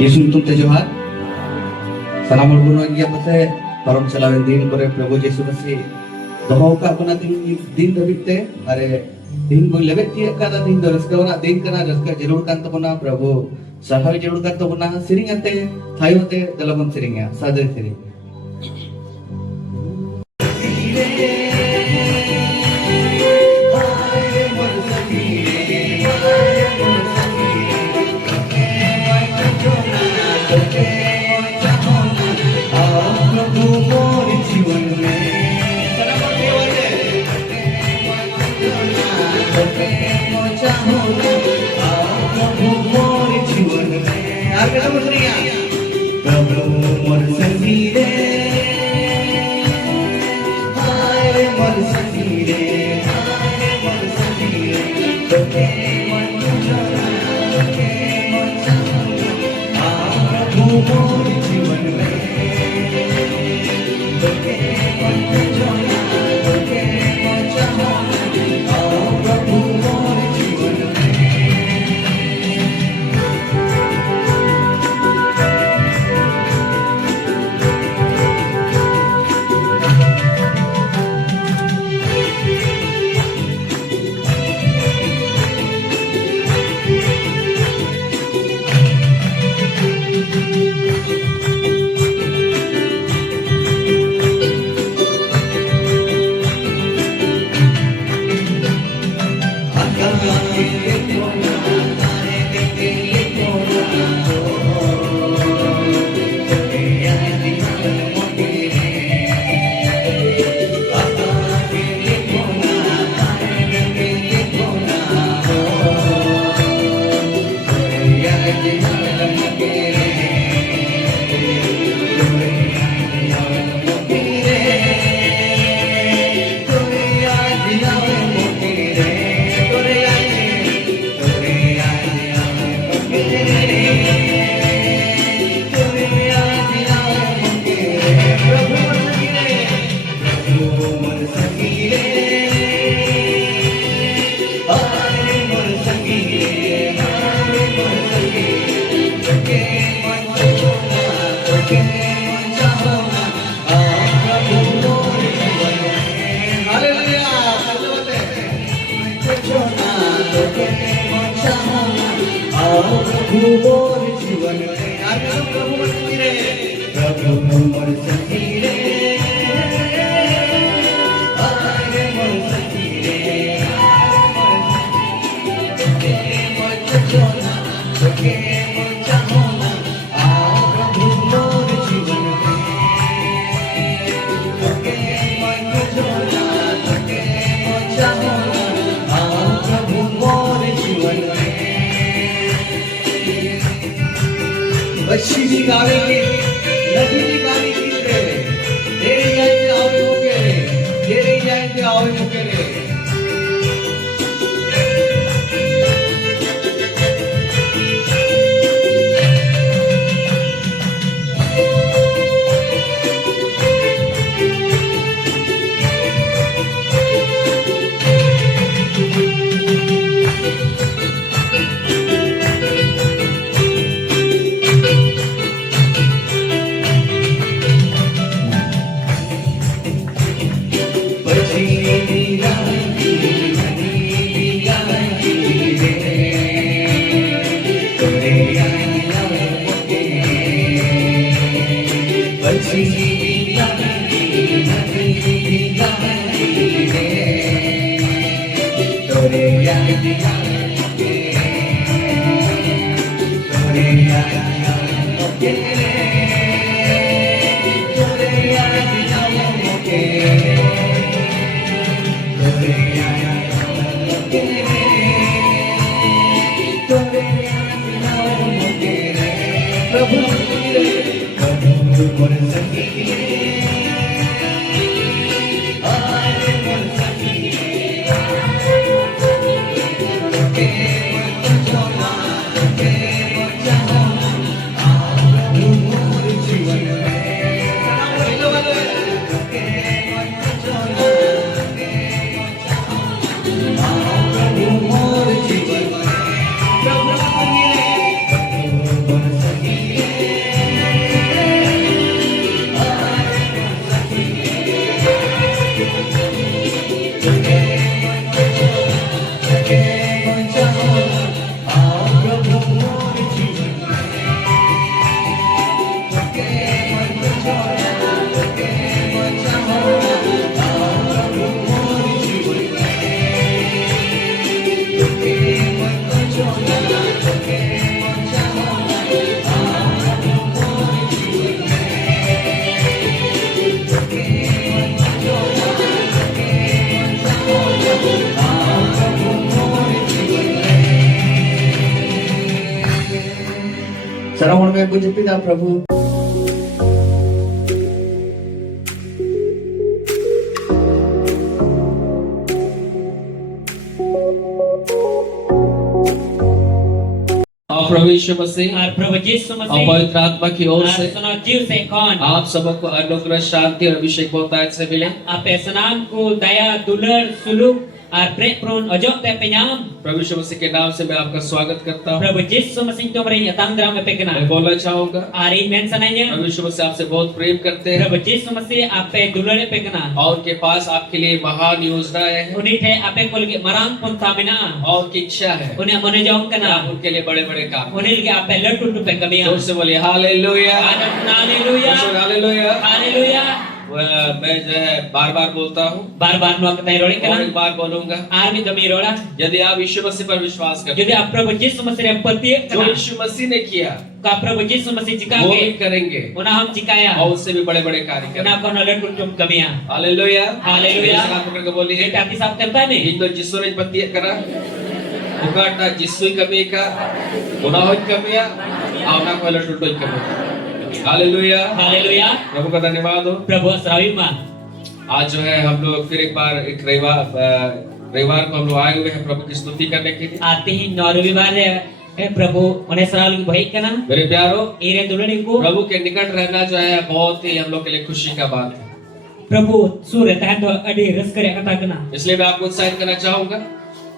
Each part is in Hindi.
यीशु ᱧᱩᱛᱩᱢ ᱛᱮ ᱡᱚᱦᱟᱨ ᱥᱟᱱᱟᱢ ᱦᱚᱲ ᱵᱚᱱ ᱱᱚᱜᱼᱚᱭ ᱜᱮᱭᱟ ᱯᱟᱥᱮ ᱯᱟᱨᱚᱢ ᱪᱟᱞᱟᱣᱮᱱ ᱫᱤᱱ ᱠᱚᱨᱮ ᱯᱨᱚभु ᱭीशु ᱢᱟᱥᱤ ᱫᱚᱦᱚ ᱟᱠᱟᱫ ᱵᱚᱱᱟ ᱫᱤन ᱫᱷᱟᱹᱵᱤᱡ ᱛᱮ ᱟᱨ दिन बन लेबे तिया का दिन दो रस्का वाला दिन कना रस्का जरूर कांत बना प्रभु सहाय जरूर कांत बना सिरिंग आते थाई होते दलबन सिरिंग सादे सिरिंग अच्छी भी गावेंगे लघु भी गाने की रे तेरे जाएंगे आवे होके रे तेरे जाएंगे आवे होके रे Sarang may puji pida Prabhu. और प्रभु यीशु मसीह और प्रभु यीशु और मसीह पवित्र आत्मा की ओर और से सुनो जीव से कौन आप सबको अनुग्रह शांति और अभिषेक बहुतायत से मिले। आप स्नान को दया दुलर सुलूक और प्रेम पूर्ण अजोक ते पेयाम प्रभु यीशु मसीह के नाम से मैं आपका स्वागत करता हूँ। प्रभु यीशु मसीह तो मरे तंद्रा में पेकना मैं बोलना चाहूंगा और ई मेंशन है प्रभु यीशु मसीह आपसे बहुत प्रेम करते हैं प्रभु यीशु मसीह आप पे दुलरे पेकना और उनके पास आपके लिए महान योजनाएं हैं उन्हीं थे आपे कोल के मरांग पंथा बिना और उनकी इच्छा है उन्हें मने जाऊं कि कना आप उनके लिए बड़े बड़े काम उन्हीं के आपे लट्टू टू पे कमियां जोर से बोलिए हालेलुया हालेलुया हालेलुया। हालेलुया मैं जो है बार बार बोलता हूँ बार बार नो कतई रोड़ी और कना एक बार बोलूंगा आर्मी जमी रोड़ा यदि आप यीशु मसीह पर विश्वास करते यदि आप प्रभु यीशु मसीह रे प्रति हैं जो कना यीशु मसीह ने किया का प्रभु यीशु मसीह जिका वो के भी करेंगे उन्हें हम जिकाया और उससे भी बड़े बड़े कार्य करेंगे। उन्हें कोनो लट्टू टू कमियां हालेलुया हालेलुया। हाथ पकड़ के बोलिए ये टाटी साहब करता नहीं Ito Jisu rin pati kara. Bukan na Jisu kami ka. Unahon kami ya. Auna ko la tutoy kami. Hallelujah hallelujah. प्रभु का धन्यवाद हो। प्रभु सरावी मां आज जो है हम लोग फिर एक बार एक रविवार को हम लोग आए हुए हैं प्रभु की स्तुति करने के लिए। आते ही नौ रविवार है प्रभु उन्हें सराल की भाई कना मेरे प्यारो इरे दुल्हन को प्रभु के निकट रहना जो है बहुत ही हम लोग के लिए खुशी का बात है। प्रभु सूर्य तहत अडी रस करे कथा कना इसलिए मैं आपको उत्साहित करना चाहूंगा।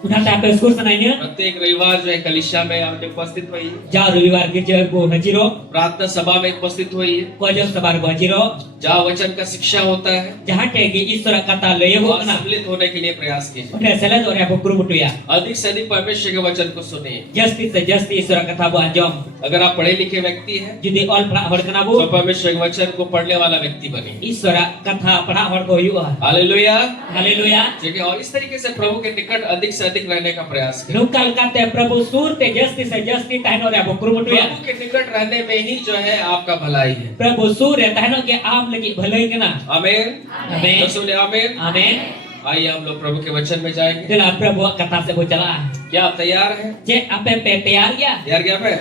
उठाते आप इसको सुनाइए प्रत्येक रविवार जो है कलिशा में आपने उपस्थित हुई है, जा रविवार गिरजा को हजीरो प्रार्थना सभा में उपस्थित हुई है, कोजो सबार को हजीरो जहाँ वचन का शिक्षा होता है, जहां टेगी ईश्वर कथा ले हो वहाँ कना सम्मिलित होने के लिए प्रयास कीजिए। उठे सेलेद और आपको गुरुमुटुया अधिक से अधिक परमेश्वर के वचन को सुनिए। जस्ती से जस्ती ईश्वर कथा बो अंजम अगर आप पढ़े लिखे व्यक्ति हैं जुदी ऑल पढ़ा हड़ कना बो तो परमेश्वर के वचन को पढ़ने वाला व्यक्ति बनिए। ईश्वर कथा पढ़ा हड़ को हुआ हालेलुया। हालेलुया। ठीक है, और इस तरीके से प्रभु के निकट अधिक से अधिक रहने का प्रयास करें। नुकल काते प्रभु सूर ते जस्ती से जस्ती तहनो रे आपको गुरुमुटुया प्रभु के निकट रहने में ही जो है आपका भलाई है। प्रभु सूर्य तहनो के आप लगी भलाई कना आमीन। आमीन। तो बोलिए आमीन। आमीन। आइए हम लोग प्रभु के वचन में जाएंगे। चला प्रभु कथा से वो चला क्या आप तैयार हैं? जे आपे पे तैयार किया तैयार क्या पे?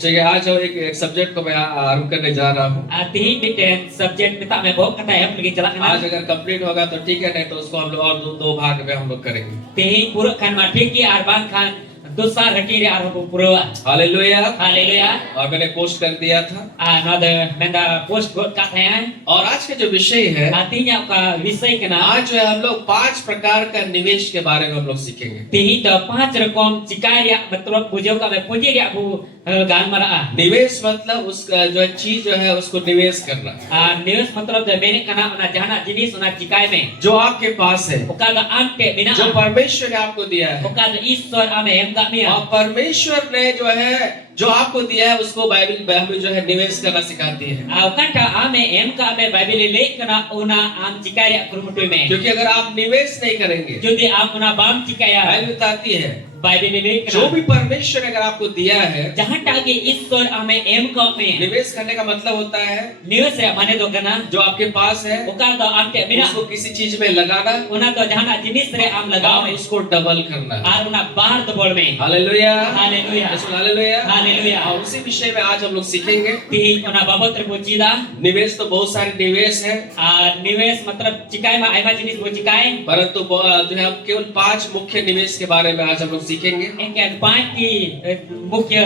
ठीक है, आज और एक सब्जेक्ट को मैं आरंभ करने जा रहा हूँ। आती ही मिटेन सब्जेक्ट में मैं बहुत कथा है लगी चला आज अगर कंप्लीट होगा तो ठीक है, नहीं तो उसको हम लोग और दो भाग में हम लोग करेंगे। तेही पूरा खान मा ठीक की आरबान खान दूसरा रटी रे आरो पूरा हालेलुया। हालेलुया। और मैंने पोस्ट कर दिया था। नद मेंदा पोस्ट गोट का है और आज का जो विषय है, आती ही आपका विषय के ना आज जो है हम लोग 5 प्रकार का निवेश के बारे में हम लोग सीखेंगे। तेही तो 5 रकम चिकारिया मतलब पूजो का मैं पूजे रे अबू गान मरा निवेश मतलब उसका जो चीज जो है उसको निवेश करना। निवेश मतलब जो मैंने कना ना जाना जिनिस ना चिकाय में जो आपके पास है, ओका गा आम के बिना जो परमेश्वर ने आपको दिया है, ओका ईश्वर आमे एम का मिया और परमेश्वर ने जो है जो आपको दिया है उसको बाइबल हमें जो है निवेश करना सिखाती है। ओका आमे एम का आमे बाइबल लेख कना ओना आम चिकाय कुरुमुटु में क्योंकि अगर आप निवेश नहीं करेंगे, यदि आप ओना बाम चिकाया बाइबल बताती है बाइबल लेख जो भी परमेश्वर ने अगर आपको दिया है, जहां टाके ईश्वर आमे एम का में निवेश करने का मतलब होता है निवेश है माने दो कना जो आपके पास है ओका तो आम के बिना उसको किसी चीज में लगाना, ओना तो जहां जिनिस रे आम लगाओ और उसको डबल करना। और ओना बार दबड़ में हालेलुया। हालेलुया। हालेलुया। हालेलुया। और उसी विषय में आज हम लोग सीखेंगे। ती ओना बाबत रे बोचीदा निवेश तो बहुत सारे निवेश है, निवेश मतलब चिकाय में आइमा जिनिस वो चिकाय परंतु जो है हम केवल 5 मुख्य निवेश के बारे में आज हम लोग सीखेंगे। एक 5 की मुख्य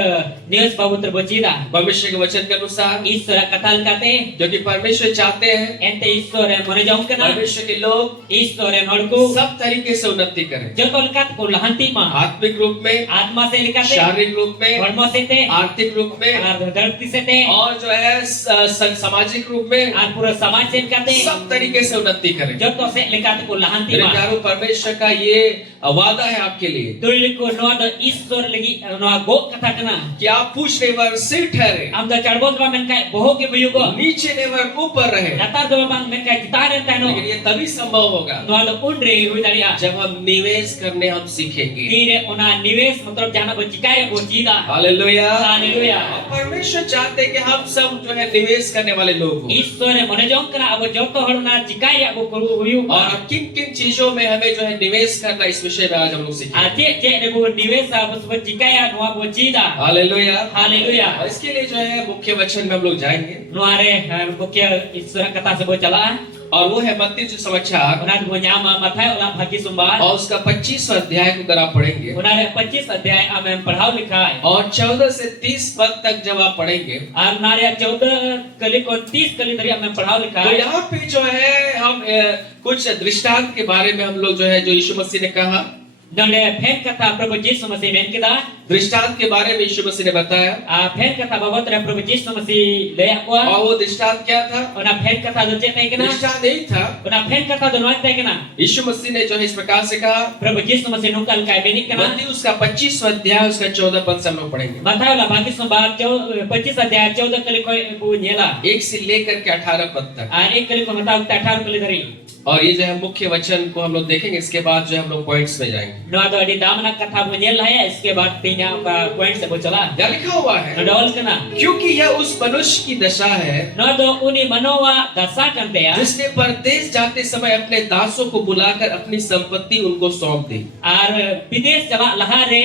निवेश बाबत रे बोचीदा परमेश्वर के वचन के अनुसार, ईश्वर कथाल काते क्योंकि परमेश्वर चाहते हैं एंते ईश्वर मने जाऊं कना परमेश्वर के लोग ईश्वर नडको सब तरीके से उन्नति करें। जो तलकात को लहंती मा आत्मिक रूप में, आत्मा से लिखाते शारीरिक रूप में, धर्म से ते आर्थिक रूप में, और धरती से ते और जो है सामाजिक रूप में, और पूरा समाज से लिखाते सब तरीके से उन्नति करें। जो तो से लिखाते को लहंती मेरे मा प्यारो परमेश्वर का ये वादा है आपके लिए तुल को नोद ईश्वर लगी नो गो कथा कना कि आप पूछने वर सिर ठहरे, हम तो चढ़बोत बा मन का बहु के बयुगो नीचे ने वर ऊपर रहे। लतार दो बा मन का जितारे तनो लेकिन ये तभी संभव होगा नो उन रे हुई दरिया जब हम निवेश करने हम सीखेंगे। तीरे ओना निवेश मतलब जाना वो चिकाय वो जीदा हालेलुया। हालेलुया। और परमेश्वर चाहते हैं कि हम सब जो है निवेश करने वाले लोग हों। ईश्वर मने जाऊं कना अब जो तो हड़ना चिकाय वो करू हुई और किन किन चीजों में हमें जो है निवेश करना, इस विषय में आज हम लोग सीखेंगे। आजे जे rebu niwesa sebab cikaya nuwa bo cida. Hallelujah. Haleluya. और इसके लिए जो है मुख्य वचन में हम लोग जाएंगे Nuare bukia isra kata sebab cala. और वो है मत्ती सुसमाचार Unat bo nyama mathai ulam bagi sumbar. और उसका 25वां अध्याय को अगर आप पढ़ेंगे Unare 25 अध्याय हम पढ़ाओ लिखा है. और 14 से 30 पद तक जब आप पढ़ेंगे और नारे 14 कली को 30 कली तरी हमें पढ़ाओ लिखा तो है. यहाँ पे जो है हम कुछ दृष्टांत के बारे में हम लोग जो है जो यीशु मसीह ने कहा Donde pen kata Prabhu Yesus Masih men kita. दृष्टांत के बारे में यीशु मसीह ने बताया Pen kata bahawa terhadap Prabhu Yesus Masih layak kuah. और वो दृष्टांत क्या था Ona pen kata do cek naik kena. दृष्टांत नहीं था Ona pen kata do naik naik kena. यीशु मसीह ने जो है इस प्रकार से कहा Prabhu Yesus Masih nungkal kai benik kena. मत्ती उसका 25वां अध्याय उसका 14 पद से हम लोग पढ़ेंगे Mathayo lah bagi sumbar 25 अध्याय 14 kali kau punya lah. 1 से लेकर के 18 पद तक Ek kali kau matau 18 kali tadi. और ये जो है मुख्य वचन को हम लोग देखेंगे इसके बाद जो है हम लोग पॉइंट्स में जाएंगे No ada di dalam kata punya lah ya. इसके बाद तीन का point से बोचला. क्या लिखा हुआ है No dol kena. क्योंकि यह उस मनुष्य की दशा है No do uni manowa dasa kan ya. जिसने परदेश जाते समय अपने दासों को बुलाकर अपनी संपत्ति उनको सौंप दी Ar bides jawab lahare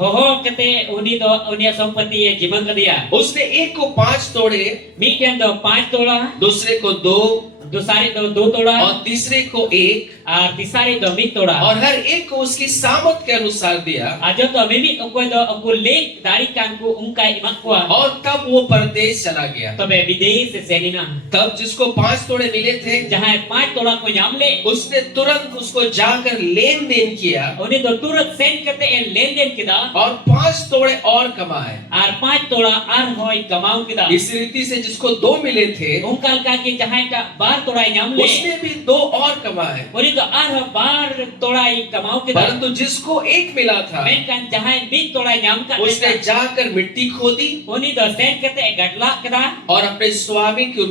hoho kete uni do unia sampati ye jiban kadia. उसने एक को 5 तोड़े Mikian do 5 tola, दूसरे को 2 dosari do 2 tola, और तीसरे को 1 tisari do mid tola. और हर एक को उसकी सामर्थ के अनुसार दिया Ajo to mimi ko do aku lek dari kanku ungkai imakwa. और तब वो परदेश चला गया To be bides se senina. तब जिसको 5 तोड़े मिले थे Jahan 5 tola ko nyamle, उसने तुरंत उसको जाकर लेन देन किया uni do turut sen kete len den kida. और 5 तोड़े और कमाए Ar 5 tola ar hoy kamau kida. इस रीति से जिसको 2 मिले थे Ungkal kaki jahan ka bar tola nyamle. उसने भी 2 और कमाए Uni do ar bar tola kamau kida. परंतु जिसको 1 मिला था Menkan jahan mid tola nyam ka. उसने जाकर मिट्टी खोदी Uni do sen kete gadla kida. और अपने स्वामी के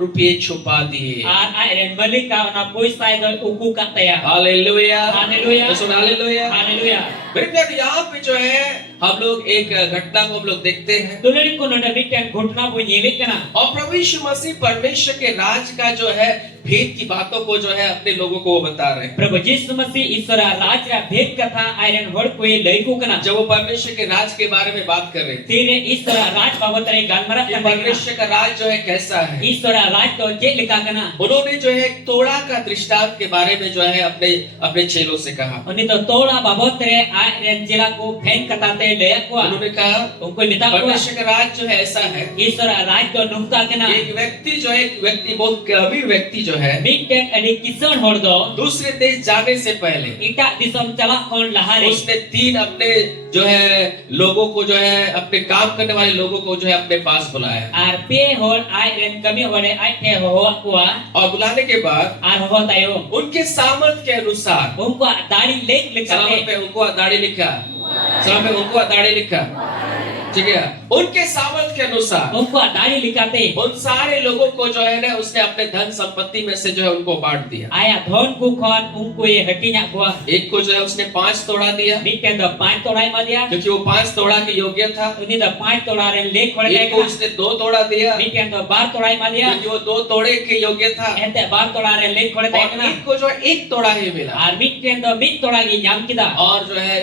रुपये छुपा दिए Ar airen balik ka na puisai do uku kata ya. Hallelujah Haleluya. Soon hallelujah Haleluya. मेरे प्यारे यहाँ पे जो है हम लोग एक घटना को हम लोग देखते हैं Tulari ko na bitan घटना bu nyelek kana. और प्रभु यीशु मसीह परमेश्वर के राज का जो है भेद की बातों को जो है अपने लोगों को वो बता रहे हैं Prabhu Yesus Masih ईश्वर राज रा भेद कथा आयरन हर कोई लइको kana. जब वो परमेश्वर के राज के बारे में बात कर रहे थे तेरे ईश्वर राज बाबत रे गालमरा कि kana. परमेश्वर का राज जो है कैसा है ईश्वर राज तो जे लिखा kana. उन्होंने जो है तोड़ा का दृष्टांत के बारे में जो है अपने अपने चेलों से कहा Oni to tola babot re airen jela ko fen kata te leyak ko. उन्होंने कहा Ungko mita ko. परमेश्वर का राज जो है ऐसा है ईश्वर राज तो नुका kana. एक व्यक्ति जो है एक व्यक्ति बहुत अमीर व्यक्ति जो है Bigten ani kisan hor do. दूसरे देश जाने से पहले Ita disom chala kon lahari. उसने 3 अपने जो है लोगों को जो है अपने काम करने वाले लोगों को जो है अपने पास बुलाया Ar pe hor airen kami hore ai te ho ko. और बुलाने के बाद Ar ho tayo. उनके सामर्थ के अनुसार Ungko dari lek सलाम lekate. पे उनको दाढ़ी लिखा सलाम पे उनको दाढ़ी लिखा ठीक है उनके सामर्थ के अनुसार Ungko dari likate. उन सारे लोगों को जो है ना उसने अपने धन संपत्ति में से जो है उनको बांट दिया Aya dhon ku kon ungko ye hatinya ko. एक को जो है उसने 5 तोड़ा दिया Bigten do 5 torai ma dia. क्योंकि वो 5 तोड़ा के योग्य था Uni do 5 tola re lek hore एक को lek. उसने 2 तोड़ा दिया Bigten do 12 torai ma dia. क्योंकि वो 2 तोड़े के योग्य था Ente 12 tola re lek hore और tayo na. एक को जो है 1 तोड़ा ही मिला Ar bigten do mid tola gi nyam kita. और जो है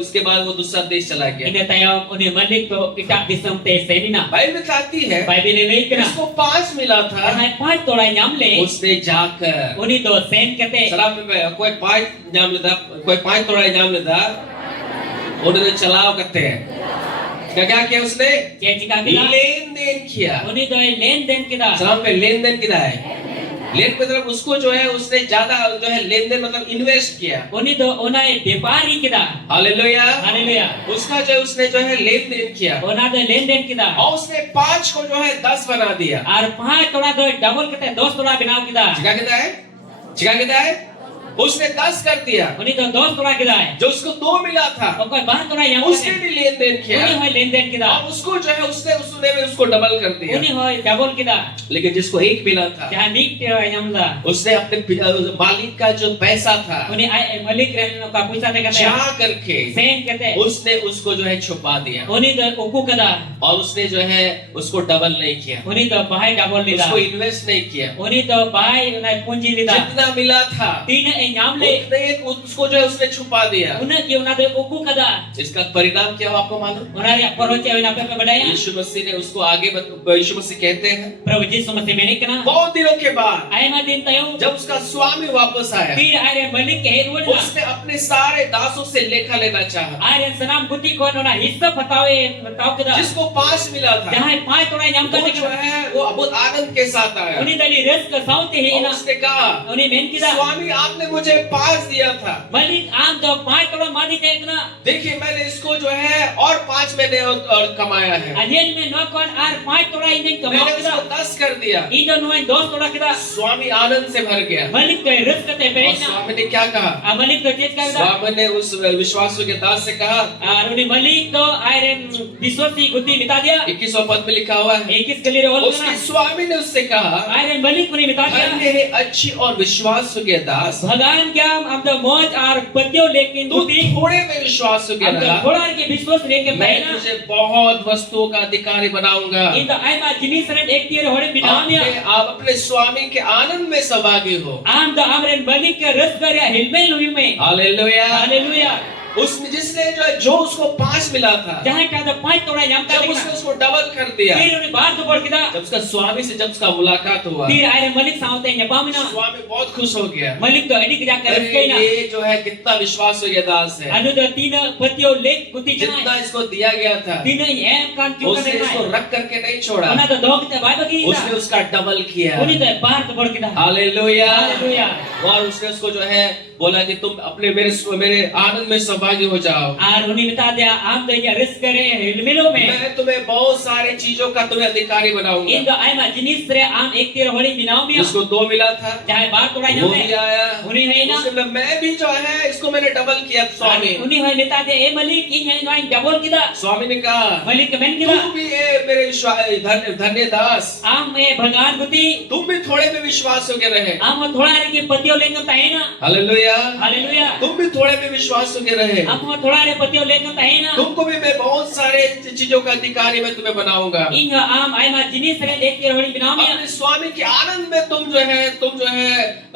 इसके बाद वो दूसरा देश चला गया Ine tayo uni malik to kita disam te senina. Bible में कहती है Bible le kana. इसको 5 मिला था Hai 5 tola nyam le. उसने जाकर Uni do sen kete. सलाम पे कोई 5 नाम लेता कोई 5 तोड़ा नाम लेता उन्होंने चलाव करते हैं क्या किया उसने Che chika kita. लेन देन किया Uni do len den kita. सलाम पे लेन देन किया है लेन मतलब उसको जो है उसने ज्यादा जो है लेन देन मतलब इन्वेस्ट किया Uni do onai व्यापारी kita. Hallelujah Haleluya. उसका जो उसने जो है लेन देन किया Ona do len den kita. और उसने 5 को जो है 10 बना दिया Ar 5 tola do double kete 10 tola binao kita. चिका कहता है उसने 10 कर दिया Uni do 10 tola kita hai. जो उसको 2 मिला था Okoi 12 tola yang उसने भी लेन देन किया Uni hoi len den kita. और उसको जो है उसने उस दूसरे में उसको डबल कर दिया। uni hoy double kita लेकिन जिसको एक मिला था jahan nik nyamla उसने अपने मालिक का जो पैसा था uni ai malik ren ka puisa te जा kata करके sen kate उसने उसको जो है छुपा दिया uni do uku kada और उसने जो है उसको डबल नहीं किया, uni do bahai double lida उसको इन्वेस्ट नहीं किया। uni do bahai unai punji lida जितना मिला था tina e nyamle उतने उसको जो है उसने छुपा दिया। una ki una do uku kada इसका परिणाम क्या हो आपको मालूम? una ria poroche ina pe badaya यीशु मसीह ने उसको आगे यीशु मसीह कहते हैं prabhu jisu masih menik kana बहुत दिनों के बाद ai ma din tayo जब उसका स्वामी वापस आया tir ai malik ke herwala उसने अपने सारे दासों से लेखा लेना चाहा। ai sanam guti ko ona hissa patawe tau kada जिसको 5 मिला था jahai pai torai nyam वो kada जो है वो बहुत आनंद के साथ आया uni dali res ka saute he और na उसने कहा uni men kida स्वामी आपने मुझे 5 दिया था, malik am do pai torai madi te kana देखिए मैंने इसको जो है और 5 मैंने और कमाया है, Alien में नौ कौन आर पांच तोड़ा इन्हें मैंने कमाओ उसको किदा 10 कर दिया। इन्हें नौ इन 2 तोड़ा किदा स्वामी आनंद से भर गया मलिक तो रिस्क करते और पेरेना स्वामी ने क्या कहा? आ मलिक तो चेक करदा स्वामी ने उस विश्वासु के दास से कहा, और उन्हें मलिक तो आयरन विश्वासी गुती मिटा दिया 21वां पद में लिखा हुआ है 21 के लिए रोल उसके करना स्वामी ने उससे कहा, आयरन मलिक उन्हें मिटा दिया धन्य है अच्छी और विश्वासु के दास, भगवान क्या हम तो मौज और पतियों लेकिन तू गुती थोड़े में विश्वासु के हम तो दास, थोड़ा के विश्वास लेके मैं पहना तुझे बहुत वस्तुओं का अधिकारी बनाऊंगा। इन तो आई मा जिनी सरे एक तीर होड़े बिनामिया आप अपने स्वामी के आनंद में सहभागी हो। आम तो आमरे मलिक के रस कर हिलमेल हुई में हालेलुया। हालेलुया उसमें जिसने जो उसको 5 मिला था, जहां का तो 5 तोड़ा नाम का जब उसने उसको डबल कर दिया, फिर उन्हें बाहर तो बढ़ किदा जब उसका स्वामी से जब उसका मुलाकात हुआ, फिर आए मलिक साउते हैं पामिना स्वामी बहुत खुश हो गया। मलिक तो अड़ी जा कर अरे ये जो है कितना विश्वास हो दास है, अनु तो 3 पतियों लेक गुती जितना चना इसको दिया गया था 3 एम कान क्यों उसने करना इसको है रख करके नहीं छोड़ा, उन्हें तो दो के बाद बगी उसने उसका डबल किया। उन्हें तो बाहर तो बढ़ किदा हालेलुया। हालेलुया और उसने उसको जो है बोला कि तुम अपने मेरे आनंद में सहभागी हो जाओ। और उन्हें बता दिया आम तो ये रिस्क करे हिलमिलो में मैं तुम्हें बहुत सारे चीजों का तुम्हें अधिकारी बनाऊंगा। इन तो आई मा जिनिस रे आम एक तीर होड़ी बिनाओ में जिसको 2 मिला था चाहे बाहर तोड़ा वो नाम भी है आया, उन्हें है ना उसने मैं भी जो है इसको मैंने डबल किया। स्वामी उन्हें है बता दे ए मलिक इन है नॉइन डबल किदा स्वामी ने कहा मलिक मेन किदा तू भी मेरे धन्य दास, आम में भगवान गुती तुम भी थोड़े में विश्वास हो के रहे। आम थोड़ा रे के पतियों लेंगे तो है ना हालेलुया। हालेलुया तुम भी थोड़े में विश्वास हो के रहे। आम थोड़ा रे पतियों लेंगे तो है ना तुमको भी मैं बहुत सारे चीजों का अधिकारी मैं तुम्हें बनाऊंगा। इन आम आई मा जिनिस रे देख के होड़ी बिनाओ में अपने स्वामी के आनंद में तुम जो है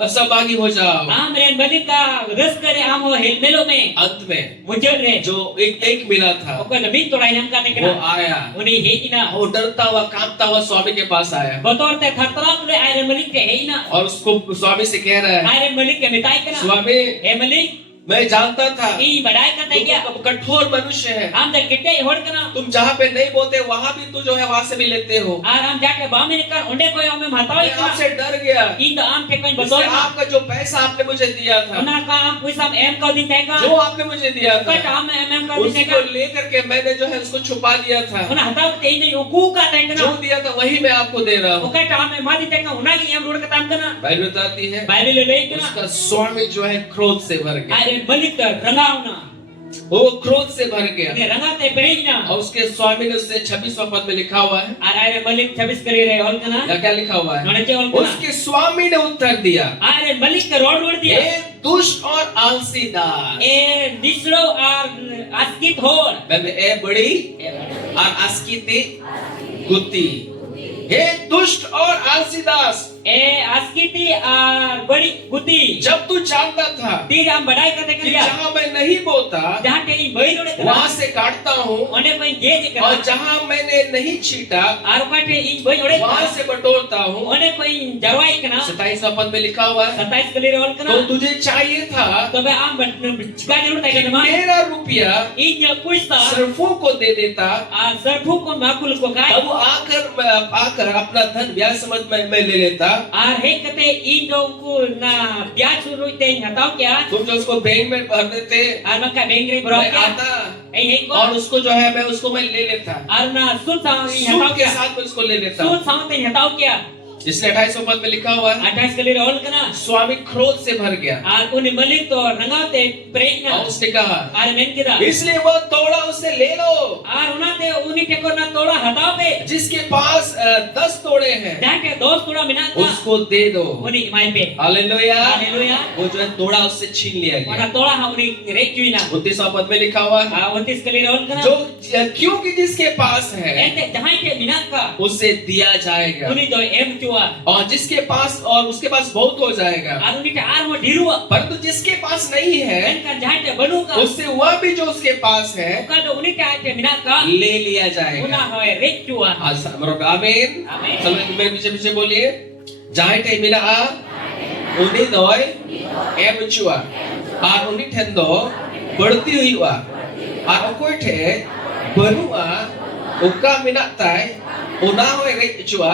सहभागी हो जाओ। आम रे मलिक का रस करे आम हो हिलमेलो में अंत में मुझे रे जो एक मिला था ओको नबी तोड़ा नाम का वो देखना आया, उन्हें है ना वो डरता हुआ कांपता हुआ स्वामी के पास आया बतौर ते थरथराम रे आयरन मलिक के है ना और उसको स्वामी से कह रहा है, आयरन मलिक के मिटाई करना स्वामी ए मलिक मैं जानता था ई बड़ाई का दे गया तुम कठोर मनुष्य है, आम दर किटे होड़ करना तुम जहाँ पे नहीं बोलते वहाँ भी तू जो है वहाँ से भी लेते हो। और हम जाके बामे कर उन्हें कोई हमें हटाओ मैं आपसे डर गया, इन आम के कोई इसलिए बतौर आपका जो पैसा आपने मुझे दिया था, उना का आम पैसा एम का दिन देगा जो आपने मुझे दिया कट था, आम एम का दिन उसको देगा लेकर के मैंने जो है उसको छुपा दिया था। उना हटाओ ते नहीं उकू का देगा जो दिया था वही मैं आपको दे रहा हूँ। ओके आम मा दी देगा उना की हम रोड का काम करना बाइबल बताती है बाइबल ले लेना उसका स्वामी जो है क्रोध से भर गया, अरे मलिक तो रंगावना वो क्रोध से भर गया ने रंगाते बेरीना और उसके स्वामी ने उससे 26वां पद में लिखा हुआ है, अरे मलिक 26 करे रे और कना या क्या लिखा हुआ है? नड़चे और कना उसके स्वामी ने उत्तर दिया, अरे मलिक का रोड रोड दिया ए दुष्ट और आलसी दास। ए दिसलो और आस्कित होर मैं ए बड़ी और आस्किती गुत्ती, हे दुष्ट और आलसी दास, ए आस्किती और बड़ी गुती जब तू जानता था तीर हम बढ़ाई करते कि कर जहाँ मैं नहीं बोता जहां ते ई बई रोड कना वहां से काटता हूँ ओने कोई जे जे और कना जहाँ मैंने नहीं छीटा और काटे ई बई रोड वहां से बटोरता हूँ। ओने कोई जरवाई कना 27वां पद में लिखा हुआ है, 27 कली रोल कना तो तुझे चाहिए था तबे आम चिका जरूर ताई कना मेरा रुपया ई न पुछता सरफों को दे देता, आ सरफू को माकुल को काय तब वो आकर अपना धन ब्याज समझ में ले लेता। और हे कते ई जो को ना ब्याज शुरू ते हटाओ क्या तुम जो उसको बैंक में भर देते और मका बैंक रे भरो मैं क्या आता ए हे को और उसको जो है मैं उसको ले लेता, और ना सुन सा सूद हटाओ के क्या साथ में उसको ले लेता। सुन सा ते हटाओ क्या इसलिए 28वें पद में लिखा हुआ है 28 kali ol kana स्वामी क्रोध से भर गया ar uni malik to nangate prejna और उसने कहा ar men kida इसलिए वो तोड़ा उससे ले लो ar unate uni teko na toda hataw pe जिसके पास 10 तोड़े हैं jake dos toda minat ka उसको दे दो uni mai pe hallelujah haleluya वो जो है तोड़ा उससे छीन लिया wana गया toda ha uni rejuina 29वां पद में लिखा हुआ है 29 kali ol kana जो क्योंकि जिसके पास है ente jahai ke minat ka उसे दिया जाएगा uni do em chua और जिसके पास और उसके पास बहुत हो जाएगा ar uni te ar mo dirua परंतु जिसके पास नहीं है kan jahai te banu ka उससे वह भी जो उसके पास है ka do uni te te minat ka ले लिया una जाएगा hoy rejua आज आमीन Amen. चलो मेरे पीछे पीछे बोलिए जाए टे मिला उन्हीं दोय एम चुआ और उन्हीं ठंडो बढ़ती हुई वा और कोई ठे बनुआ उका मिना ताय उना होय रे चुआ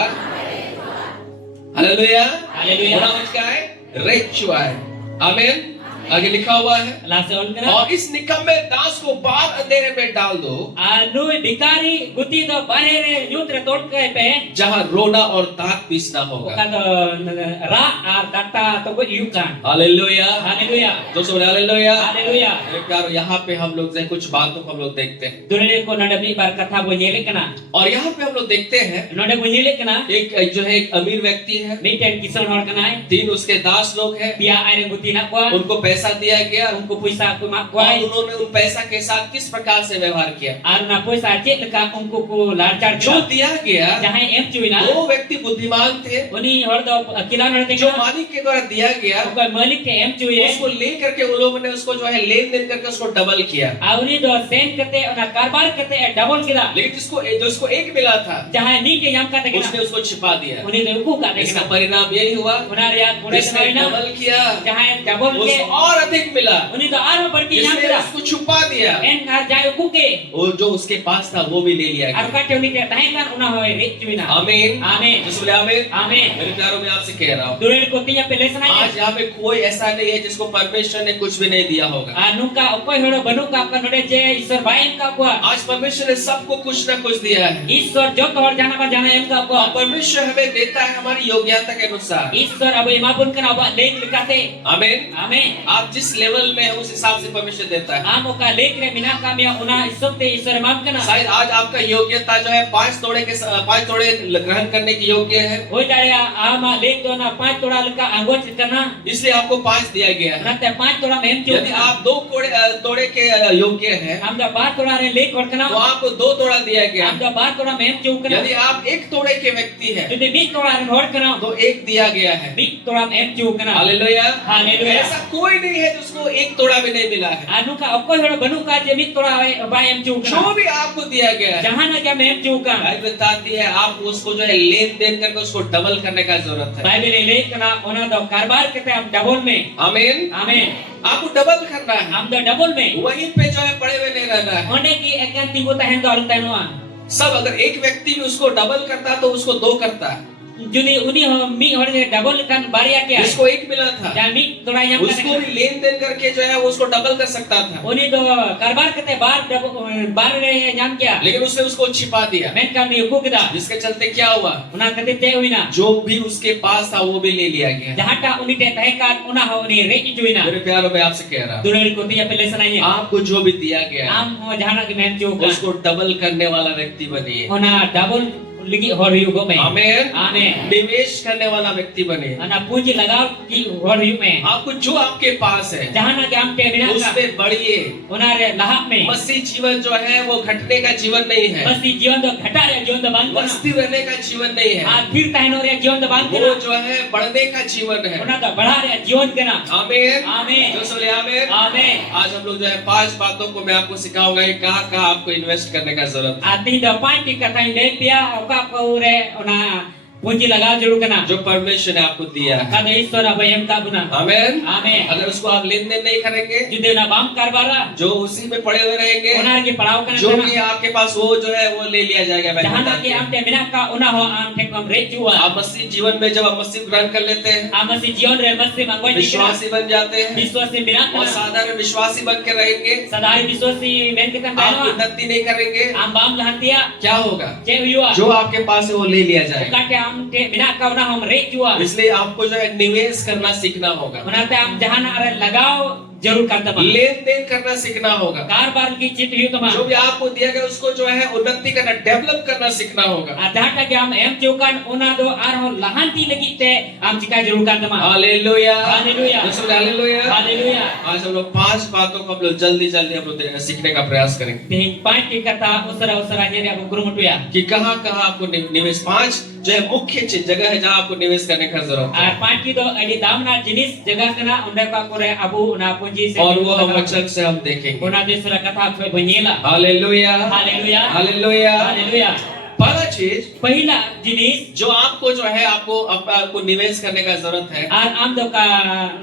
हालेलुया Haleluya. उना होय काय रे चुआ आमीन आगे लिखा हुआ है lase ol kana और इस निकम्मे दास को बाहर अंधेरे में डाल दो anu bikari guti do barere yutre tod ke pe जहाँ रोना और दांत पीसना होगा ka do ra ar data to go yukan hallelujah haleluya जो सब हालेलुया haleluya मेरे प्यारो यहाँ पे हम लोग जो है कुछ बातों को हम लोग देखते हैं dulele ko nada mi bar katha bo nyele kana और यहाँ पे हम लोग देखते हैं node bo nyele kana एक जो है एक अमीर व्यक्ति है miten kison hor kana 3 उसके दास लोग हैं pia aire guti na kwa उनको पैसा दिया गया unku puisa ku mak और kwai उन्होंने उन पैसा के साथ किस प्रकार से व्यवहार किया ar na puisa chet leka unku ku larchar जो दिया गया jahai em chuina वो व्यक्ति बुद्धिमान थे uni hor do kilan hor जो tengah मालिक के द्वारा दिया गया ko malik ke em chuye उसको ले करके उन लोगों ने उसको जो है लेन देन करके उसको डबल किया Auni do sen kate ona karbar kate double kida लेकिन जिसको एक मिला था jahai ni ke yam kate उसने kina उसको छिपा दिया uni do ku kate इसका kina परिणाम यही हुआ unar ya kure जिसने na डबल किया jahai double ke उसको और अधिक मिला uni do aro barki yam जिसने kida उसको छुपा दिया en ar jai ku ke वो जो उसके पास था वो भी ले लिया ar गया kate uni ke tahan kan una hoy rechuina आमीन amen जिसमें आमीन amen मेरे प्यारों में आपसे कह रहा हूँ durer ko tinya pelesana आज यहाँ पे कोई ऐसा नहीं है जिसको परमेश्वर ने कुछ भी नहीं दिया होगा anuka okoy horo banu ka ka node je ishwar baim ka ko आज परमेश्वर ने सबको कुछ ना कुछ दिया है ishwar jot hor jana ba jana em ka ko और परमेश्वर हमें देता है हमारी योग्यता के अनुसार ishwar abu imabun kan aba lek likate आमीन amen आप जिस लेवल में है उस हिसाब से परमेश्वर देता है amo ka lek re mina ka mia una isopte ishwar mam kana शायद आज आपका योग्यता जो है 5 तोड़े ग्रहण करने की योग्य है Hoy daya ama lek do na 5 toda leka angot kana इसलिए आपको 5 दिया गया है nate 5 toda mem यदि chu आप 2 तोड़े के योग्य है am da 5 toda re lek or kana तो आपको 2 तोड़ा दिया गया am da 5 toda mem chu kana यदि आप 1 तोड़े के व्यक्ति है judi 20 toda re hor kana तो 1 दिया गया है 20 toda mem chu kana hallelujah Hallelujah. ऐसा कोई नहीं है जिसको 1 तोड़ा भी नहीं मिला है anu ka okoy horo banu ka je 20 toda ba em chu जो kana भी आपको दिया गया है jahan na ja mem chu kana Bible बताती है आप उसको जो है लेन देन करके उसको डबल करने का जरूरत है bible lek kana ona do karbar kete am double mein आमीन amen आपको डबल करना है am da double mein वहीं पे जो है पड़े हुए नहीं रहना है onde ki ekan tigo tahen do alun tanwa सब अगर एक व्यक्ति भी उसको डबल करता तो उसको 2 करता है judi uni mi hor je double kan baria kya जिसको 1 मिला था ja mi toda yam उसको kate भी लेन देन करके जो है वो उसको डबल कर सकता था uni do karbar kete bar re yam kya लेकिन उसने उसको छिपा दिया men kam ni ku kita जिसके चलते क्या हुआ una kate te uina जो भी उसके पास था वो भी ले लिया गया jahata uni te tahekan una ho uni re juina मेरे प्यारों में आपसे कह रहा हूँ durer ko tiya pelesana ye आपको जो भी दिया गया है am ho jahana ki mem chu ka उसको डबल करने वाला व्यक्ति बनिए ona double ligi hor yu go mein आमीन amen निवेश करने वाला व्यक्ति बने ana puji lagaw ki hor yu mein आपको जो आपके पास है jahana ki am te bina ka उसमें बढ़िए ona re lahap mein मसीह जीवन जो है वो घटने का जीवन नहीं है masti jiwan do ghata re jiwan do bang kana मस्ती रहने का जीवन नहीं है a phir tahno re jiwan do bang वो kana जो है बढ़ने का जीवन है ona do badha re jiwan kana आमीन amen जो बोले आमीन amen आज हम लोग जो है 5 बातों को मैं आपको सिखाऊंगा कि कहाँ आपको इन्वेस्ट करने का जरूरत है ati do panti kata inde pia oka ko re ona punji लगाओ जरूर करना जो परमेश्वर ने आपको दिया है kada ईश्वर अब हम का बुना आमीन आमीन अगर उसको आप लेन देन नहीं करेंगे जुदे ना बाम करवारा जो उसी में पड़े हुए रहेंगे ओना के पड़ाव करना जो भी आपके पास वो जो है वो ले लिया जाएगा जहां ना वैसे के हम ते बिना का ओना हो हम थे कम रे जुआ आप मसीह जीवन में जब आप मसीह ग्रहण कर लेते हैं आमसी जीवन रे मस्ती मंगोई विश्वासी बन जाते हैं विश्वासी बिना और साधारण विश्वासी बन के रहेंगे सदाई विश्वासी मेन के तन आप उन्नति नहीं करेंगे आम बाम लहतिया क्या होगा जे हुआ जो आपके पास है वो ले लिया जाएगा का के हम am te mina ka na hom re jua इसलिए आपको जो है निवेश करना सीखना होगा, onate am jahan are lagao जरूर करता बा लेन देन करना सीखना होगा। कारबार की चिट हुई तमा जो भी आपको दिया गया उसको जो है उन्नति करना, डेवलप करना सीखना होगा। आधार का हम एम चौकान ओना दो आर हो लहांती लगी ते हम चिका जरूर करता मा हालेलुया, हालेलुया, हालेलुया। हालेलुया। आज हम लोग 5 बातों को हम लोग जल्दी जल्दी हम लोग सीखने का प्रयास करेंगे तीन पांच की कथा उसरा उसरा ने अब गुरुमटुया कि कहाँ कहाँ आपको निवेश, 5 जो है मुख्य चीज जगह है जहाँ आपको निवेश करने का जरूरत है। आर पांच की दो अडी दामना जिनिस जगह कना उन्हें का करे अबू उना पूंजी से और वो हम वचन से हम देखेंगे। उना दूसरा कथा पे बनेला हालेलुया, हालेलुया, हालेलुया। हालेलुया। पहला चीज पहला जिनिस जो आपको जो है आपको निवेश करने का जरूरत है, आर आम दो का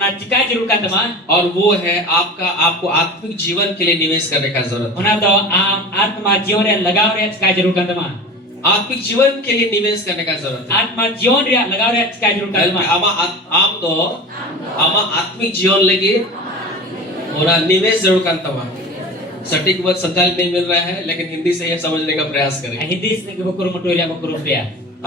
ना चिका जरूर करता मा और वो है आपको आत्मिक जीवन के लिए निवेश करने का जरूरत है। उना दो आम आत्मा जीवन रे लगाव रे चिका जरूर करता मा आत्मिक जीवन के लिए निवेश करने का जरूरत है। आत्मा जीवन रे लगाव रे चिका जरूर करता मा आमा आत्मिक जीवन लगी और निवेश जरूर करता हुआ। सटीक वक्त संचालित नहीं मिल रहा है, लेकिन हिंदी से यह समझने का प्रयास करें। हिंदी से के बकुर मटोरिया बकुर रुपया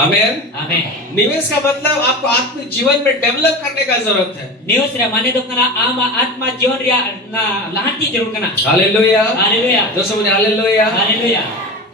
आमेन। आमेन। निवेश का मतलब आपको आत्मिक जीवन में डेवलप करने का जरूरत है। निवेश रे माने दो कना आमा आत्मा जीवन रे ना लहांती जरूर कना हालेलुया, हालेलुया, जो समझ हालेलुया। हालेलुया।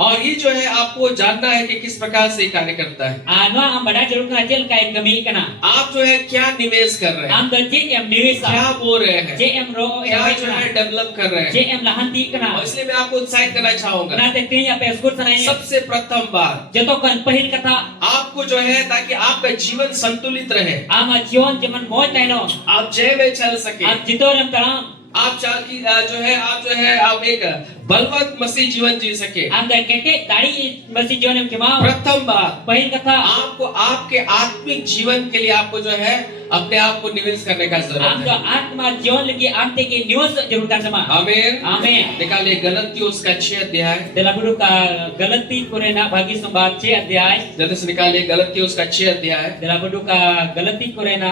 और ये जो है आपको जानना है कि किस प्रकार से कार्य करता है। आनो हम बड़ा जरूर कना जेल का एक कमी कना आप जो है क्या निवेश कर रहे हैं, हम दो जे एम निवेश क्या बोल रहे हैं, जे एम रो क्या जो है डेवलप कर रहे जे हैं। एम लहांती कना और इसलिए मैं आपको उत्साहित करना चाहूंगा। ना ते तीन या पे स्कूल सनाई सबसे प्रथम बात जतो कन पहिल कथा आपको जो है, ताकि आपका जीवन संतुलित रहे, आमा जीवन जमन मोय तैनो आप जय में चल सके, आप जितो रम तराम आप जो है आप एक बलवंत मसीह जीवन जी सके। हम दे केटे दाड़ी मसीह जीवन के मां प्रथम बात पहिल कथा आपको आपके आत्मिक जीवन के लिए आपको जो है अपने आप को निवेश करने का हम जरूरत तो है। आत्मा जीवन लगी आंते के निवेश जरूर कर समा आमीन। आमीन। निकालिए गलतियों उसका 6 अध्याय, दिलाबुरु का गलती करे ना भागी संवाद 6 अध्याय जल्दी से निकालिए गलतियों उसका 6 अध्याय दिलाबुरु का गलती करे ना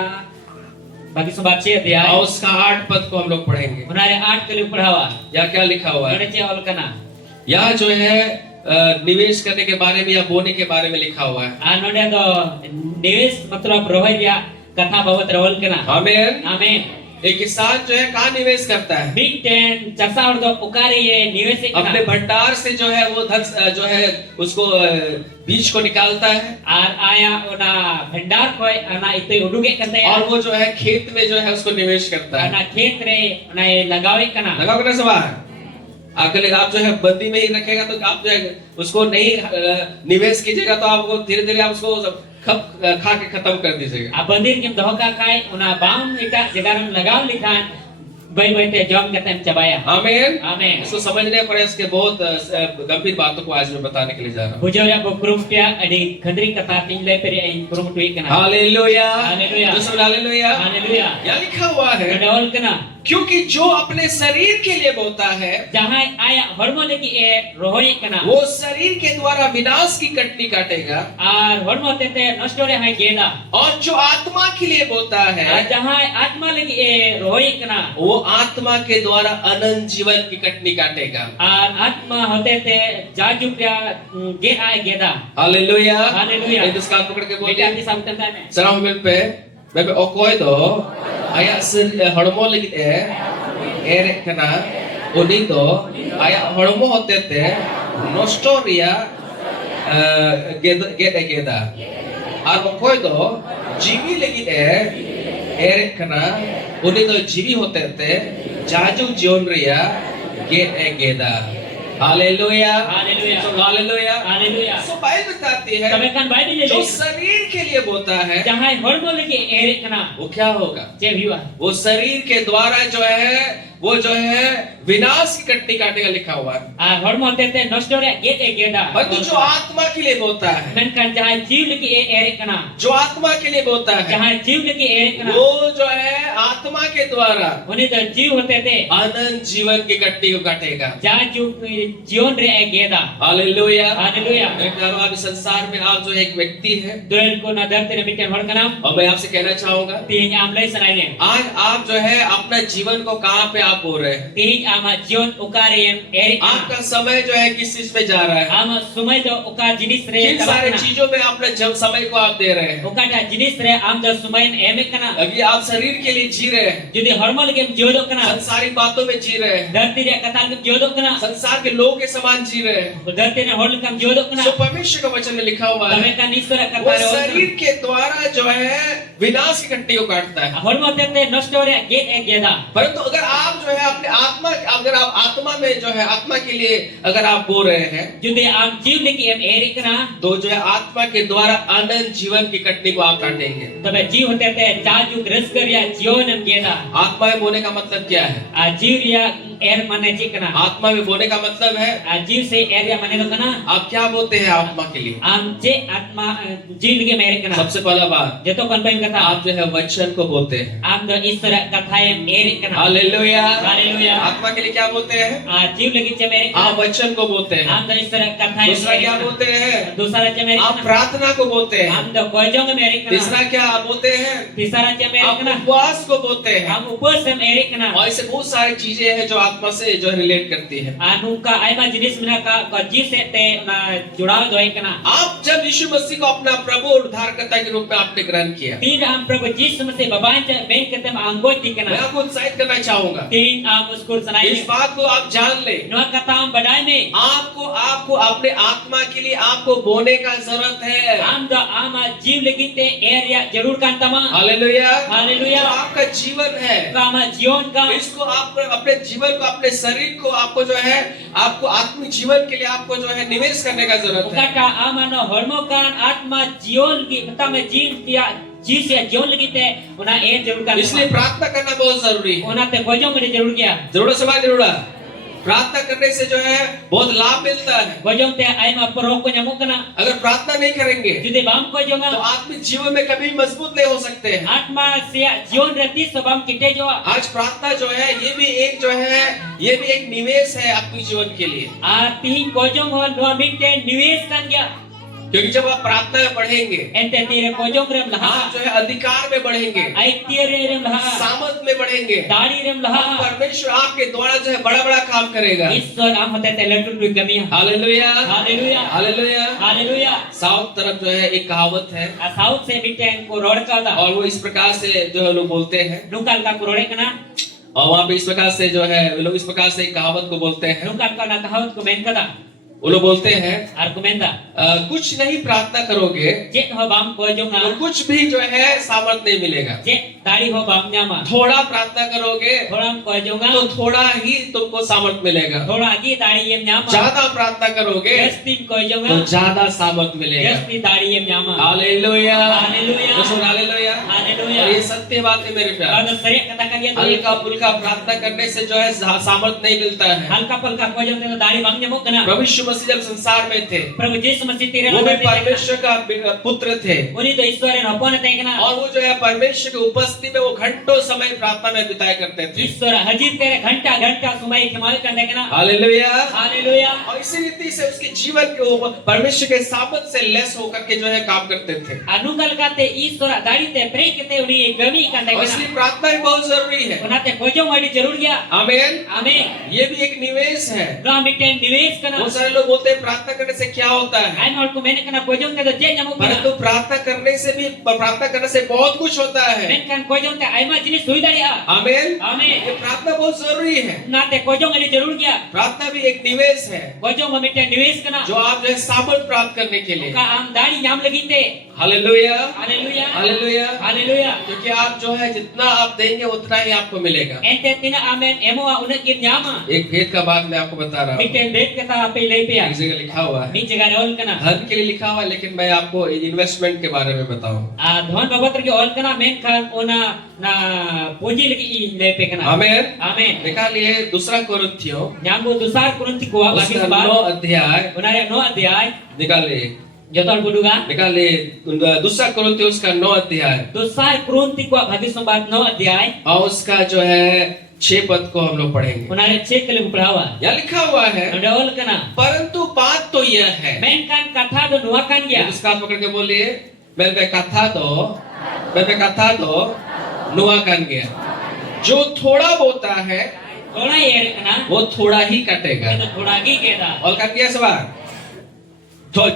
भागी संवाद 6 अध्याय और उसका 8 पद को हम लोग पढ़ेंगे। उनारे 8 के लिए पढ़ावा या क्या लिखा हुआ है, गणचे और कना यहाँ जो है निवेश करने के बारे में या बोने के बारे में लिखा हुआ है। आनोडे तो निवेश मतलब रोहिया कथा बाबत रवल कना आमीन। आमीन। एक किसान जो है कहाँ निवेश करता है, बिग टेन चरसा और दो उकारे ये निवेश अपने भंडार से जो है वो धन जो है उसको बीज को निकालता है, आर आया ओना भंडार को ना इते उडुगे करते हैं और वो जो है खेत में जो है उसको निवेश करता है। ना खेत रे ना ये लगावे कना लगाओ ना सवाल अगले आप जो है बंदी में ही रखेगा तो आप जो है उसको नहीं निवेश कीजिएगा तो आपको धीरे धीरे आप उसको खा के खत्म कर दीजिएगा। अब बंदिर के धोखा खाए उना बाम इटा जगह में लगाव लिखान भाई भाई ते जॉब करते हैं चबाया। आमीन। आमीन। इसको समझने पर इसके बहुत गंभीर बातों को आज मैं बताने के लिए जा रहा हूँ। बुझो या बकरुम पे अडी खंदरी कथा तीन ले पर इन कुरुम टुई कना हालेलुया, हालेलुया, हालेलुया, हालेलुया। क्या लिखा हुआ है, गडवल कना क्योंकि जो अपने शरीर के लिए बोता है जहां आया हरमोने की ए रोहई कना वो शरीर के द्वारा विनाश की कटनी काटेगा, आर हरमोते ते नष्ट रे है गेदा और जो आत्मा के लिए बोता है जहां आत्मा लगी ए रोहई कना वो आत्मा के द्वारा अनंत जीवन की कटनी काटेगा। आर आत्मा होते ते जाजुप्या गे आए गेदा। Hallelujah, hallelujah. ये दुष्काल पकड़ के बेटा बोलिए आपकी सामने में सलाम पे bebe okoy do aya hormo lagi ere kana oni do aya hormo hotete nosto ria geda ar okoy do jibi lagi ere kana oni do jibi hotete jaju jion ria geda। Hallelujah, hallelujah, hallelujah, hallelujah. So Bible बताती है कभी कान बाइबल ले जो शरीर के लिए बोता है जहां हरमो लगी एरे कना वो क्या होगा, जे हुआ वो शरीर के द्वारा जो है वो जो है विनाश की कटनी काटेगा लिखा हुआ है। आ हरमो तेते नष्ट रे गेते गेदा और तो जो आत्मा के लिए बोता है, मेनकान जहां जीव लगी एरे कना जो आत्मा के लिए बोता है जहां जीव लगी एरे कना वो जो है आत्मा के द्वारा उन्हें तो जीव होते थे अनंत जीवन की कटनी को काटेगा। जहां जीवन रे ए गेदा। Hallelujah, hallelujah. मेरे प्यारों आप इस संसार में आप जो है एक व्यक्ति है दोल को न धरते मिटे हड़कना और मैं आपसे कहना चाहूंगा तीन आमले सनाइए आज आप जो है अपना जीवन को कहाँ पे आप बो रहे हैं? Tihing ama jion ukarem erik. आपका समय जो है किस चीज पे जा रहा है? Ama sumai do uka jinis re किन सारे tabakna. चीजों में अपने जब समय को आप दे रहे हैं? Uka da jinis re am do sumain emek kana. अभी आप शरीर के लिए जी रहे हैं, Judi hormon lagi jiodok kana. संसारिक बातों में जी रहे हैं, Dharti re katal ke jiodok kana. संसार के लोगों के समान जी रहे हैं। Dharti re hormon kam jiodok kana. जो परमेश्वर का वचन में लिखा हुआ है, Tame kan istora वो kata re शरीर के द्वारा जो है विनाश की घंटी को काटता है। hormon te nosto re get ek geda. परंतु अगर आप जो है अपने आत्मा, अगर आप आत्मा में जो है आत्मा के लिए अगर आप बो रहे हैं, Judi am jiw lagi em erik kana. तो जो है आत्मा के द्वारा अनंत जीवन की कटनी को आप काटेंगे। Tabe jiw hote te chajuk resgar ya jion em geda. आत्मा में बोने का मतलब क्या है? A jiw ya er mane ji kana. आत्मा में बोने का मतलब है A jiw se er ya mane do kana. आप क्या बोलते हैं आत्मा के लिए? Am je atma jiw lagi em erik kana. सबसे पहला बात, Joto kan paim kata. आप जो है वचन को बोलते हैं। Am do istora kata em erik kana. Hallelujah. Haleluya. आत्मा के लिए क्या बोलते हैं? A jiw lagi cem erik आप kana. वचन को बोलते हैं। Am do istora kata em दूसरा erik क्या kana. बोलते हैं? Dusara cem erik आप kana. प्रार्थना को बोलते हैं। Am do kojong em erik kana. तीसरा क्या आप बोलते हैं? Tisara cem erik आप kana. उपवास को बोलते हैं। Am upos em erik kana. और ऐसे बहुत सारी चीजें हैं जो आत्मा से जो रिलेट करती है। Nungka aima jenis mina ka jiw se te na judaw doi kana. आप जब यीशु मसीह को अपना प्रभु और उद्धारकर्ता के रूप में आपने ग्रहण किया, Tin am Prabhu Jesus mesti babain cha ben ketem anggot di मैं kana. आपको उत्साहित करना चाहूंगा, Tin am uskur sanai. इस बात को आप जान ले, No kata am badai me. आपको अपने आत्मा के लिए आपको बोने का जरूरत है। Am da ama jiw lagi te area jarur kan tama. Hallelujah. Haleluya. जो आपका जीवन है, Kama jion ka. इसको आप अपने जीवन को, अपने शरीर को आपको जो है आपको आत्मिक जीवन के लिए आपको जो है निवेश करने का जरूरत है। Kata ama no hormo kan atma jion ki bata me jiw kia jiw se jion lagi te una air jarur kan. इसलिए प्रार्थना करना बहुत जरूरी है। Ona te kojong gede jarur kia. जरूर समझ जरूर प्रार्थना करने से जो है बहुत लाभ मिलता है। Kojong te aima perok ko nyamuk kana. अगर प्रार्थना नहीं करेंगे Judi bam kojong तो आत्मिक जीवन में कभी मजबूत नहीं हो सकते हैं। आत्मा से जीवन रहती सबम किटे जो आज प्रार्थना जो है ये भी एक जो है ये भी एक निवेश है आत्मिक जीवन के लिए, तीन कोजों हो दो मिनटे निवेश कर गया क्योंकि जब आप प्रार्थना में बढ़ेंगे एंते तीरे कोजों रेम लहा आप जो है अधिकार में बढ़ेंगे, आई तीरे रेम लहा सामर्थ में बढ़ेंगे, दाढ़ी रेम लहा परमेश्वर आपके द्वारा जो है बड़ा बड़ा काम करेगा। ईश्वर हम होते ते लटू टू कमी hallelujah hallelujah hallelujah. Hallelujah south तरफ जो है एक कहावत है साउथ से मिटे को रोड का था और वो इस प्रकार से जो है लोग बोलते हैं, नुकाल का रोड़े कना और वहाँ पे इस प्रकार से जो है वो लोग इस प्रकार से एक कहावत को बोलते हैं। नुकाल का ना कहावत को मेन कदा वो लोग बोलते हैं आर्गुमेंटा कुछ नहीं प्रार्थना करोगे जे हो बाम कोजों ना तो कुछ भी जो है सामर्थ नहीं मिलेगा। जे दाढ़ी हो बाम न्यामा थोड़ा प्रार्थना करोगे थोड़ा कोजों ना तो थोड़ा ही तुमको सामर्थ मिलेगा। थोड़ा आगे दाढ़ी ये न्यामा ज्यादा प्रार्थना करोगे जस्टिन कोजों तो ना ज्यादा सामर्थ मिलेगा। जस्टिन दाढ़ी ये Nyama hallelujah hallelujah hallelujah. Hallelujah और ये सत्य बात है मेरे प्यार। और सरे कथा का ये हल्का फुल्का प्रार्थना करने से जो है सामर्थ नहीं मिलता है। हल्का फुल्का कोजों तो दाढ़ी बाम न्यामो कना प्रभु यीशु मसीह जब संसार में थे प्रभु यीशु मसीह तेरे वो भी परमेश्वर का पुत्र थे उन्हीं तो ईश्वर ने अपन ते कना और वो जो है परमेश्वर की उपस्थिति में वो घंटों समय प्रार्थना में बिताया करते थे। ईश्वर हजीर तेरे घंटा घंटा समय कमाल कर देना हालेलुया हालेलुया और इसी रीति से उसके जीवन के वो परमेश्वर के सामर्थ से लेस होकर के जो है काम करते थे। अनुकल काते ईश्वर दाढ़ी ते प्रे केते उन्हीं गमी कर और देना इसलिए प्रार्थना भी बहुत जरूरी है। उनाते कोजों वाली जरूर गया आमीन आमीन ये भी एक निवेश है। नो मिटे निवेश करना बहुत सारे लोग बोलते हैं प्रार्थना करने से क्या होता है, आई नॉट को मैंने कना कोजों ते तो जे न्यामो परंतु प्रार्थना करने से भी प्रार्थना करने से बहुत कुछ होता है। मैं कन कोजों ते आईमा जिनी सुविधाड़िया आमीन आमीन ये प्रार्थना बहुत जरूरी है। नाते कोजों वाली जरूर गया प्रार्थना भी एक निवेश है कोजों में मिटे निवेश करना जो आप जो है सामर्थ प्राप्त करने के लिए। का आम दाढ़ी नाम लगीते हालेलुया हालेलुया हालेलुया। हालेलुया क्योंकि आप जो है जितना आप देंगे उतना ही आपको मिलेगा। एंते तिना आमेन एमोआ उन्हें की न्यामा एक भेद का बात मैं आपको बता रहा हूँ, मिटे बेट के ता पे ले पे एक जगह लिखा हुआ है, नी जगह रोल कना धन के लिए लिखा हुआ है, लेकिन मैं आपको इन्वेस्टमेंट के बारे में बताऊं। धन भगवत के ओल कना मेन खान ओना ना पूंजी लगी ले पे कना आमीन आमीन निकालिए दूसरा कोरिन्थियों न्यामो दुसार कुरंती को बाकी उसका बात 9 अध्याय उनारे 9 अध्याय निकालिए जतन बुडुगा निकालिए दूसरा कोरिन्थियों उसका 9 अध्याय दुसार कुरंती को बाकी संबाद 9 अध्याय और उसका जो है 6 पद को हम लोग पढ़ेंगे। उनारे चेक ले पढ़ावा यहाँ लिखा हुआ है डोल कना परंतु बात तो यह है, मेन कान कथा दो नुआ कान गया उसका पकड़ के बोलिए मैं पे कथा दो नुआ कान गया। जो थोड़ा बोता है थोड़ा ये ना वो थोड़ा ही काटेगा। itu थोड़ा ही केदा और कर दिया सवाल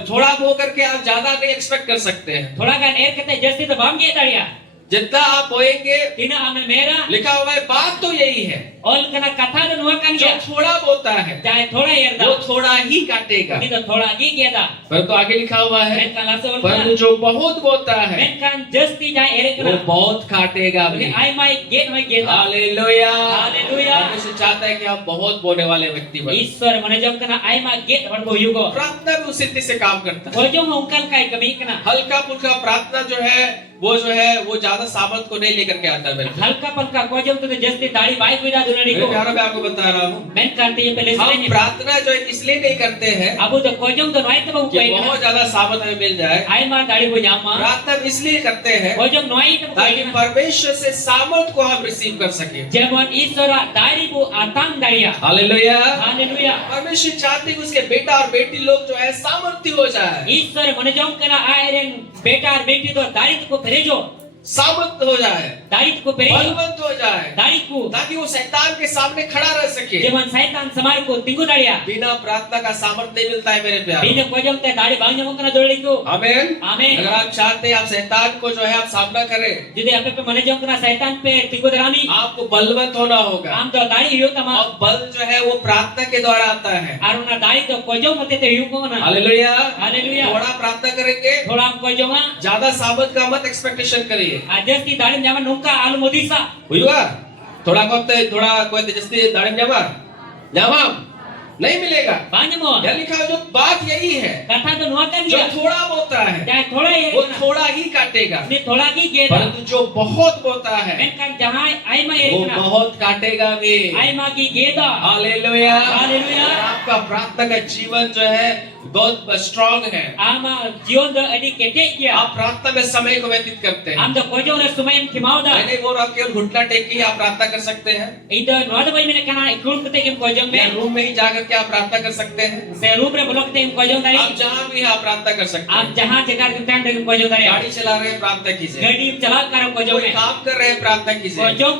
थोड़ा बो करके आप ज्यादा नहीं एक्सपेक्ट कर सकते हैं। थोड़ा kan air kata जस्ती तो बम के तड़िया जितना आप बोएंगे tina ame मेरा लिखा हुआ है बात तो यही है all kena kata dan nuah kan जो ya थोड़ा बोता है चाहे थोड़ा air वो दा थोड़ा ही काटेगा। itu थोड़ा ही केदा परंतु आगे लिखा हुआ है men kan langsung परंतु जो बहुत बोता है men kan जस्ती चाहे air वो kena बहुत काटेगा भी। Jadi ai mai get mai केदा हालेलुया। Haleluya. परमेश्वर चाहता है कि आप बहुत बोने वाले व्यक्ति बने। ईश्वर मनजम kena ai mai get bar bo yugo प्रार्थना भी उसी रीति से काम करता है। Kojong ungkal kai kami kena हल्का फुल्का प्रार्थना जो है वो ज्यादा सामर्थ को नहीं लेकर के आता है मेरे प्यारे। halka palka kojong tu जस्ती दाढ़ी बाई कुदा दुनड़ी मेरे को प्यारों मैं आपको बता रहा हूँ men kan te pele हम sele प्रार्थना जो है इसलिए नहीं करते हैं abu to kojong to noi to bu कि kai बहुत ज्यादा सामर्थ हमें मिल जाए। ai ma दाढ़ी bo nyama प्रार्थना इसलिए करते हैं kojong noi to bu kai ताकि परमेश्वर से सामर्थ को हम रिसीव कर सके। jemon ईश्वर दाढ़ी bo atang daria hallelujah. haleluya परमेश्वर चाहते हैं कि उसके बेटा और बेटी लोग जो है सामर्थ्य हो जाए, ईश्वर मनजम kena ai ren बेटा और बेटी तो दाढ़ी को भेजो सामर्थ हो जाए, दाढ़ी को भेजो बलवंत हो जाए, दाढ़ी को ताकि वो शैतान के सामने खड़ा रह सके। jemon शैतान समार को तिंगु daria बिना प्रार्थना का सामर्थ नहीं मिलता है मेरे प्यारे। bina kojong te दाढ़ी bang nyamong kena doli ko आमीन। Amin. अगर आप चाहते हैं आप शैतान को जो है आप सामना करें, jadi ape pe मनजम kena शैतान पे तिंगु darami आपको बलवंत होना होगा am to दाढ़ी हियो तमा और बल जो है वो प्रार्थना के द्वारा आता है। aruna दाढ़ी तो kojong mate te hiyo ko na hallelujah. Haleluya. थोड़ा प्रार्थना करेंगे, thoda am kojong a ज्यादा सामर्थ का मत एक्सपेक्टेशन करिए। ajasti दाढ़ी nyama nungka alu modisa हुआ थोड़ा कोई तेजस्वी दाढ़ी जामा जामा नहीं मिलेगा। bang nyamo यह लिखा है जो बात यही है kata to nuah kan जो dia थोड़ा बोता है चाहे थोड़ा ये वो थोड़ा ही काटेगा, ni thoda ki ge परंतु जो बहुत बोता है men kan jahan ai ma ye वो kena बहुत काटेगा भी। ai ma ki ge da hallelujah. Haleluya. आपका प्रार्थना का जीवन जो है बहुत स्ट्रांग है। ama jion do adi kete kia आप प्रार्थना में समय को व्यतीत करते हैं। am do kojong re sumayam kimau da मैंने वो रख केवल घुटना टेक के ही आप प्रार्थना कर सकते हैं ito nuah da bai men kana ikul kete kim kojong या me रूम में ही जाकर के आप प्रार्थना कर सकते हैं। se room re bolok te kim kojong आप dari जहाँ भी हैं आप प्रार्थना कर सकते हैं। आप जहाँ जगह के टाइम तक कojong dari गाड़ी चला रहे हैं प्रार्थना कीजिए, गाड़ी चला कर kojong कोई में काम कर रहे हैं प्रार्थना कीजिए, kojong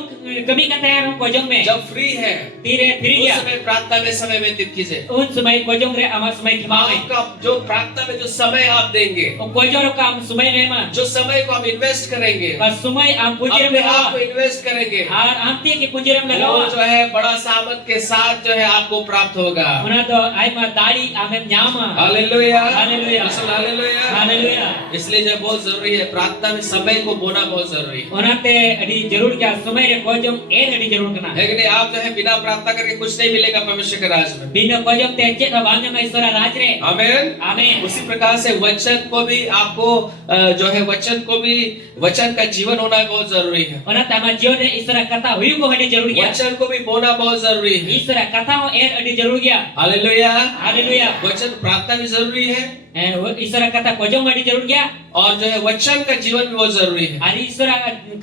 कभी का तैयार हम kojong में जब फ्री है तीरे फिर उस गया समय प्रार्थना में समय व्यतीत कीजिए। उन समय kojong re ama समय kimau में आपका जो प्रार्थना में जो समय आप देंगे, kojong ka am समय में ma जो समय को हम इन्वेस्ट करेंगे, का समय am punji अपने में आप को लगाओ इन्वेस्ट करेंगे, और हम ते की punji में वो लगाओ जो है बड़ा सामर्थ के साथ जो है आपको प्राप्त होगा। उना तो आई मा दाढ़ी आमे Nyama hallelujah. Hallelujah. Hallelujah. Hallelujah इसलिए जो बहुत जरूरी है प्रार्थना में समय को बोना बहुत जरूरी है। उना ते अडी जरूर क्या समय रे kojong अडी जरूर करना है कि नहीं? आप जो है बिना प्रार्थना करके कुछ नहीं मिलेगा परमेश्वर के राज में। बिना kojong ते चेत बांगे में ईश्वर राज रे आमीन। आमीन उसी प्रकार से वचन को भी आपको जो है वचन का जीवन होना बहुत जरूरी है। उना तमा जीवन रे ईश्वर कथा हुई को अडी जरूर गया वचन को भी बोना बहुत जरूरी है। ईश्वर कथा हो अडी जरूर गया हालेलुया। हालेलुया वचन प्रार्थना भी जरूरी है ईश्वर कथा kojong अडी जरूर गया और जो है वचन का जीवन भी बहुत जरूरी है। और ईश्वर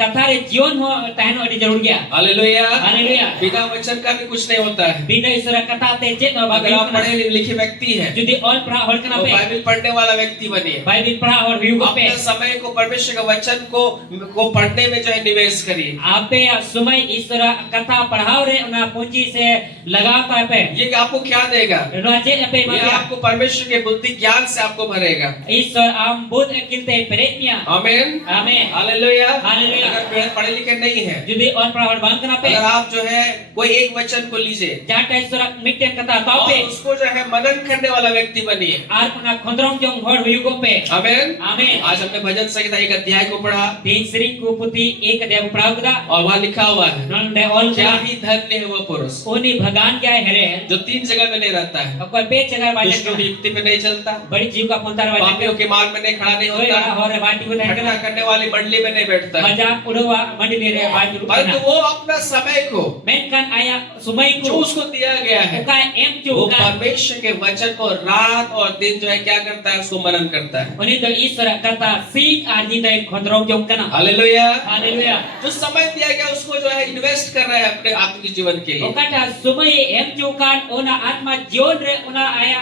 कथा रे जीवन हो तहनो अडी जरूर गया हालेलुया। हालेलुया बिना वचन का भी कुछ नहीं होता है। बिना ईश्वर कथा ते चेत अगर आप बागे पढ़े लिखे व्यक्ति है जुदी ऑल पढ़ा होड़ कना तो पे बाइबल पढ़ने वाला व्यक्ति बनिए। बाइबल पढ़ा और व्यू पे अपने समय को परमेश्वर के वचन को पढ़ने में जो है निवेश करिए। आपे समय ईश्वर कथा पढ़ाओ रे उना पूंजी से लगाओ का पे ये आपको क्या देगा? रोजे पे ये मत आपको परमेश्वर के बुद्धि ज्ञान से आपको भरेगा। ईश्वर आम बुद्ध किलते प्रेतमिया आमीन। आमीन हालेलुया। हालेलुया। अगर पढ़े लिखे नहीं है, जुदी और पढ़ा और बांध कना पे अगर आप जो है कोई एक वचन को लीजिए जाटा ईश्वर मिटे कथा ताओ और पे उसको जो है मनन करने वाला व्यक्ति बनिए। आर उना खंद्रों जों होड़ व्यू को पे आमीन। आमीन आज हमने भजन संहिता एक अध्याय को पढ़ा तीन श्री को पुती एक अध्याय पढ़ाओ कदा और वहाँ लिखा हुआ है नंदे ऑल क्या ही धन्य है वो पुरुष ओनी भगवान क्या है जो तीन जगह में नहीं रहता है, कोई पे जगह बाजे दुष्टों की युक्ति में नहीं चलता, बड़ी जीव का पंतार बाजे पापियों के मार्ग में नहीं खड़ा नहीं कोई होता, और बाटी को घटना करने वाली मंडली में नहीं बैठता, मजाक उड़वा मंडली रे बाटी परंतु वो अपना समय को मेनkan aya sumai जो ku उसको दिया गया है uka em वो chu ka परमेश्वर के वचन को रात और दिन जो है क्या करता है उसको मनन करता है। oni do isra kata sik arni dai khodrong jong kana hallelujah. haleluya जो समय दिया गया उसको जो है इन्वेस्ट कर रहा है अपने आत्मिक जीवन के लिए। okata sumai em chu kan ona atma jion re ona aya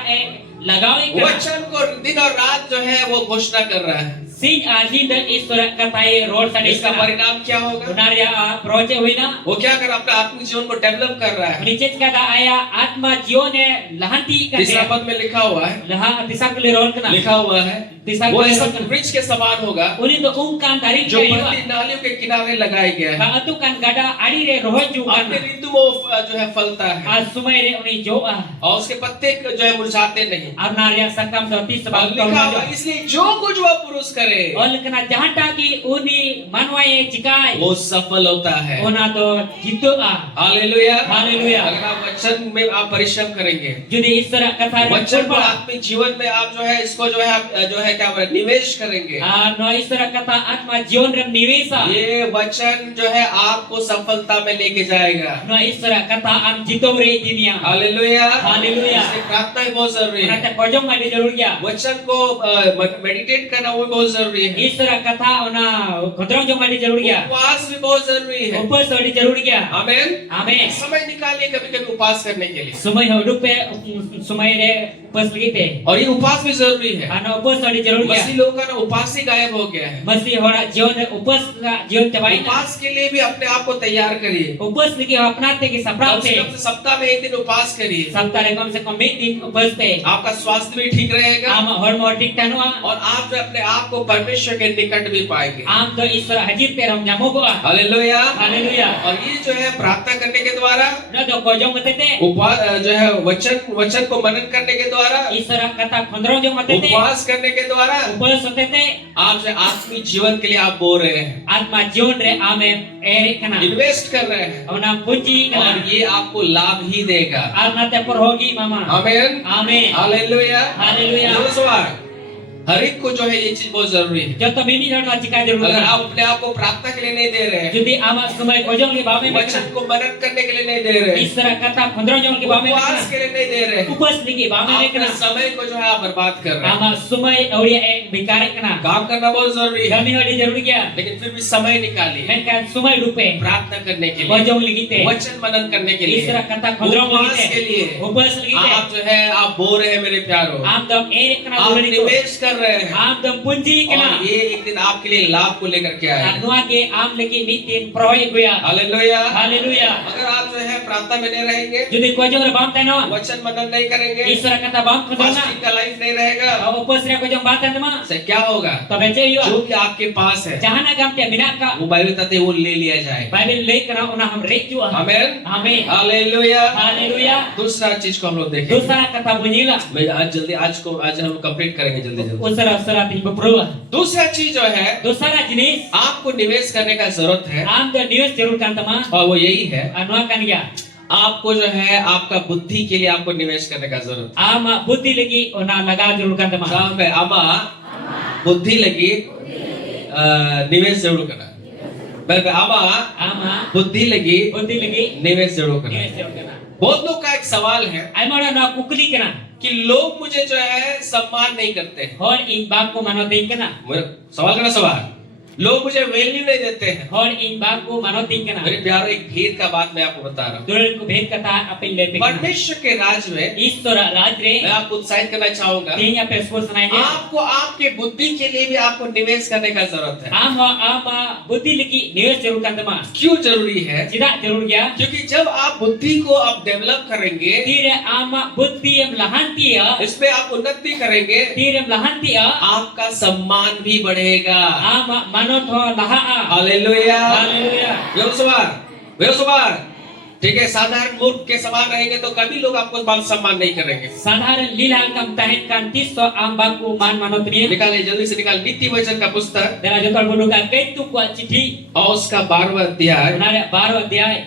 lagawi kana वचन को दिन और रात जो है वो घोषणा कर रहा है। sing ajin dan istora katai rol tadi इसका परिणाम क्या होगा? benar ya proje huina वो क्या कर अपने आत्मिक जीवन को डेवलप कर रहा है। menicet kata aya atma jione lahanti तीसरा kate पद में लिखा हुआ है, laha tisar kali rol kana लिखा हुआ है tisar वो kali ऐसा rol kana वृक्ष के समान होगा uni to ungkan dari जो kaiwa बहती नालियों के किनारे लगाया गया है। ka atukan gada ari re rohoju अपने kana ऋतु में वो जो है फलता है asumai re uni joa और उसके पत्ते जो है मुरझाते नहीं। arnar ya sakam doti और sebab लिखा हुआ tolong इसलिए जो कुछ वह पुरुष करे oleh kena jahata ki uni manwaye cikai वो सफल होता है। ona to jitu hallelujah. Haleluya. अगर आप वचन में आप परिश्रम करेंगे, judi istora kata वचन को re आत्मिक जीवन में आप जो है इसको जो है आप जो है क्या बोले निवेश करेंगे, no istora kata atma jion rem niwesa ये वचन जो है आपको सफलता में लेके जाएगा। no istora kata am jitu re dunia hallelujah. Haleluya. इसलिए प्रार्थना भी बहुत जरूरी है। Nate pojong madi jarur gya वचन को मेडिटेट करना वो बहुत जरूरी है। istora kata ona kodrong jong madi jarur gya उपवास भी बहुत जरूरी है। upas odi jarur gya आमीन। amen समय निकालिए कभी कभी उपवास करने के लिए, sumai hoduk pe sumai re upas lagi te और ये उपवास भी जरूरी है। ana upas odi jarur gya मसीह लोगों का ना उपवास ही गायब हो गया है। mesti hora jion re upas ka jion chabai na उपवास के लिए भी अपने आप को तैयार करिए। upas lagi apna te ki कम saprap से te कम सप्ताह में एक दिन उपवास करिए, sabta re kam se kam mid din upas te आपका स्वास्थ्य भी ठीक रहेगा am hormon dik tanua और आप जो अपने आप को परमेश्वर के निकट भी पाएंगे। am to istora hajit te ram nyamogoa hallelujah. haleluya और ये जो है प्रार्थना करने के द्वारा no do kojong matete उपवास जो है वचन को मनन करने के द्वारा, istora kata khondrong jong matete उपवास करने के द्वारा upas matete आप जो आत्मिक जीवन के लिए आप बो रहे हैं, atma jion re ame ere kana invest कर रहे हैं ona puji और kana ये आपको लाभ ही देगा। arna te porhogi mama आमीन। amen hallelujah. Haleluya. नमस्कार। हर एक को जो है ये चीज बहुत जरूरी है। joto mini hor na cikai jarur अगर kana आप अपने आप को प्रार्थना के लिए नहीं दे रहे हैं, judi ama sumai kojong li bame me वचन को मनन करने के लिए नहीं दे रहे हैं, istora kata khondrong jong li bame me उपवास kana के लिए नहीं दे रहे हैं, upas lagi bame me अपने kana समय को जो है आप बर्बाद कर रहे हैं। ama sumai auria e bikare kana काम करना बहुत जरूरी है, kami hodi jarur gya लेकिन फिर भी समय निकालिए menkan sumai rupe प्रार्थना करने के लिए, kojong lagi te वचन मनन करने के लिए, istora kata khondrong उपवास lagi के te लिए। upas lagi आप te जो है आप बो रहे हैं मेरे प्यारो, am dom ere kana आप ulani ko निवेश कर रहे हैं am dom punji kana और ये एक दिन आपके लिए लाभ को लेकर के आएगा। anua ke am lagi mitin proy guya hallelujah. haleluya अगर आप जो है प्रार्थना में नहीं रहेंगे, judi kojong re bam tano वचन मनन नहीं करेंगे, istora kata bam khondrong na fasting का लाइफ नहीं रहेगा, upas re kojong batan tema से क्या होगा? to bece yo जो भी आपके पास है jahana gam te minaka वो बाइबल बताते हैं वो ले लिया जाए। bible le kana ona ham re ju आमीन। amen hallelujah. haleluya दूसरा चीज को हम लोग देखेंगे। dosara kata bunyilah मैं आज हम कंप्लीट करेंगे जल्दी जल्दी। usara tin beproa दूसरा चीज जो है dosara jenis आपको निवेश करने का जरूरत है am the news jarur kan tema और वो यही है, anua kan ya आपको जो है आपका बुद्धि के लिए आपको निवेश करने का जरूरत ama buddhi lagi ona laga jarur kan है। tema कहाँ पे आमा बुद्धि लगी निवेश जरूर करना। मैं आमा ama बुद्धि लगी buddhi lagi निवेश जरूर करना। news jarur kana बहुत लोग का एक सवाल है ai mara na kukli kana कि लोग मुझे जो है सम्मान नहीं करते हैं। hor in bag ko mano ting kana मेरा सवाल करना सवाल, लोग मुझे वैल्यू नहीं देते हैं। hor in bag ko mano ting kana मेरे प्यारो एक भेद का बात मैं आपको बता रहा हूँ। duran ko bhet kata apin le pe परमेश्वर के राज में istora rajre मैं आपको उत्साहित करना चाहूंगा, tinya pe spor sanai je आपको आपके बुद्धि के लिए भी आपको निवेश करने का जरूरत है। ama buddhi lagi news jarur kan tema क्यों जरूरी है? tidak jarur ya क्योंकि जब आप बुद्धि को आप डेवलप करेंगे, tire ama buddhi em lahanti ya इसमें आप उन्नति करेंगे, tire em lahanti ya आपका सम्मान भी बढ़ेगा। ama manot ho laha hallelujah. haleluya व्यवसाय ठीक है। साधारण मूर्ख के समान रहेंगे तो कभी लोग आपको मान सम्मान नहीं करेंगे। sadaran lilang kam tahen kan tiso ambang ku man manot ria निकाले जल्दी से निकाल नीति वचन का पुस्तक dana jotol buduka kaitu ku chithi और उसका 12वां अध्याय, onare 12 adhyay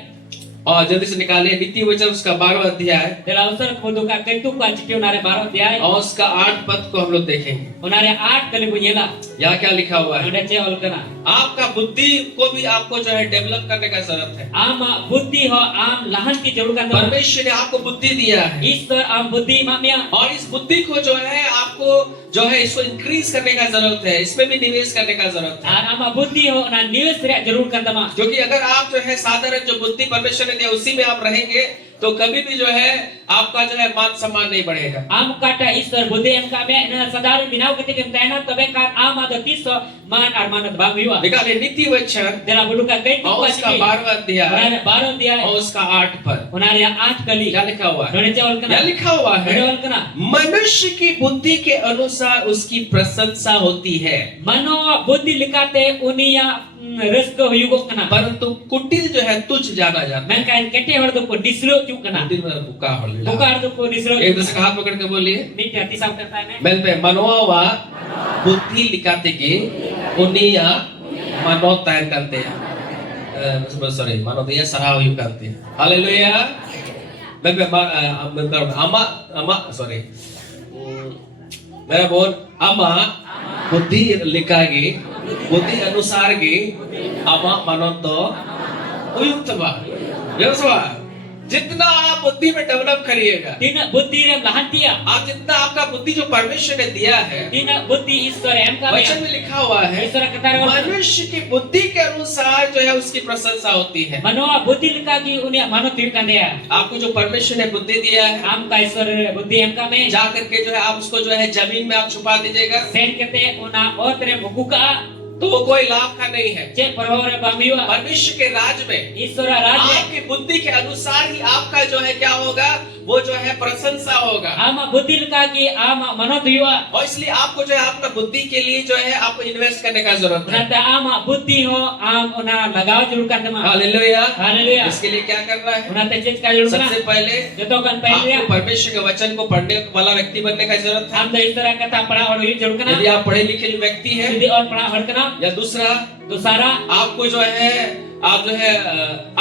और जल्दी से निकालिए नीति वचन उसका 12वां अध्याय dela usar buduka kaitu ku chithi onare 12 adhyay और उसका 8 पद को हम लोग देखेंगे। onare 8 kali bunyela यहाँ क्या लिखा हुआ है? onde che ol kana आपका बुद्धि को भी आपको जो है डेवलप करने का जरूरत है। ama buddhi ho am lahanti jarur kan tema परमेश्वर ने आपको बुद्धि दिया है istor am buddhi mamya और इस बुद्धि को जो है आपको जो है इसको इंक्रीज करने का जरूरत है, इसमें भी निवेश करने का जरूरत है। ama buddhi ho na news ria jarur kan tema क्योंकि अगर आप जो है साधारण जो बुद्धि परमेश्वर ने दिया उसी में आप रहेंगे तो कभी भी जो है आपका जो है मान सम्मान नहीं बढ़ेगा। Am kata Isor budi em kami na sadari binau ketika mtena tobe kan am ada tiso man armanat bang hiwa. निकाले नीति वचन Dela buduka kai tu और उसका 12वां अध्याय Unare baro dia. और उसका 8 पद Unare 8 kali. क्या लिखा हुआ है? None chawal क्या kana. लिखा हुआ है? Chawal kana. मनुष्य की बुद्धि के अनुसार उसकी प्रशंसा होती है, Mano budi likate unia resko huyugo kana. परंतु कुटिल जो है तुच्छ जाना जाता है। Menkain kete hor do ko disro chu kana. कुटिल मतलब बुका हो लेला। Bukar do ko disro. एक दूसरे का हाथ पकड़ के बोलिए, Ni hati sam karta hai main. मेल पे मनोवा बुद्धि लिखाते के उनिया मनो तय करते हैं, सॉरी मनो दिया सराव यू करते हैं। हालेलुया। मेल पे मतलब अमा सॉरी मेरा बोल अमा बुद्धि लिखागे बुद्धि अनुसार गे अमा मनो तो उयुक्त बा व्यवसाय जितना आप बुद्धि में डेवलप करिएगा, Tina budi rem lahantia. आप जितना आपका बुद्धि जो परमेश्वर ने दिया है, Tina budi Isor em kami. वचन में लिखा हुआ है Isor kata ron. मनुष्य की बुद्धि के अनुसार जो है उसकी प्रशंसा होती है। Mano budi likagi unia mano tirkan dia. आपको जो परमेश्वर ने बुद्धि दिया है, Am ka Isor budi em kami. जा करके जो है आप उसको जो है जमीन में आप छुपा दीजिएगा Sen kete una otre buka. तो वो कोई लाभ का नहीं है। Cek perhore bamiwa. परमेश्वर के राज में Isora raja. आपकी बुद्धि के अनुसार ही आपका जो है क्या होगा, वो जो है प्रशंसा होगा। Ama budi likagi ama mano tuiwa. और इसलिए आपको जो है अपना बुद्धि के लिए जो है आपको इन्वेस्ट करने का जरूरत है। Nata ama budi ho am una lagao jurkan tema. Hallelujah. Haleluya. इसके लिए क्या करना है? Una te cek ka jurkan. सबसे पहले Joto kan paile. आपको परमेश्वर के वचन को पढ़ने वाला व्यक्ति बनने का जरूरत है। Am da Isora kata para hor jurkan. यदि आप पढ़े लिखे व्यक्ति हैं, Jadi or para hor kana. या दूसरा Dosara आपको जो है आप जो है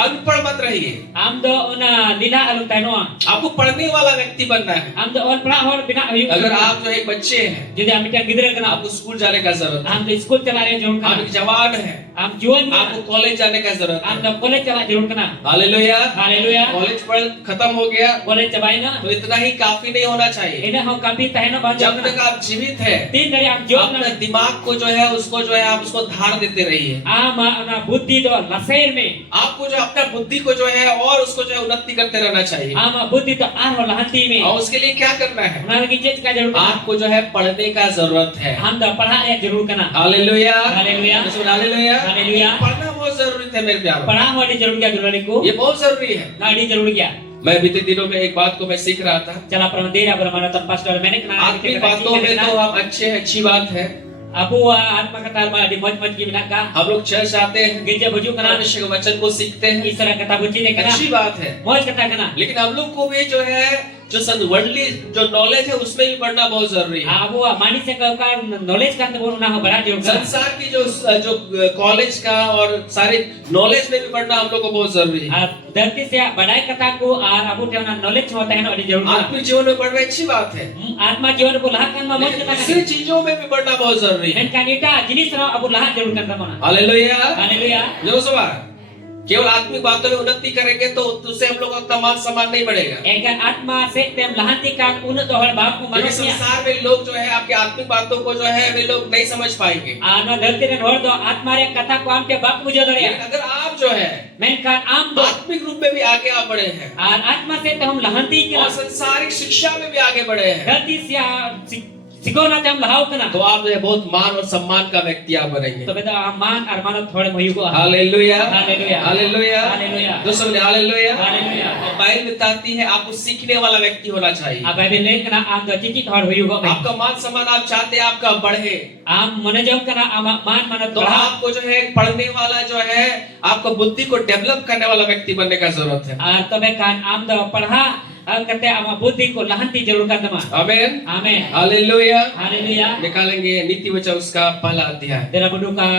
अनपढ़ मत रहिए, am do una lila alu tanoa. आपको पढ़ने वाला व्यक्ति बनना है। Am do or para hor bina ayu. अगर आप जो एक बच्चे हैं, Jadi am ikan gidra kana. आपको स्कूल जाने का जरूरत है। Am do school chala re jurkan. आप एक जवान है, Am juan आपको कॉलेज जाने का जरूरत am है। do college chala jurkan. Hallelujah. Haleluya. College पढ़ खत्म हो गया College cabai na. तो इतना ही काफी नहीं होना चाहिए। Ina ho kapi tahena ba जब jurkan. तक आप जीवित है, Tin dari am jom अपने na. दिमाग को जो है उसको जो है आप उसको धार देते रहिए। Ama una buddhi do lasair me. आपको जो अपना बुद्धि को जो है और उसको जो है उन्नति करते रहना चाहिए। Ama buddhi do ar ho lahanti me. और उसके लिए क्या करना है? Una lagi cek ka jurkan. आपको जो है पढ़ने का जरूरत है। Am do padha re jurur kana. Hallelujah. Haleluya. Hallelujah. Haleluya. पढ़ना बहुत जरूरी है मेरे प्यारों। Padha ho di jurur kya jurur ko. ये बहुत जरूरी है। Na di jurur kya. मैं बीते दिनों में एक बात को मैं सीख रहा था। Chala pramandira pramana pastor मैंने कना. आत्मिक बातों में तो हम अच्छे हैं, अच्छी बात है। Abu atma kata ma di moj ki binaka. हम लोग चर्च आते हैं, Gereja baju kana. परमेश्वर के वचन को सीखते हैं, Isra kata buci ne kana. अच्छी बात है। Moj kata kana. लेकिन हम लोग को भी जो है जो वर्ल्डली जो नॉलेज है उसमें भी बढ़ना बहुत जरूरी है। Abu mani se ka knowledge kan to na ho bara jurur kana. संसार की जो कॉलेज का और सारे नॉलेज में भी बढ़ना हम लोग को बहुत जरूरी है। धरती से badai kata ko ar abu te na knowledge होता है ना di jurur kana. आत्मिक जीवन में बढ़ना अच्छी बात है, Atma जीवन को लाह kan ma moj लेकिन kata दूसरी kana. चीजों में भी बढ़ना बहुत जरूरी है। Kan ita jenis na abu lahat jurur kan tamana. Hallelujah. Haleluya. जो सवाल केवल आत्मिक बातों में उन्नति करेंगे तो उससे हम लोग का मान सम्मान नहीं बढ़ेगा। Ekan atma se tem lahanti kan unut dohol bab ko क्योंकि manusia. संसार में लोग जो है आपकी आत्मिक बातों को जो है वे लोग नहीं समझ पाएंगे। Ano धरती ren hor do atma re kata ko am ke bab bujo लेकिन dore. अगर आप जो है Menkan am do आत्मिक रूप में भी आगे आप बढ़े हैं ar atma se te hum lahanti और kila. संसारिक शिक्षा में भी आगे बढ़े हैं, धरती से sikona te hum lahau kana. तो आप जो है बहुत मान और सम्मान का व्यक्ति आप बनेंगे। तो बेटा aman armano thode moyu ko. Hallelujah. Hallelujah. Hallelujah. Hallelujah. दोस्तों बोले हालेलुया। Haleluya. और बाइबल बताती है आपको सीखने वाला व्यक्ति होना चाहिए। Apa bele kana am do cicit hor hoyu ko. आपका मान सम्मान आप चाहते हैं आपका बढ़े, Am monojok kana ama man mana तो toha. आपको जो है पढ़ने वाला जो है आपको बुद्धि को डेवलप करने वाला व्यक्ति बनने का जरूरत है। Ar to bekan am do padha kate ama buddhi ko lahanti jarur kan tama. आमीन। Amen. हालेलुया। Haleluya. निकालेंगे नीति वचन उसका पहला अध्याय Dera buduka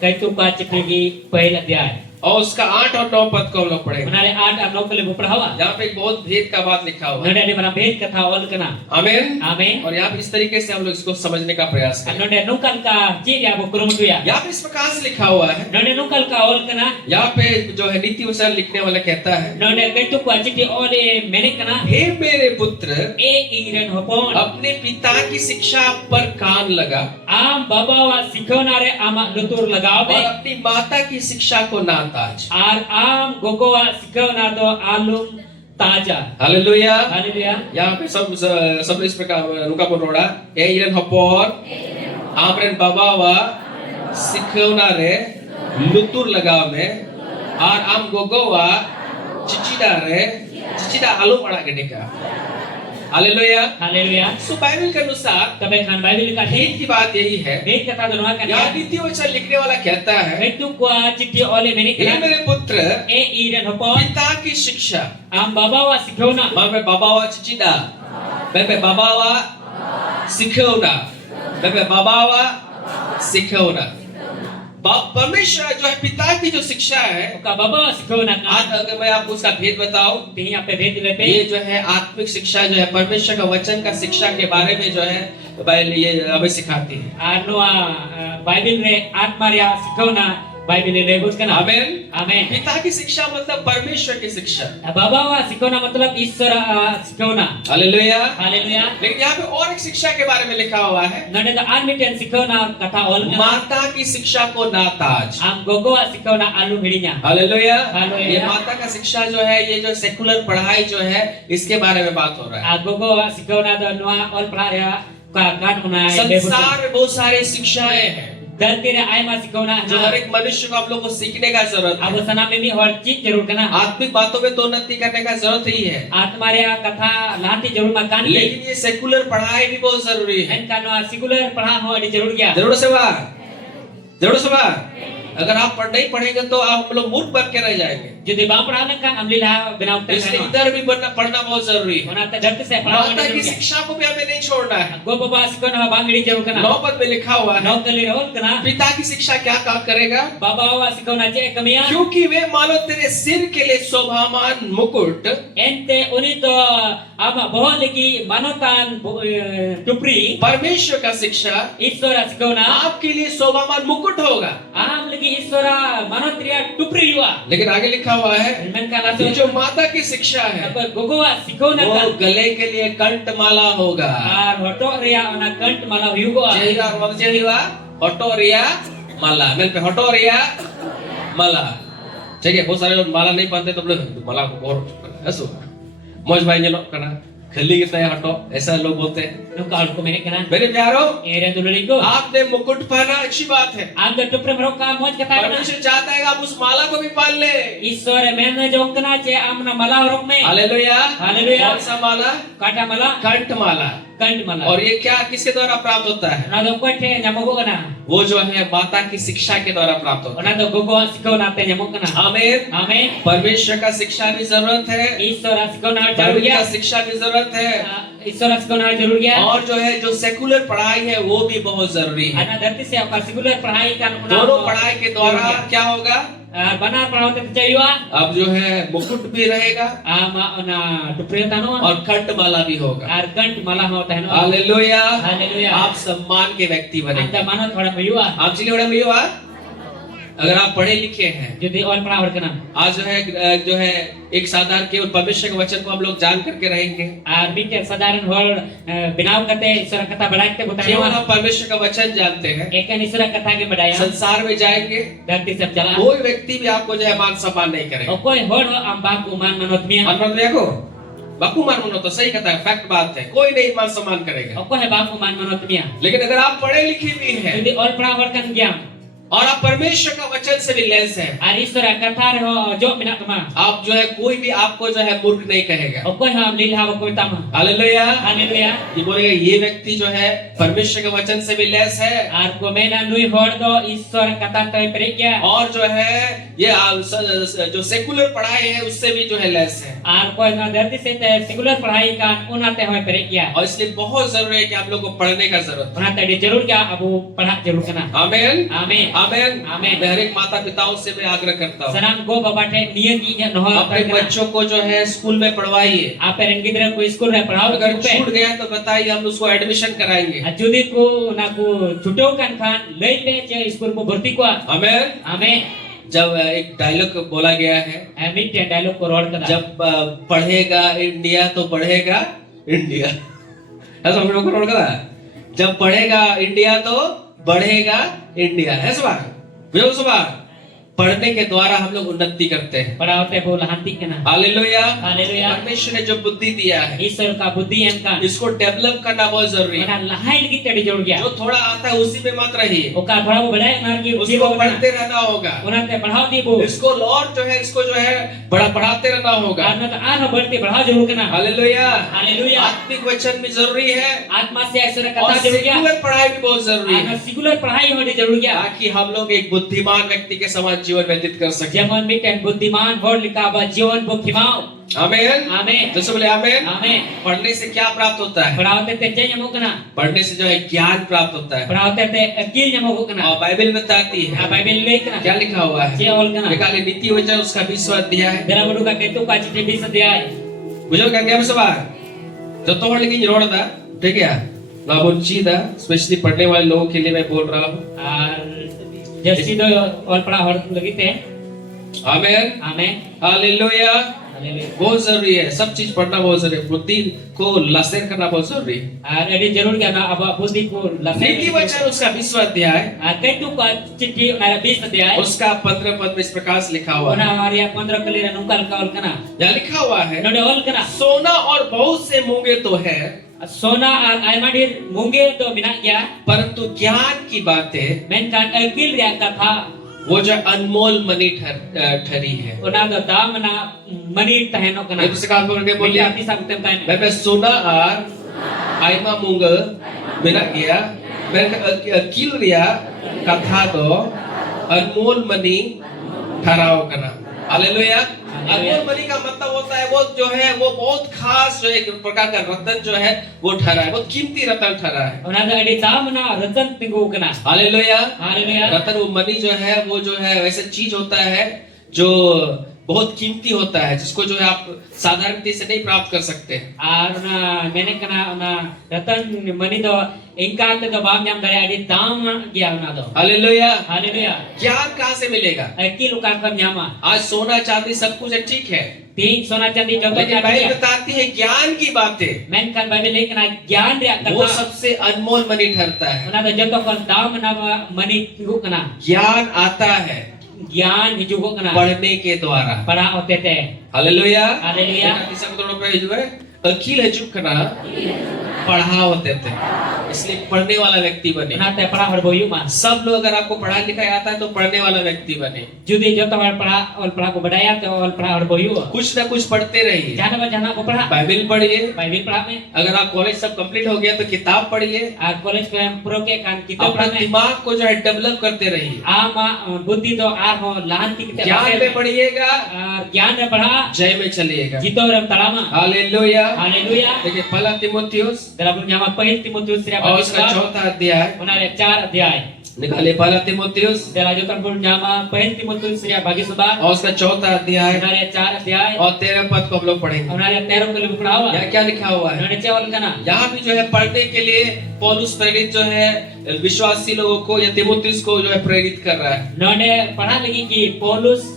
kaitu ka ciklagi pahil adyay. और उसका 8 और 9 पद को हम लोग पढ़ेंगे। Manare 8 ar 9 kali padawa. यहाँ पे एक बहुत भेद का बात लिखा हुआ है। Node di mana bhed katha ol kana. आमीन। Amen. और यहाँ पे इस तरीके से हम लोग इसको समझने का प्रयास करें। Node nungkal ka ci ya bu kurumutu ya. यहाँ पे इस प्रकार से लिखा हुआ है, Node nungkal ka ol kana. यहाँ पे जो है नीति वचन लिखने वाला कहता है, Node kaitu ko citi ol mene kana. हे मेरे पुत्र E iren hopon. अपने पिता की शिक्षा पर कान लगा Am babawa sikonare ama lutur lagao और be. अपनी माता की शिक्षा को ना ताज। Ar am gogowa sikona do alum taja. Haleluya. Haleluya. Yang सब इस प्रकार नुका pun roda. Iren hopon. Amren babawa. Sikhona re. Lutur लगाव में. और आम गोगोवा. चिचिडा रे. चिचिडा आलू पड़ा करने का. हालेलुया. Haleluya. सो बाइबल के अनुसार Tapi kan Bible ka एक ही बात यही है. Bait kata doa kan यहाँ ya. द्वितीय वचन लिखने वाला कहता है Itu kuah citi oleh ये menikah. मेरे पुत्र Iren hopon. पिता की शिक्षा Am babawa sikhona. मैं बाबावा चिचिडा मैं बाबावा सिखौना मैं बाबावा सिखौना परमेश्वर जो है पिता की जो शिक्षा है Ka babawa sikhona आज kan. अगर मैं आपको उसका भेद बताऊं Tihi ape bait lepe. ये जो है आत्मिक शिक्षा जो है परमेश्वर का वचन का शिक्षा के बारे में जो है बाइबल ये हमें सिखाती है Anu Bible re atmaria sikhona. Bible le lebut kana. आमीन Amen. पिता की शिक्षा मतलब परमेश्वर की शिक्षा बाबा सिखोना मतलब ईश्वर सिखोना. Hallelujah Haleluya. लेकिन यहाँ पे और एक शिक्षा के बारे में लिखा हुआ है Nada da armiten सिखोना kata ol kana. माता की शिक्षा को नाताज Am gogo सिखोना आलू भिड़िया. Hallelujah hallelujah. ये माता का शिक्षा जो है ये जो सेकुलर पढ़ाई जो है इसके बारे में बात हो रहा है Gogo सिखोना do noa ol praria ka kan una संसार में बहुत सारे शिक्षाएं हैं धरती रे आयमा सिखोना. जो हर एक मनुष्य को आप लोग को सीखने का जरूरत है Abo sana में भी हर चीज जरूर करना. आत्मिक बातों में तो उन्नति करने का जरूरत ही है आत्मार्या कथा लांटी जरूर मकान ले. लेकिन ये सेकुलर पढ़ाई भी बहुत जरूरी है En kano sekuler पढ़ा हो अड़ी जरूर गया. जरूर से अगर आप नहीं पढ़ेंगे तो आप हम लोग मूर्ख बन के रह जाएंगे Jadi bang पढ़ा kan amlilah बनाओ इसलिए तक. इधर भी पढ़ना बहुत जरूरी है Ona धरती से पढ़ा माता की हो. शिक्षा को भी हमें नहीं छोड़ना है Go बाबा सिखोना bang अड़ी जरूर करना. 9 पद में लिखा हुआ है Nau kali ol kana. पिता की शिक्षा क्या काम करेगा बाबा बाबा सिखोना चे कमिया. क्योंकि वे मानो तेरे सिर के लिए शोभामान मुकुट Ente uni to ama bohong lagi manotan tupri. परमेश्वर का शिक्षा Isora सिखोना. आपके लिए शोभामान मुकुट होगा Am lagi isora manotria tupri lua. लेकिन आगे लिखा हुआ है Men ये langsung. जो माता की शिक्षा है Apa gogoa सिखोना वो kan. गले के लिए कंठमाला होगा Ar hoto ria ona kant malah yugo. जहिरा रमजेहिवा हटोरिया माला मेरे पे हटोरिया माला ठीक है बहुत सारे लोग माला नहीं पहनते तो बोले माला को और ऐसा मौज भाई ने लोग करना खली कितना है हटो ऐसा लोग बोलते हैं Nuka alko menek kana. मेरे प्यारों Ere dulu ligo. आपने मुकुट पहना अच्छी बात है Am the tupre meroka moj kata kana. परमेश्वर चाहता है कि आप उस माला को भी पहन ले Isora men jong kana che amna malah rok me. Hallelujah hallelujah. कौन सा माला Kata malah कंठ माला kant malah. और ये क्या किसके द्वारा प्राप्त होता है Ona do kote nyamogo kana. वो जो है माता की शिक्षा के द्वारा प्राप्त होता Ona do gogo सिखोना te nyamog kana. है आमीन Amen. परमेश्वर का शिक्षा भी जरूरत है Isora सिखोना जरूर बाइबल गया. का शिक्षा भी जरूरत है Isora सिखोना जरूर गया. और जो है जो सेकुलर पढ़ाई है वो भी बहुत जरूरी है Ana धरती से apa sekuler पढ़ाई kan una. दोनों पढ़ाई के द्वारा क्या होगा Benar perawan te चाहिए. अब जो है मुकुट भी रहेगा Ama ona tupre tano. और कंठमाला भी होगा Ar kant malah mau tano. Hallelujah hallelujah. आप सम्मान के व्यक्ति बनेंगे Anda mana thoda mayua. आप चलिए बड़े भैया अगर आप पढ़े लिखे हैं Jadi on pernah berkenan. आज जो है एक साधारण केवल परमेश्वर के वचन को हम लोग जान करके रहेंगे Mikir sadaran hol binaw kate isura kata badai te केवल butaya. हम परमेश्वर का वचन जानते हैं Ekan isura kata ke badaya. संसार में जाएंगे Dati sab jalan. कोई व्यक्ति भी आपको जो है मान सम्मान नहीं करेगा Okoy hol ambak uman manot mia. मान देखो बापू मान मनो तो सही कहता है फैक्ट बात है कोई नहीं मान सम्मान करेगा Okoy bak uman manot mia. लेकिन अगर आप पढ़े लिखे भी हैं Jadi on pernah berkan giam. और आप परमेश्वर का वचन से भी लेंस है Ar isura kata ho jo minak kema. आप जो है कोई भी आपको जो है मूर्ख नहीं कहेगा Okoy ham lilha okoy tama. Hallelujah Haleluya. ये बोलेगा ये व्यक्ति जो है परमेश्वर के वचन से भी लेस है Ar komena nui hol do isura kata te perikya. और जो है ये जो सेकुलर पढ़ाई है उससे भी जो है लेस है Ar koy na dati se te sekuler पढ़ाई kan una te hoy perikya. और इसलिए बहुत जरूरी है कि आप लोग को पढ़ने का जरूरत Ona te di जरूर क्या abu पढ़ा जरूर kana. है आमीन Amin. आमीन आमीन। मैं हर एक माता पिताओं से मैं आग्रह करता हूँ Sanam go baba te niyati nya nohol अपने बच्चों को जो है स्कूल में पढ़वाइए Apa yang gidra ko school re पढ़ाओ अगर पे. छूट गया तो बताइए हम उसको एडमिशन कराएंगे Judi ko naku छुटो kan kan lei pe che school ko भर्ती को. आमीन Amin. जब एक डायलॉग बोला गया है Amit te dialog ko roll kada. जब पढ़ेगा इंडिया तो बढ़ेगा इंडिया ऐसा हम लोग को रोड करा जब पढ़ेगा इंडिया तो बढ़ेगा इंडिया है सुबह बुझो सुबह पढ़ने के द्वारा हम लोग उन्नति करते हैं। Para ote bo lahanti kana. Hallelujah. Haleluya. परमेश्वर ने जो बुद्धि दिया है Isor ka buddhi em kan. इसको डेवलप करना बहुत जरूरी है। Ona lahai lagi tadi jauh gya. जो थोड़ा आता है उसी में मत रहिए, Oka thora bo badai na ki usi उसको bo kana. पढ़ते रहना होगा। Ona te padhao di bo. इसको और इसको जो है बढ़ाते रहना होगा। Karena ta ana बढ़ते बढ़ाओ जरूर kana. हालेलुया। Haleluya. आत्मिक वचन भी जरूरी है आत्मा से अक्षर और कथा जरूर गया. सेकुलर पढ़ाई भी बहुत जरूरी है, Ana sekular पढ़ाई होनी जरूर गया. ताकि हम लोग एक बुद्धिमान व्यक्ति के समान जीवन व्यतीत कर सके। Jangan mikir budiman hor lika ba jiwan bo khimau. आमीन। Amin. जैसे बोले आमीन। Amin. पढ़ने से क्या प्राप्त होता है? Peraute te jenya mo kana. पढ़ने से जो है ज्ञान प्राप्त होता है। Peraute te akil nya mo kana. और बाइबल में बताती है, Bible le kana. क्या लिखा हुआ है? Sia ol kana. निकाले नीति वचन उसका 20वां अध्याय। Dalam buku itu ka citi bisa dia. बुझो क्या क्या सवाल? जो तो लेकिन रोड था, ठीक है? ना बुंचीदा, स्पेशली पढ़ने वाले लोगों के लिए मैं बोल रहा हूँ। Jadi do ol pernah hor lagi te. आमीन। Amin. हालेलुया। Haleluya. बहुत जरूरी है, सब चीज पढ़ना बहुत जरूरी है, बुद्धि को लसर करना बहुत जरूरी है। Ada jarur kana aba buddhi ko नीति वचन उसका 20वां अध्याय, Kaitu ka citi na bisa dia. उसका 15 पद में इस प्रकार से लिखा हुआ है। Ona Maria 15 kali nungkal ka ol kana. यहाँ लिखा हुआ है, Node ol kana. सोना और बहुत से मूंगे तो है, Sona almadir mungge to minak ya. परंतु ज्ञान की बातें Menkan akil dia kata. वो जो अनमोल मनी ठहरी है। Ona do dam na mani taheno kana. ये दूसरे कान पकड़ के बोलिए, Arti sa kutem tayo. मैं सोना और आयमा मूंग बिना गया, मैं अकील रिया कथा तो अनमोल मनी ठहराओ करना। हालेलुया। अनमोल मनी का मतलब होता है वो जो है वो बहुत खास जो एक प्रकार का रत्न जो है वो ठहरा है, बहुत कीमती रत्न ठहरा है। Ona do adi dam na ratan tinggu kana. Hallelujah. Haleluya. रत्न वो मनी जो है वो जो है वैसे चीज होता है जो बहुत कीमती होता है, जिसको जो है आप साधारण रीति से नहीं प्राप्त कर सकते। Arna mene kana ona ratan mani do ingka te do bam jam dari adi dam gya ona do. Hallelujah. Haleluya. ज्ञान कहाँ से मिलेगा? Akil ukan kam nyama. आज सोना चांदी सब कुछ है, ठीक है, Ting sona candi jodoh लेकिन बाइबल jadi. बताती है ज्ञान की बातें Menkan Bible le kana gyan dia वो kata. सबसे अनमोल मनी ठहरता है। Ona do jodoh kan dam na mani tinggu kana. ज्ञान आता है Gyan hijugo kana. पढ़ने के द्वारा। Para otete. हालेलुया। हालेलुया। अकील है चुप करना पढ़ा होते थे, इसलिए पढ़ने वाला व्यक्ति बने। Ona te para hor boyu ma. सब लोग अगर आपको पढ़ा लिखा आता है तो पढ़ने वाला व्यक्ति बने। Judi jodoh hor para ol para ko badaya te ol para hor boyu. कुछ ना कुछ पढ़ते रहिए, Jana ba jana ko para. Bible पढ़िए। Bible para me. अगर आप कॉलेज सब कंप्लीट हो गया तो किताब पढ़िए, Ar college ko yang pro ke kan kita अपना para me. दिमाग को जो है डेवलप करते रहिए। Ama buddhi do ar ho lahanti kita. ज्ञान में पढ़िएगा, Gyan re para. जय में चलिएगा। Jito ram talama. Hallelujah. Haleluya. देखिए पहला तीमुथियुस Dalam nyama pahit Timotius ria और bagi उसका sebab. चौथा अध्याय Ona re 4 adhyay. निकालिए। पहला तीमुथियुस Dalam jodoh pun nyama pahit Timotius ria bagi sebab. और उसका चौथा अध्याय Ona re 4 adhyay. और 13 पद को हम लोग पढ़ेंगे। Ona re 13 kali padawa. यहाँ क्या लिखा हुआ है? Ona re cewal kana. यहाँ भी जो है पढ़ने के लिए पौलुस प्रेरित जो है विश्वासी लोगों को या तीमुथियुस को जो है प्रेरित कर रहा है। None पढ़ा लगी कि पौलुस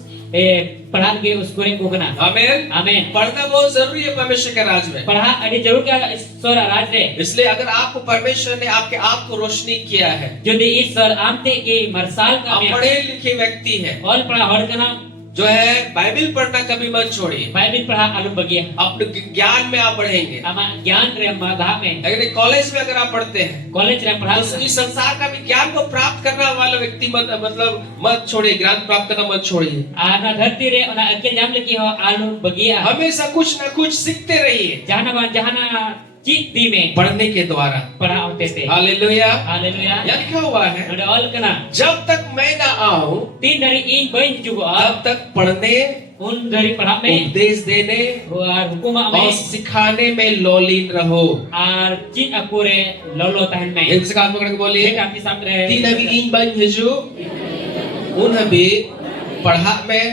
पढ़ा लगी उसको रे को kana. आमीन। Amin. पढ़ना बहुत जरूरी है परमेश्वर के राज में। पढ़ा अड़ी जरूर क्या ईश्वर राज रे. इसलिए अगर आपको परमेश्वर ने आपके आप को रोशनी किया है, Jadi ईश्वर आमते के मरसाल का आप में पढ़े लिखे व्यक्ति हैं, और पढ़ा हर kana जो है बाइबल पढ़ना कभी मत छोड़िए। Bible पढ़ा अलग बगिया. अपने ज्ञान में आप बढ़ेंगे। Ama ज्ञान रे माधा में अगर कॉलेज में अगर आप पढ़ते हैं कॉलेज रे पढ़ा तो इस संसार का भी ज्ञान को प्राप्त करने वाला व्यक्ति मतलब मत छोड़िए, ज्ञान प्राप्त करना मत छोड़िए। आना धरती रे ओना अकेल जाम लगी हो आलू बगिया. हमेशा कुछ ना कुछ सीखते रहिए जहाना चीत दी में पढ़ने के द्वारा। पढ़ा होते थे. हालेलुया। Haleluya. यहाँ लिखा हुआ है, Ada all kana. जब तक मैं ना आऊं Tin dari ing bain juga. तब तक पढ़ने, Un dari pernah me. उपदेश देने Ar hukum और me. सिखाने में लौलीन रहो। Ar cit aku re lolo tahan me. एक से कान पकड़ के बोलिए, Mereka hati sampai. तीन अभी इन बन हिजू उन अभी पढ़ा में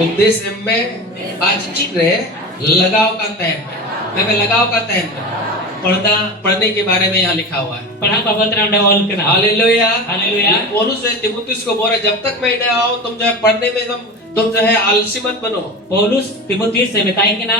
उपदेश में आज चीज रे लगाव का तहम मैं लगाव का तहम पढ़ने के बारे में यहाँ लिखा हुआ है। Pernah pabatra anda all kana. Hallelujah. Haleluya. पौलुस जो है तीमुथियुस को बोल रहा है, जब तक मैं न आऊं तुम जो है पढ़ने में तुम जो है आलसी मत बनो। Paulus Timotius saya bertanya kena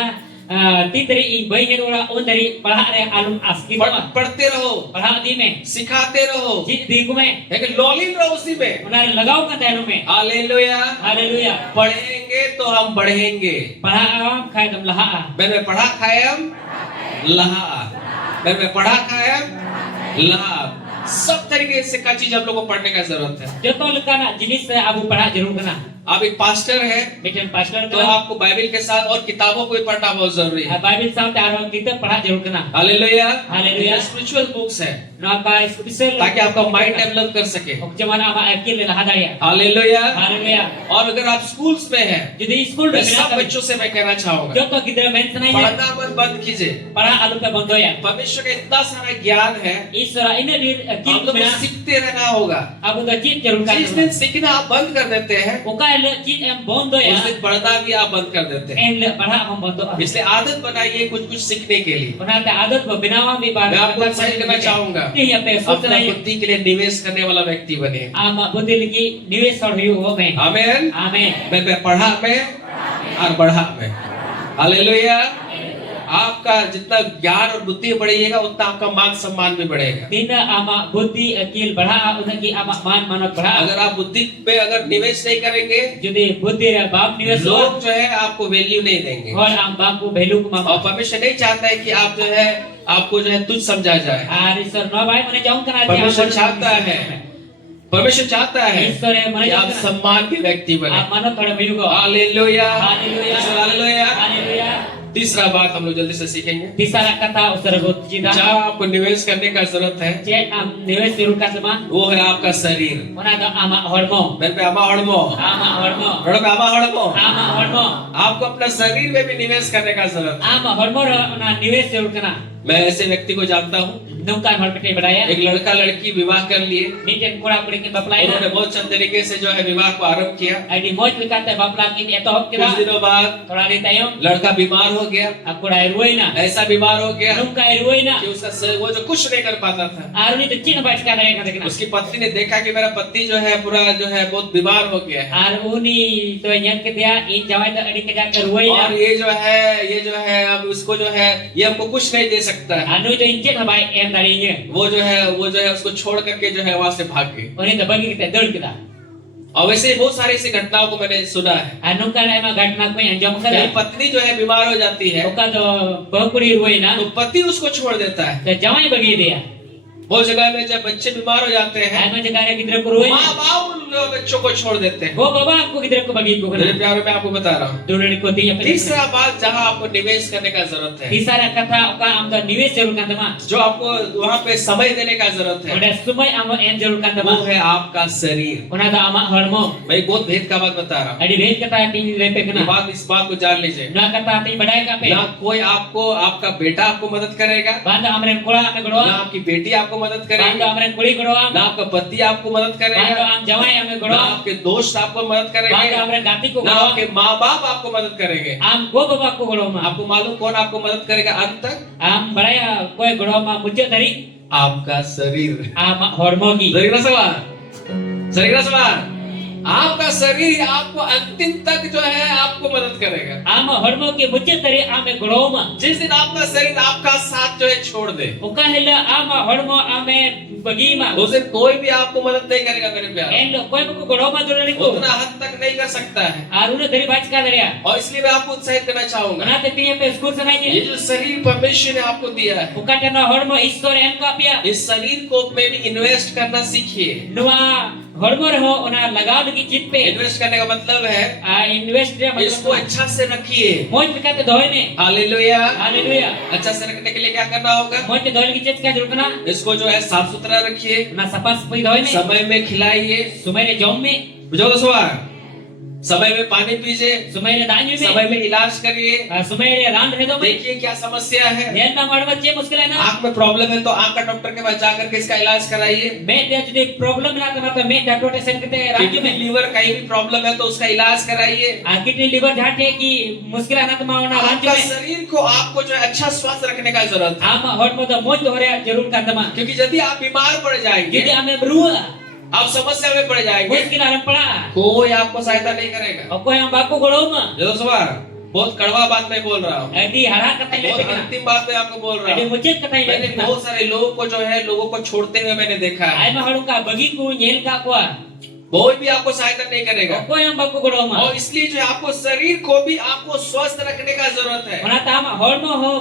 ti dari i bai he ora on dari parha re alum askin पढ़ते रहो, parha di me सिखाते रहो, ji di ku me लेकिन लॉलिंग रहो उसी में। una lagau ka tanu me hallelujah. haleluya पढ़ेंगे तो हम बढ़ेंगे। parha am khai dam laha मैंने पढ़ा खायम लहा, मैंने पढ़ा खायम लहा। सब तरीके से का चीज हम लोग को पढ़ने का जरूरत है। joto lekana jinis abu parha jarur kana आप एक पास्टर है miten pastor तो kana आपको बाइबल के साथ और किताबों को भी पढ़ना बहुत जरूरी है। bible saute aro kita parha jarur kana hallelujah. Haleluya. Spiritual books है no ka spiritual ताकि आपका माइंड डेवलप कर सके। ok jaman ama akil laha daya hallelujah. haleluya और अगर आप स्कूल्स में हैं, jadi school मैं be सब mena बच्चों से मैं कहना चाहूंगा, joto gidra men sanai पढ़ना मत बंद कीजिए। parha alu pe bondo ya परमेश्वर का इतना सारा ज्ञान है, isora ine ni आप kit लोग को mena सीखते रहना होगा। abu da kit jarur जिस kana दिन सीखना आप बंद कर देते हैं, oka le kit em bondo ya उस दिन पढ़ना भी आप बंद कर देते हैं। en le parha hom bondo इसलिए आदत बनाइए कुछ कुछ सीखने के लिए। ona te adat ba binawa bi ba मैं आपको सही करना चाहूंगा, ni ya pe अपना sochna बुद्धि के लिए निवेश करने वाला व्यक्ति बने। ama buddhi lagi nivesh or hu ho me आमीन। amen मैं पढ़ा में और बढ़ा में। हालेलुया। आपका जितना ज्ञान और बुद्धि बढ़ेगा उतना आपका मान सम्मान भी बढ़ेगा। tina ama buddhi akil बढ़ा unagi ama man manot बढ़ा अगर आप बुद्धि पे अगर निवेश नहीं करेंगे, jadi buddhi re bab nivesh ho लोग जो है आपको वैल्यू नहीं देंगे। और am bab ko value ku mama और परमेश्वर नहीं चाहता है कि आप जो है आपको जो है तुच्छ समझा जाए। ar isor no bhai mane jaun kana परमेश्वर चाहता है, परमेश्वर चाहता है ईश्वर है कि आप सम्मान के व्यक्ति बने। am manot thora value ko hallelujah. haleluya hallelujah. haleluya तीसरा बात हम लोग जल्दी से सीखेंगे, tisara kata usar got jida जहाँ आपको निवेश करने का जरूरत है cek am nivesh jarur ka sama वो है आपका शरीर। ona do ama hormo मेरे पे आमा हड़मो, ama hormo मेरे पे आमा हड़मो। ama hormo आपको अपना शरीर में भी निवेश करने का जरूरत है। ama hormo ro ona nivesh jarur kana मैं ऐसे व्यक्ति को जानता हूँ, nungkan hor pete badaya एक लड़का लड़की विवाह कर लिए, niten kora kuri ki baplai उन्होंने na बहुत अच्छे तरीके से जो है विवाह को आरंभ किया। adi moj likate bapla kin etohop कुछ kira दिनों बाद thora ni tayong लड़का बीमार हो गया, akura ruina ऐसा बीमार हो गया nungka ruina कि उसका वो जो कुछ नहीं कर पाता था। aruni to chin bach ka daya ka dekna उसकी पत्नी ने देखा कि मेरा पति जो है पूरा जो है बहुत बीमार हो गया है ar uni to nyan ke dia in jawai to adi kega ke ruina और ये जो है अब उसको जो है ये हमको कुछ नहीं दे सकता है। anu to incet habai em darinya वो जो है उसको छोड़ करके जो है वहां से भाग गई। oni to bagi kita dol kita और वैसे बहुत सारी ऐसी घटनाओं को मैंने सुना है। anu kan ema gatna ko anjam मेरी kada पत्नी जो है बीमार हो जाती है oka to bahukuri ruina तो पति उसको छोड़ देता है। to jawai bagi dia बहुत जगह में जब बच्चे बीमार हो जाते हैं, anu jagara gidra ko ruina माँ बाप उन बच्चों को छोड़ देते हैं। go baba आपको gidra ko bagi ko मेरे kana प्यारे में आपको बता रहा हूँ। dulur ko dia तीसरा बात जहाँ आपको निवेश करने का जरूरत है, tisara kata oka am to nivesh jarur kan tama जो आपको वहाँ पे समय देने का जरूरत है, oda sumai am em jarur kan वो tama है आपका शरीर। ona to ama hormo मैं एक बहुत भेद का बात बता रहा हूँ। adi red kata tin lepe ये kana इस बात को जान लीजिए, na kata tin badai ka pe ना कोई आपको आपका बेटा आपको मदद करेगा, banda amren kola ame ना godoa आपकी बेटी आपको मदद banda करेगी, amren kuli godoa ना आपका पति आपको मदद banda करेगा, am jawai ame ना godoa आपके दोस्त आपको मदद banda करेंगे, amren gati ko ना godoa आपके माँ बाप आपको मदद करेंगे। am go baba ko godoa ma आपको मालूम कौन आपको मदद करेगा अंत तक? am baraya koy godoa ma mujhe dari आपका शरीर। am hormo gi शरीर ना सवाल, शरीर ना सवाल, आपका शरीर आपको अंतिम तक जो है आपको मदद करेगा। am hormo ke mujhe dari ame godoa ma जिस दिन आपका शरीर आपका साथ जो है छोड़ दे, oka hela am hormo ame bagi ma उस दिन कोई भी आपको mदद नहीं करेगा मेरे प्यारे। endo koy ko godoa ma dulur ko उतना हद तक नहीं कर सकता है। aruna dari bach ka daria और इसलिए मैं आपको उत्साहित करना चाहूंगा, ona te tiye pe skul ये sanai जो शरीर परमेश्वर ने आपको दिया है, oka tena hormo ishwar em ka pia इस शरीर को में भी इन्वेस्ट करना सीखिए। nua hormo रहो ona लगाओ लगी चित पे इन्वेस्ट करने का मतलब है इन्वेस्ट इसको मतलब अच्छा से रखिए। मोज पे कहते धोए ने हालेलुया। हालेलुया अच्छा से रखने के लिए क्या करना होगा? मोज पे धोए की चीज क्या जरूरत ना इसको जो है साफ सुथरा रखिए, ना सफा सफाई धोए ने समय में खिलाइए, सुमेरे जौम में बुझो तो सवाल, समय में पानी पीजिए, सुमेरे दानी समय में में इलाज करिए। सुमेरे रान रहे दो में देखिए क्या समस्या है, ध्यान ना मार बच्चे मुश्किल है ना आंख में प्रॉब्लम है तो आंख का डॉक्टर के पास जाकर के इसका इलाज कराइए। मैं जो प्रॉब्लम ना तो मतलब मैं डॉक्टर टेस्ट करते हैं राज्य किडनी में लीवर कहीं भी प्रॉब्लम है तो उसका इलाज कराइए। किडनी लीवर झाटे की मुश्किल है ना तो मावना राज्य आपका में शरीर को आपको जो है अच्छा स्वास्थ्य रखने का जरूरत है, आम हॉट में तो मोज हो रहा जरूर का दमा क्योंकि यदि आप बीमार पड़ जाएंगे, यदि हमें ब्रुआ आप समस्या में पड़ जाएंगे, मुश्किल आरम पड़ा कोई आपको सहायता नहीं करेगा। और कोई हम बापू गड़ो में जो सवाल बहुत कड़वा बात मैं बोल रहा हूँ, adi hara katai बहुत lepekna अंतिम बात मैं आपको बोल रहा adi हूँ। mucet katai मैंने lepekna बहुत सारे लोगों को जो है लोगों को छोड़ते हुए मैंने देखा है। ai ma haru ka bagi ku nyel ka kwa कोई भी आपको सहायता नहीं करेगा, ko yang baku godo ma और इसलिए जो है आपको शरीर को भी आपको स्वस्थ रखने का जरूरत है। ona ta ma hormo ho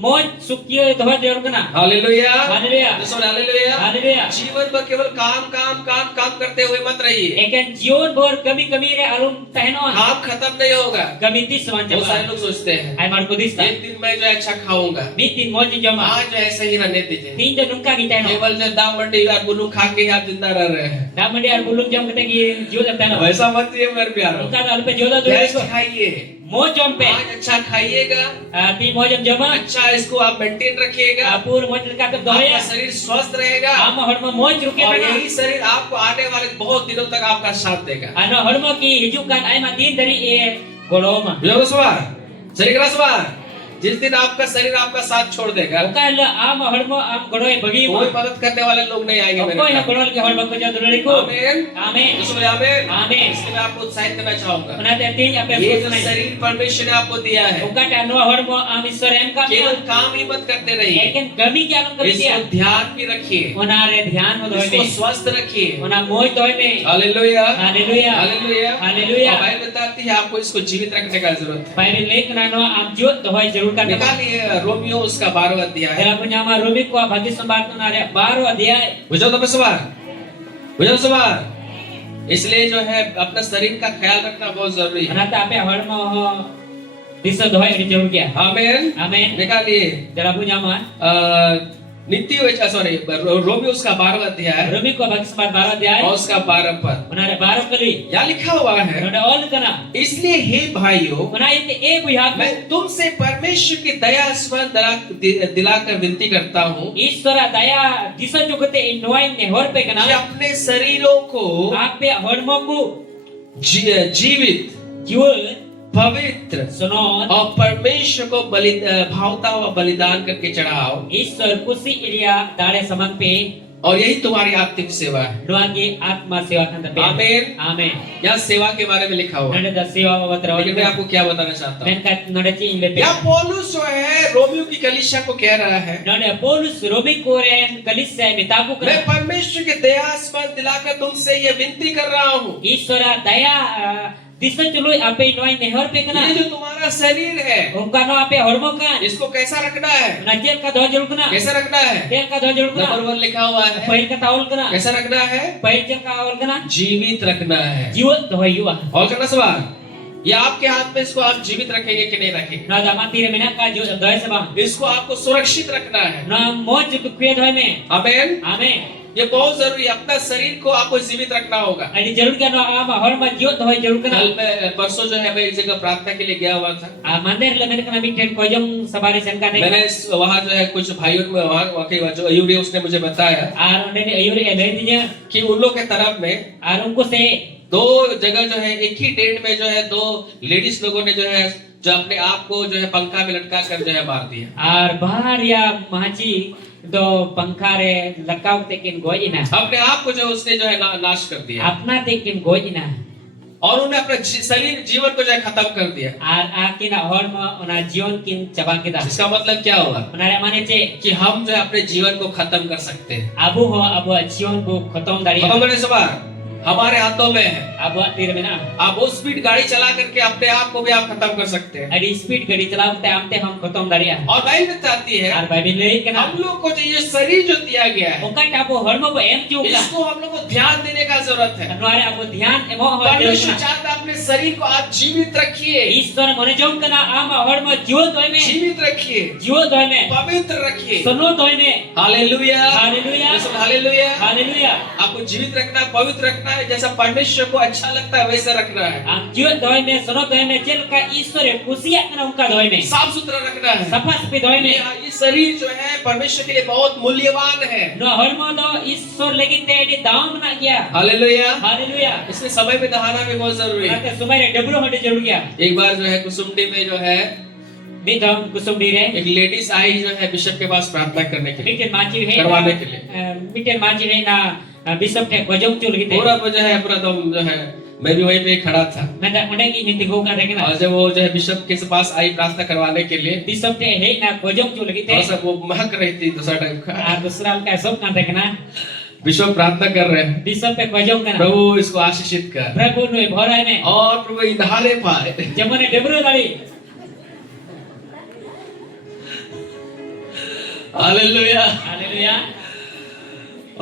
moj sukyo doha jarur kana hallelujah, Haleluya. Hallelujah. Haleluya. जीवन भर केवल काम काम काम काम करते हुए मत रहिए, eken jion bor kami kami re alum tahnon काम खत्म नहीं होगा। kami tis semanjang बहुत सारे लोग सोचते हैं ai mar ko dista एक दिन मैं जो है अच्छा खाऊंगा, bitin moj jama आज जो ऐसे ही रहने दीजिए। tin jo nungka ni tahnon केवल जो दाम मंडी और बुलू खा के ही आप जिंदा रह रहे हैं, da mandi ar bulung jam kete gi jion tahnon वैसा मत ये मेरे प्यारो। nungka da alpe joda do best खाइए, moj jom pe आज अच्छा खाइएगा, ti moj jam jama अच्छा इसको आप मेंटेन रखिएगा, apur moj leka ke आपका doya शरीर स्वस्थ रहेगा, ama hormo moj ruke और kana यही शरीर आपको आने वाले बहुत दिनों तक आपका साथ देगा। ano hormo ki hijukan ai ma din dari e goloma बुजुर्ग सवार, शरीर का सवार, जिस दिन आपका शरीर आपका साथ छोड़ देगा, Bukanlah am hormo am goroi bagi mo. कोई मदद करने वाले लोग नहीं आएंगे मेरे Kau yang पास। goroi ke hormo ko jadu lariku. आमीन, Amin. उसमें आमीन। Amin. इसलिए मैं आपको उत्साहित करना चाहूंगा, Una teti apa ये जो sunai. शरीर परमेश्वर ने आपको दिया है, Bukan anu hormo am isor em ka केवल dia. काम ही मत करते रहिए, Eken kami ke alam kami dia. इसको ध्यान भी रखिए, Una re dhyan mo doi इसको me. स्वस्थ रखिए। Una moi doi me. Hallelujah, Haleluya. Hallelujah, Haleluya. और बाइबल बताती है आपको इसको जीवित रखने का जरूरत है। Pai lek nano am jut doi jarur kan. निकालिए रोमियो उसका 12वां अध्याय, Dalam punya ma rumi ko bagi sembat nare baru dia. बुझो तो सवार, बुझो सवार। इसलिए जो है अपना शरीर का ख्याल रखना बहुत जरूरी है। Una ta apa hormo ho diso doi di jarur kia. आमीन, Amin. निकालिए Dalam punya ma नीति सॉरी रोमियो उसका 12वां अध्याय rumi ko bagi sembat baru dia. और उसका 12 पद, Una re baru kali. यहाँ लिखा हुआ है, Una all kana. इसलिए हे भाइयों, Una ite e buya मैं तुमसे परमेश्वर की दया स्मरण दिलाकर विनती करता हूँ Istora daya disa jugate inuai ne hor pe कि kana. अपने शरीरों को Ape hormo ku जीवित, jiwa पवित्र sonon. और परमेश्वर को भावता हुआ बलिदान करके चढ़ाओ, Istor kusi iria dare samang pe. और यही तुम्हारी आत्मिक सेवा है। Nuagi atma sewa kan tapi. आमीन। Amin. यहाँ सेवा के बारे में लिखा हुआ है, Nada da sewa bawa लेकिन मैं terawan. आपको क्या बताना चाहता हूँ, Men kat nada ci lepe. यहाँ पौलुस जो है रोमियो की कलीसिया को कह रहा है, Nada Paulus Romi koren kalisa mitaku मैं kana. परमेश्वर के दया स्मरण दिलाकर तुमसे ये विनती कर रहा हूँ, Istora daya disa chului ape inuai ne hor pe ये kana. जो तुम्हारा शरीर है Unka no ape hormo kan. इसको कैसा रखना है, Najel ka doh jarur kana. कैसा रखना है। Tel ka doh jarur number kana. 1 लिखा हुआ है, Pahir ka taul kana. कैसा रखना है, Pahir jel ka awal kana. जीवित रखना है। Jiwa doh yuwa. और करना सवाल, ये आपके हाथ में, इसको आप जीवित रखेंगे कि नहीं रखेंगे, Na damati re mena ka jo doh sabang. इसको आपको सुरक्षित रखना है। Na moj ku kuya doh me. आमीन, Amin. ये बहुत जरूरी है, अपना शरीर को आपको जीवित रखना होगा। Adi jarur kana ama horma jiwa doh jarur kana. कल मैं परसों जो है मैं एक जगह प्रार्थना के लिए गया हुआ था, Mandir le mena kana miten kojong sabari sen kana. मैंने वहाँ जो है कुछ भाइयों में वहाँ के जो अयूरी है, उसने मुझे बताया Ar onde ni ayuri e lei dinya. कि उन लोग के तरफ में Ar unko se दो जगह जो है एक ही टेंट में जो है दो लेडीज लोगों ने जो है जो अपने आप को जो है पंखा में लटका कर जो है मार दिया। ar bahar ya mahaji do pangkare lakaw tekin gojina. अपने आप को जो है उसने जो है नाश कर दिया, Apna tekin gojina. और उन्हें अपने शरीर जीवन को जो है खत्म कर दिया। Ar akina horma ona jion kin chaba kita. इसका मतलब क्या हुआ Onare mane che कि हम जो है अपने जीवन को खत्म कर सकते हैं। abu ho abu jion bu khotom dari. खत्म करने से बाद हमारे हाथों में है, Abu tir mena. आप वो स्पीड गाड़ी चला करके अपने आप को भी आप खत्म कर सकते हैं। Adi speed gadi chalaw te amte ham khotom dari. और बाइबल बताती है Ar Bible lei kana. हम लोग को जो ये शरीर जो दिया गया है, Oka tapo horma bu em juga. इसको हम लोग को ध्यान देने का जरूरत है। Anuare abu dhyan emo ho परमेश्वर jarur. चाहता है अपने शरीर को आप जीवित रखिए, Istor mone jong kana ama horma jiwa doy me. जीवित रखिए, Jiwa doy me. पवित्र रखिए। Sono doy me. Hallelujah, Hallelujah. Hallelujah. Hallelujah. आपको जीवित रखना है, पवित्र रखना है, जैसा परमेश्वर को अच्छा लगता है वैसे रखना है। Am jiwa doy me sono doy me chel ka Istor e kusiya kana unka doy me. साफ सुथरा रखना है। Safa sapi doy me. ये शरीर जो है परमेश्वर के लिए बहुत मूल्यवान है। No horma do Istor lagi te di daam na gya. Hallelujah. Hallelujah. इसमें समय में नहाना भी बहुत जरूरी है। Ate sumai re debro hode jarur gya. एक बार जो है कुसुमडी में जो है Ni dam kusum dire. एक लेडीज आई जो है बिशप के पास प्रार्थना करने के लिए, Miten maji he. करवाने के लिए। Miten maji he na bishop te kojong chul gite. पूरा जो है पूरा दम जो है मैं भी वहीं पे खड़ा था Menda onde ki ni tigo kan rekena. और जब वो जो है बिशप के पास आई प्रार्थना करवाने के लिए Bishop te he na kojong chu lagi थोड़ा te. सा वो महक रही थी दूसरा टाइप का A dusra ka sob kan rekena. Bishop प्रार्थना कर रहे हैं Bishop pe kojong kana. प्रभु इसको आशीषित कर Prabhu nu bhorai ne. और प्रभु इन्हारे पाए Jamane debru dali. Hallelujah Haleluya.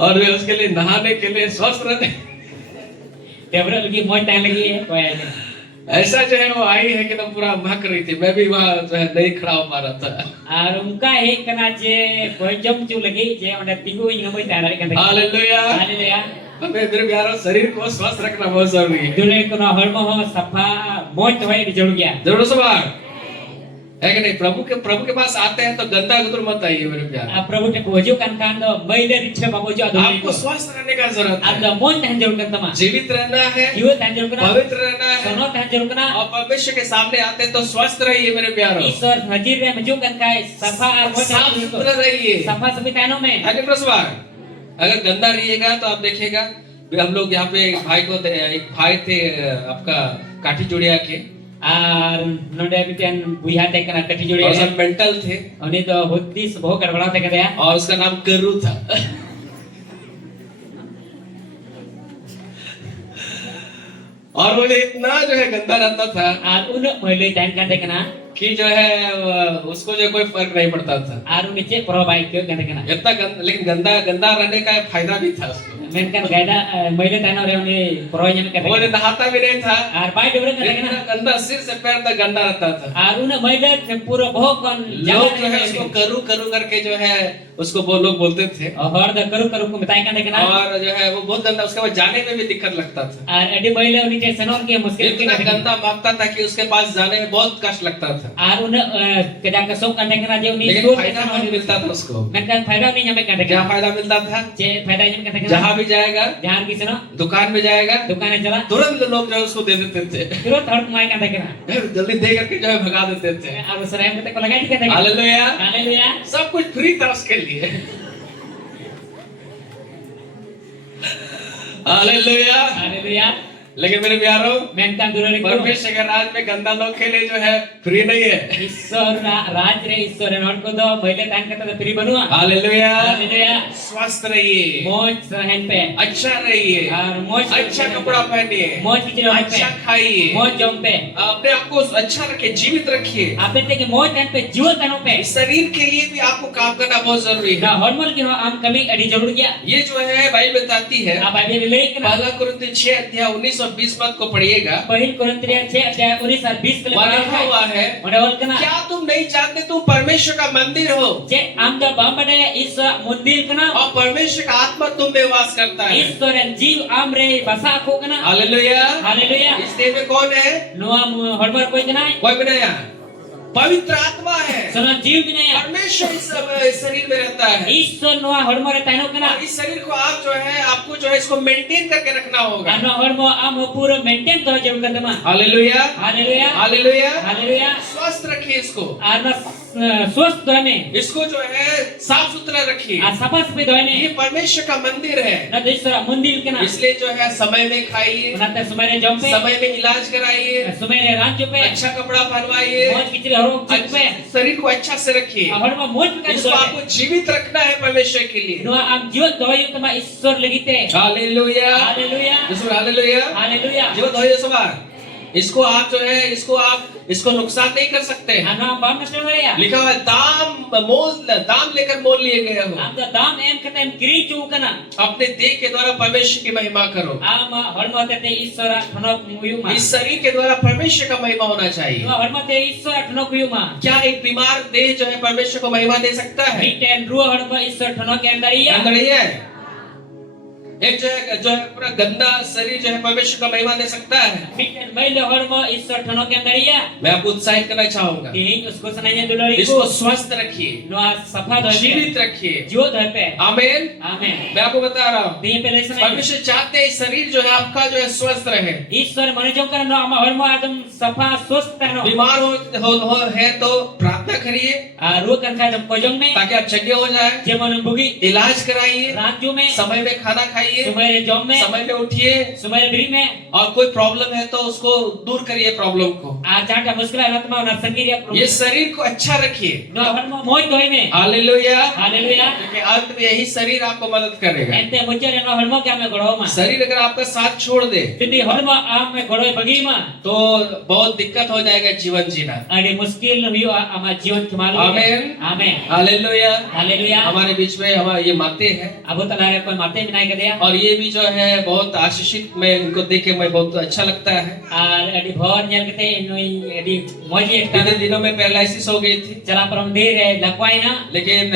और वे उसके लिए नहाने के लिए स्वस्थ रहने Debru lagi moi tang lagi hai koi ai. ऐसा जो है वो आई है कि एकदम पूरा महक रही थी मैं भी वहाँ जो है नहीं खड़ा हो पा रहा था Ar unka he kana je kojong chu lagi je onde tigo inga moi tang lagi kan rekena. Hallelujah Haleluya. हमें मेरे प्यारों शरीर को स्वस्थ रखना बहुत जरूरी है Dule kono hormo ho safa moi toy di jolu gya. जरूर सवाल है कि नहीं प्रभु के पास आते हैं तो गंदा गुदर मत आइए मेरे प्यार A Prabhu te kojo kan kan do maile riche babojo adu. आपको स्वस्थ रहने का जरूरत है Ada moi tang jolu kan tama. जीवित रहना है Jiwa tang jolu kana. पवित्र रहना है Sono tang jolu kana. और परमेश्वर के सामने आते हैं तो स्वस्थ रहिए मेरे प्यारों Isor najir re menunjukkan kai safa ar moi साफ tang सुथरा रहिए safa sabi tano में. अगर सवाल अगर गंदा रहिएगा तो आप देखिएगा हम लोग यहाँ पे एक भाई थे आपका काठी जोड़िया के Ar nonde bitian buiha te kana kati jodi और hai. सब मेंटल थे Oni to hudis boh garbada te kada. और उसका नाम करू था और वो इतना जो है गंदा रहता था Ar unak maile tang kan te kana. कि जो है उसको जो कोई फर्क नहीं पड़ता था Ar uniche pro baik ke kan te kana. इतना लेकिन गंदा गंदा रहने का फायदा भी था उसको Menkan gaida maile tano re oni pro nyam kan te वो kana. नहाता भी नहीं था Ar bai debra kan te इतना kana. गंदा सिर से पैर तक गंदा रहता था Ar unak maile pura boh kon लोग जो है उसको करू करू करके जो है उसको वो लोग बोलते थे Hor da karu karu ko mitai kan te kana. और जो है वो बहुत गंदा उसके बाद जाने में भी दिक्कत लगता था Ar adi maile uniche sanor ke muskil ke इतना kan te kana. गंदा मांगता था कि उसके पास जाने में बहुत कष्ट लगता था Ar unak kada kasok kan te kana je uni लेकिन sur फायदा नहीं मिलता था उसको Menkan faida ni nyame kan te क्या kana. फायदा मिलता था Je faida nyam kan te kana. जहाँ भी जाएगा Jahan ki seno दुकान में जाएगा dukane chala. तुरंत लोग जो है उसको दे देते थे Turut hor mai kan te kana. जल्दी दे करके जो है भगा देते थे Ar sarai mate ko lagai kan te kana. Hallelujah Haleluya. सब कुछ फ्री था उसके लिए हालेलुया Haleluya. लेकिन मेरे प्यारों Menkan dulu ko. परमेश्वर के राज में गंदा लोग के लिए जो है फ्री नहीं है Isor raj re isor hor ko do maile tan kata pri banua. Hallelujah Haleluya. स्वस्थ रहिए Moj sahen pe. अच्छा रहिए Ar moj अच्छा कपड़ा पहनिए moj kichiro अच्छा pe. खाइए Moj jom pe. अपने आप को अच्छा रखिए जीवित रखिए Ape te ke moj tan pe jiwa tano pe. इस शरीर के लिए भी आपको काम करना बहुत जरूरी है Da hormon ki am kami adi jarur gya. ये जो है बाइबल बताती है Apa dia le kana. पहला कुरिन्थियों 6 अध्याय 19 और 20 पद को पढ़िएगा Pahil Korintian 6 अध्याय 19 और 20 के वहाँ लिखा हुआ लिए है Mada ol kana. क्या तुम नहीं जानते तुम परमेश्वर का मंदिर हो Je am da bambade is mundir kana. और परमेश्वर का आत्मा तुम में वास करता है Istoran jiv amre basa ko kana. Hallelujah Haleluya. इस देह में कौन है Noa hormon koi kana. कोई भी नहीं है पवित्र आत्मा है Sono jiv binaya. परमेश्वर इस शरीर में रहता है Istor noa hormon re taino kana. और इस शरीर को आप जो है आपको जो है इसको मेंटेन करके रखना होगा Ano hormon am puro maintain to jarur kan tama. Hallelujah Haleluya. Hallelujah Haleluya. स्वस्थ रखिए इसको Arna स्वस्थ doine. इसको जो है साफ सुथरा रखिए A sapa sapi ये doine. परमेश्वर का मंदिर है Na istor mundir kana. इसलिए जो है समय में खाइए Nata sumere jom pe. समय में इलाज कराइए Sumere ranjo pe. अच्छा कपड़ा पहनवाइए Moj kichiro horok jik pe. शरीर को अच्छा से रखिए Hormon moj kan इसको आपको जीवित रखना है परमेश्वर के लिए Noa am jiwa doy tama istor legite. Hallelujah Haleluya. Yeshu hallelujah Haleluya. जीवित होइए सवार इसको आप जो है इसको नुकसान नहीं कर सकते Ano bam na ya. लिखा हुआ है दाम लेकर मोल लिए गए हो Am da dam em kata em kiri chu kana. अपने देह के द्वारा परमेश्वर की महिमा करो Am hormon te isora thanok muyuma. इस शरीर के द्वारा परमेश्वर का महिमा होना चाहिए Noa hormon te isora thanok muyuma. क्या एक बीमार देह जो है परमेश्वर को महिमा दे सकता है Miten ruwa hormon isor thanok endariya. अंदर ही है एक जो है पूरा गंदा शरीर जो है परमेश्वर का महिमा दे सकता है Miten maile hormon isor thanok endariya. मैं आपको उत्साहित करना चाहूंगा Ini usko sananya dulu इसको iku. स्वस्थ रखिए Noa safa doy pe. जीवित रखिए Jiwa doy pe. आमीन Amen. मैं आपको बता रहा हूँ Diye pe lesana. परमेश्वर चाहते हैं शरीर जो है आपका जो है स्वस्थ रहे Isor manujong kana no ama hormon adam safa स्वस्थ tahno. बीमार हो है तो प्रार्थना करिए Ruwa kan ka jam kojong me. ताकि आप चंगे हो जाए Je manung bugi. इलाज कराइए Ranju me. समय में खाना खाइए खाइए, Sumai re jom me, समय में उठिए, sumai re beri me. और कोई प्रॉब्लम है तो उसको दूर करिए प्रॉब्लम को। Janta muskil alat ma una sendiri ya. ये शरीर को अच्छा रखिए। No hormo moi doi me. Hallelujah. Haleluya. क्योंकि अंत में यही शरीर आपको मदद करेगा। Ente mucere no hormo kya me goro ma. शरीर अगर आपका साथ छोड़ दे Jadi hormo am me goro bagi ma. तो बहुत दिक्कत हो जाएगा जीवन जीना। Adi muskil huyu ama jiwan kemalu. Amen. Amen. Hallelujah. Haleluya. हमारे बीच में हमारे ये माते हैं Abu talare koi mate minai ke dia. और ये भी जो है बहुत आशीषित, मैं इनको देख के मैं बहुत अच्छा लगता है। Ar adi bhor nyal kete noi adi moji कितने ekta दिनों में पैरालिसिस हो गई थी, jala paramdir lakwai na. लेकिन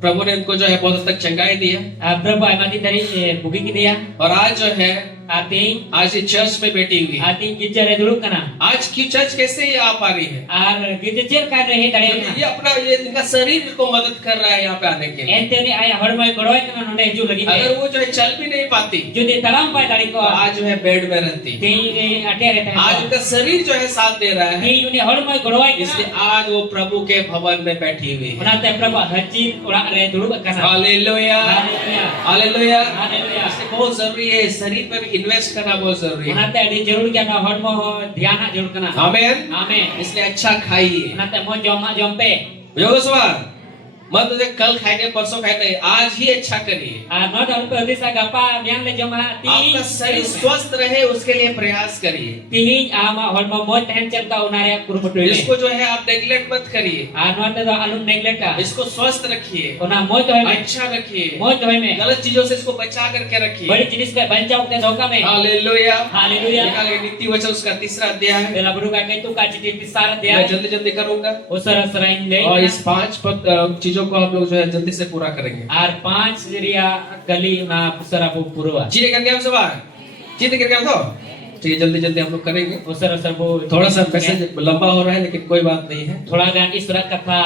प्रभु ने इनको जो है बहुत हद तक चंगाई दिया Prabhu amati dari bugi ki dia. और आज जो है Ati आज ये चर्च में बैठी हुई है। ati gijare dulu kana. आज की चर्च कैसे ये आ पा रही है? Ar gijer kan rehe dari क्योंकि ये अपना ये इनका शरीर को मदद कर रहा है यहाँ पे आने के लिए। ente ni ayah hormoi goroi kana nonde hiju lagi. अगर वो जो है चल भी नहीं पाती Judi talam pai dari तो ko. आज जो है बेड में रहती। Ti ate rete. आज उनका शरीर जो है साथ दे रहा है, Ti uni hormoi goroi इसलिए kana. आज वो प्रभु के भवन में बैठी हुई है। Onate Prabhu haji orak re dulu kana. Hallelujah, Haleluya. Hallelujah. Haleluya. इसलिए बहुत जरूरी है, शरीर पर इन्वेस्ट करना बहुत जरूरी है। Onate adi jarur kya na hormo dhyana jarur kana. आमेन। Amen. इसलिए अच्छा खाइए। Onate mo jompe. योगेश्वर मत तुझे कल खाएंगे परसों खाएंगे, आज ही अच्छा करिए। No daun pe disa gapa miang le joma ti. आपका शरीर स्वस्थ रहे उसके लिए प्रयास करिए। Ti ama hormo mo ten certa unare kurumutu ini. इसको जो है आप नेग्लेक्ट मत करिए, No te do alum neglect ka. इसको स्वस्थ रखिए, Ona mo to me. अच्छा रखिए, Mo to me. गलत चीजों से इसको बचा करके रखिए। Badi jenis ka bancau ke doka me. Hallelujah. Haleluya. निकालिए नीति वचन उसका तीसरा अध्याय है। Bela buru ka itu ka citi tisar मैं dia. जल्दी जल्दी करूंगा Usara serain le. और इस 5 चीजों को आप लोग जो है जल्दी से पूरा करेंगे। Ar 5 diria kali na usara bu purwa. चीजें करके हम सवार चीजें करके तो ठीक है, जल्दी जल्दी हम लोग करेंगे। Usara serbu. थोड़ा सा मैसेज लंबा हो रहा है लेकिन कोई बात नहीं है, Thoda gan isra kata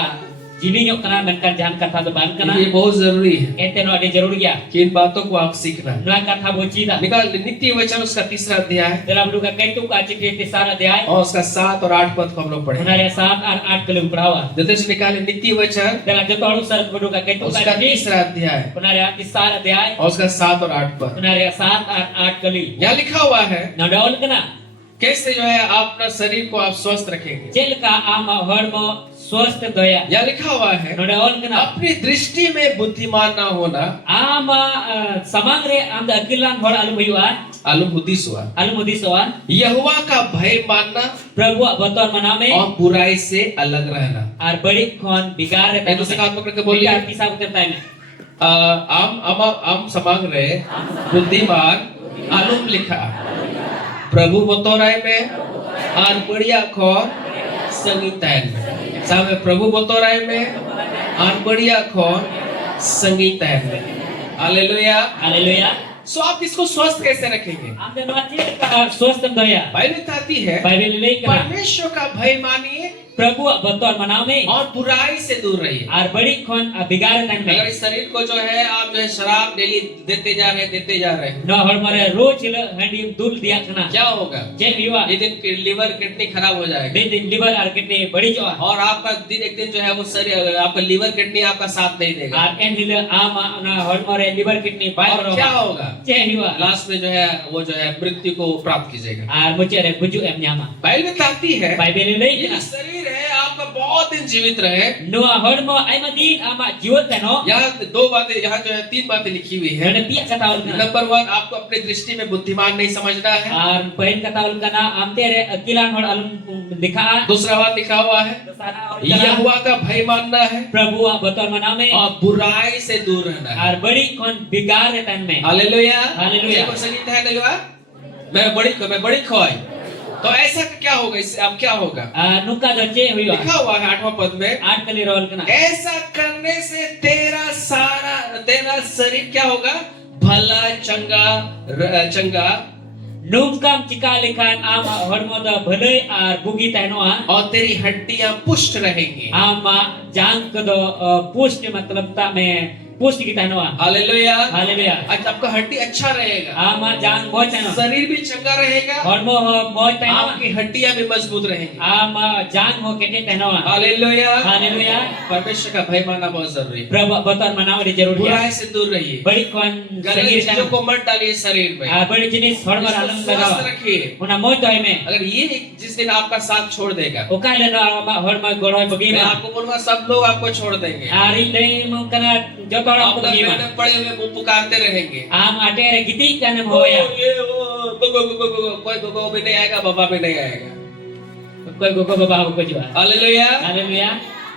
jili nyok kana menkan jahan kata to ban kana. ये बहुत जरूरी है Ente no ade jarur gya. कि इन बातों को आप सीखना है। No kata boci da. निकाल नीति वचन उसका तीसरा अध्याय है Dalam buru ka itu ka citi tisar dia. और उसका 7 और 8 पद को हम लोग पढ़ेंगे। Unare 7 ar 8 kali perawa. जल्दी से निकाले नीति वचन Dalam joto alu sarat buru ka itu उसका ka citi. तीसरा अध्याय है Unare tisar dia. और उसका 7 और 8 पद। Unare 7 ar 8 kali. यहाँ लिखा हुआ है No daun kana. कैसे जो है आप अपना शरीर को आप स्वस्थ रखेंगे। Jelka ama hormo स्वस्थ doya. यहाँ लिखा हुआ है No daun kana. अपनी दृष्टि में बुद्धिमान ना होना, Ama samangre am da akilan hor alu huyuan. आलू बुद्धि सुआ, Alu mudisawan. यहोवा का भय मानना Prabhu botor maname. और बुराई से अलग रहना। Ar bari kon bigar एक दूसरे का हाथ पकड़ के बोलिए, bigar kisah utar time. आम समांग रहे बुद्धिमान आलूम लिखा प्रभु बतौराय में और बढ़िया खोर संगीतैन में सामने प्रभु बतौराय में और बढ़िया खोर संगीतैन में। हालेलुया। Haleluya. सो आप इसको स्वस्थ कैसे रखेंगे? Am da no ka स्वस्थ doya. बाइबल बताती है Bible le kana. परमेश्वर का भय मानिए Prabhu botor maname. और बुराई से दूर रहिए। Ar bari kon bigar time अगर me. इस शरीर को जो है आप जो है शराब डेली देते जा रहे हैं, No hor mare roj hilo handi dul dia kana. क्या होगा? Jel hiwa. ये दिन लीवर किडनी खराब हो जाएगा Din liver ar kitne badi jo. और आपका दिन एक दिन जो है वो शरीर आपका लीवर किडनी आपका साथ नहीं देगा Ar en hilo ama na hor mare liver kitne bai और ro. क्या होगा? Jel hiwa. लास्ट में जो है वो जो है मृत्यु को प्राप्त कीजिएगा। Ar mucere buju em nyama. Bible बताती है Bible le ये kana. शरीर है आपका बहुत दिन जीवित रहे। No hor mo ai madin ama jiwat tano. यहाँ 2 बातें, यहाँ जो है 3 बातें लिखी हुई है। Mana tiak kata ul kana. Number 1, आपको अपनी दृष्टि में बुद्धिमान नहीं समझना है। Ar pain kata ul kana am tere akilan hor alum dikha. दूसरा बात लिखा हुआ है Sana hor kana. यहोवा का भय मानना है Prabhu botor maname. और बुराई से दूर रहना है। Ar badi kon bigar tan me. Hallelujah. Hallelujah. ये कोई संगीत है नहीं हुआ? मैं बड़ी खोई। तो ऐसा क्या होगा, इससे अब क्या होगा? Nuka do che huiwa. लिखा हुआ है 8वां पद में, 8 kali roll kana. ऐसा करने से तेरा शरीर क्या होगा? भला चंगा Nungkam cika likan ama hormo da bhalai ar bugi tahnoa. और तेरी हड्डियां पुष्ट रहेंगी। Ama jang ko do push ke matlab ta me pusti kita noa. Hallelujah. Haleluya. आज आपका हड्डी अच्छा रहेगा, Ama jang boy tano. शरीर भी चंगा रहेगा, Hormo ho boy tano. आपकी हड्डियां भी मजबूत रहेंगी। Ama jang ho kete tano. Hallelujah. Haleluya. परमेश्वर का भय मानना बहुत जरूरी है। Prabhu botor manaw di jarur बुराई dia. से दूर रहिए, Balik kon गलत segir चीजों tano. को मत डालिए शरीर में, Balik jenis hormo इसको alam स्वस्थ tagawa. रखिए। Una moy toy me. अगर ये जिस दिन आपका साथ छोड़ देगा, Ukai leno ama hormo goroy मैं bagima. आपको बोलूंगा सब लोग आपको छोड़ देंगे, Ari dai mo kana jotor आप ko घर bagima. में पड़े हुए मुंह पुकारते रहेंगे, Am atere gitik kana O, hoya. ये वो, कोई गोगो भी नहीं आएगा, बाबा भी नहीं आएगा। Koi gogo baba ko jiwa. Hallelujah. Haleluya.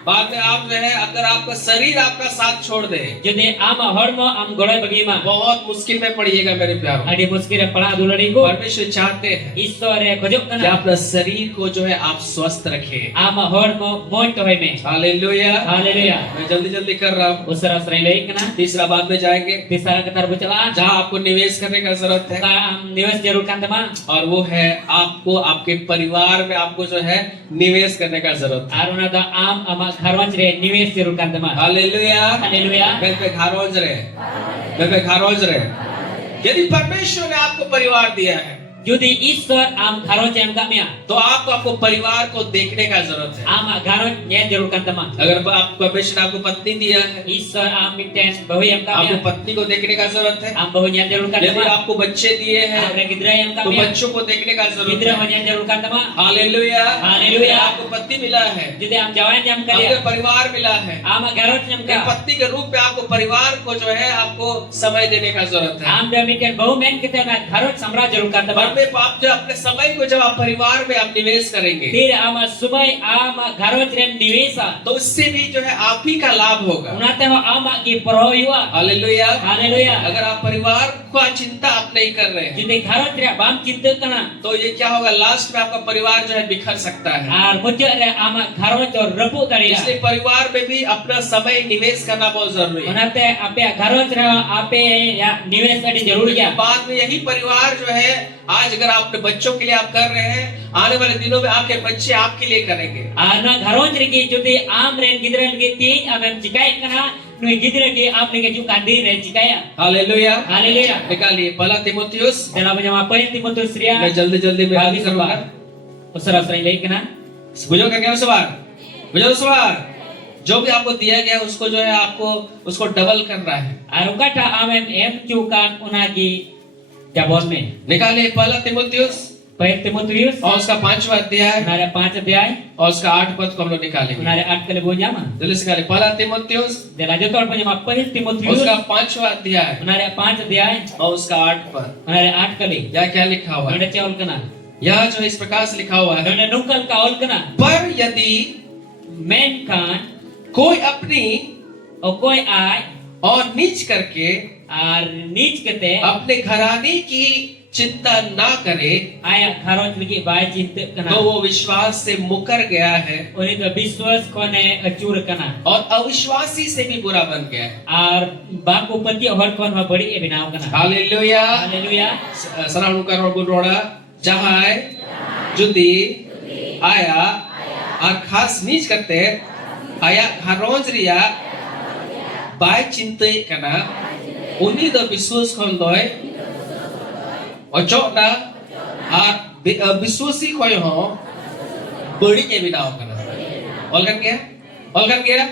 बाद में आप जो है, अगर आपका शरीर आपका साथ छोड़ दे, Jadi ama hormo am goroy bagima. बहुत मुश्किल में पड़िएगा मेरे प्यारों। Adi muskire pala dulari ko. परमेश्वर चाहते हैं Istore kojok कि kana. अपना शरीर को जो है आप स्वस्थ रखें। Ama hormo moy toy me. Hallelujah. Haleluya. मैं जल्दी जल्दी कर रहा हूँ। Usara sering lagi kana. तीसरा बात में जाएंगे Tisara ketar bucala. जहाँ आपको निवेश करने का जरूरत है, Ka am niwas jarur kan teman. और वो है आपको आपके परिवार में आपको जो है निवेश करने का जरूरत है। Aruna da am ama gharwan re niwas jarur kan teman. Hallelujah. Haleluya. मैं पे घारोज रहे, मैं पे घारोज रहे। यदि परमेश्वर ने आपको परिवार दिया है, Jadi Istor am gharwan jam kamya. तो आपको आपको परिवार को देखने का जरूरत है। Ama gharwan nya jarur kan teman. अगर आप परमेश्वर ने आपको पत्नी दिया है, Istor am minten bahu yam आपको kamya. पत्नी को देखने का जरूरत है। Am bahu nya jarur kan यदि teman. आपको बच्चे दिए हैं, Am gidra yam तो kamya. बच्चों को देखने का जरूरत Gidra है। nya jarur kan teman. Hallelujah. Hallelujah. आपको पत्नी मिला है, Jadi am jawan jam आपको kaliya. परिवार मिला है, Ama garot jam एक ka. पत्नी के रूप में आपको परिवार को जो है आपको समय देने का जरूरत है। Am demikian bahu men kita na garot samra jarur kan teman. और में आप जो अपने समय को जब आप परिवार में आप निवेश करेंगे, फिर ama sumai ama garot rem niwesa. तो उससे भी जो है आप ही का लाभ होगा। Unate ho ama ki proyua. Hallelujah. Haleluya. अगर आप परिवार का चिंता आप नहीं कर रहे हैं, Jadi garot re bam cinta kana. तो ये क्या होगा, लास्ट में आपका परिवार जो है बिखर सकता है। Ar muncul re ama garot jo rebu tadi इसलिए ya. परिवार में भी अपना समय निवेश करना बहुत जरूरी है। Unate ape garot re ape ya niwes tadi jarur ya. बाद में यही परिवार जो है, आज अगर आप अपने बच्चों के लिए आप कर रहे हैं, आने वाले दिनों में आपके बच्चे आपके लिए करेंगे। Ana garot re ki jadi am ren gidran ki ting amem cikai kana. Nui gidra ki am ne ke ju kandi re cikaya. Hallelujah. Haleluya. निकालिए पहला तीमुथियुस, Dalam penyama Timotius ria. मैं जल्दी जल्दी में आगे करूंगा। Usara sering lagi kana. बुझो का क्या सवाल, बुझो सवाल, जो भी आपको दिया गया उसको जो है आपको उसको डबल करना है। Arukata amem em cukan unagi jabon me. निकालिए पहला तीमुथियुस Baik Timotius. और उसका 5वां अध्याय Unare 5 अध्याय. और उसका 8 पद को हम लोग निकालेंगे। Unare 8 kali bunyama. जल्दी से निकालिए पहला तीमुथियुस De la jotor penyama Timotius. उसका 5वां अध्याय Unare 5 अध्याय. और उसका 8 पद। Unare 8 kali. यहाँ क्या लिखा हुआ है, Unare ceol kana. यहाँ जो इस प्रकार से लिखा हुआ है, Unare nungkal kaol kana. पर यदि Men kan कोई अपनी okoi ai और नीच करके ar nich kete अपने घराने की चिंता ना करे, aya garot lagi bai cinta तो kana. वो विश्वास से मुकर गया है Uni to biswas kone acur kana. और अविश्वासी से भी बुरा बन गया है। Ar baku peti hor kon ha bari e binaw kana. Hallelujah. Haleluya. सलाम कर बुरोड़ा जहाँ जुदी आया और खास नीच करते आया घरोंज रिया बाय चिंते कना उन्हीं दो विश्वास खोल दोए और चौथा और विश्वासी कोई हो बड़ी के बिना हो कना। ऑल कर गया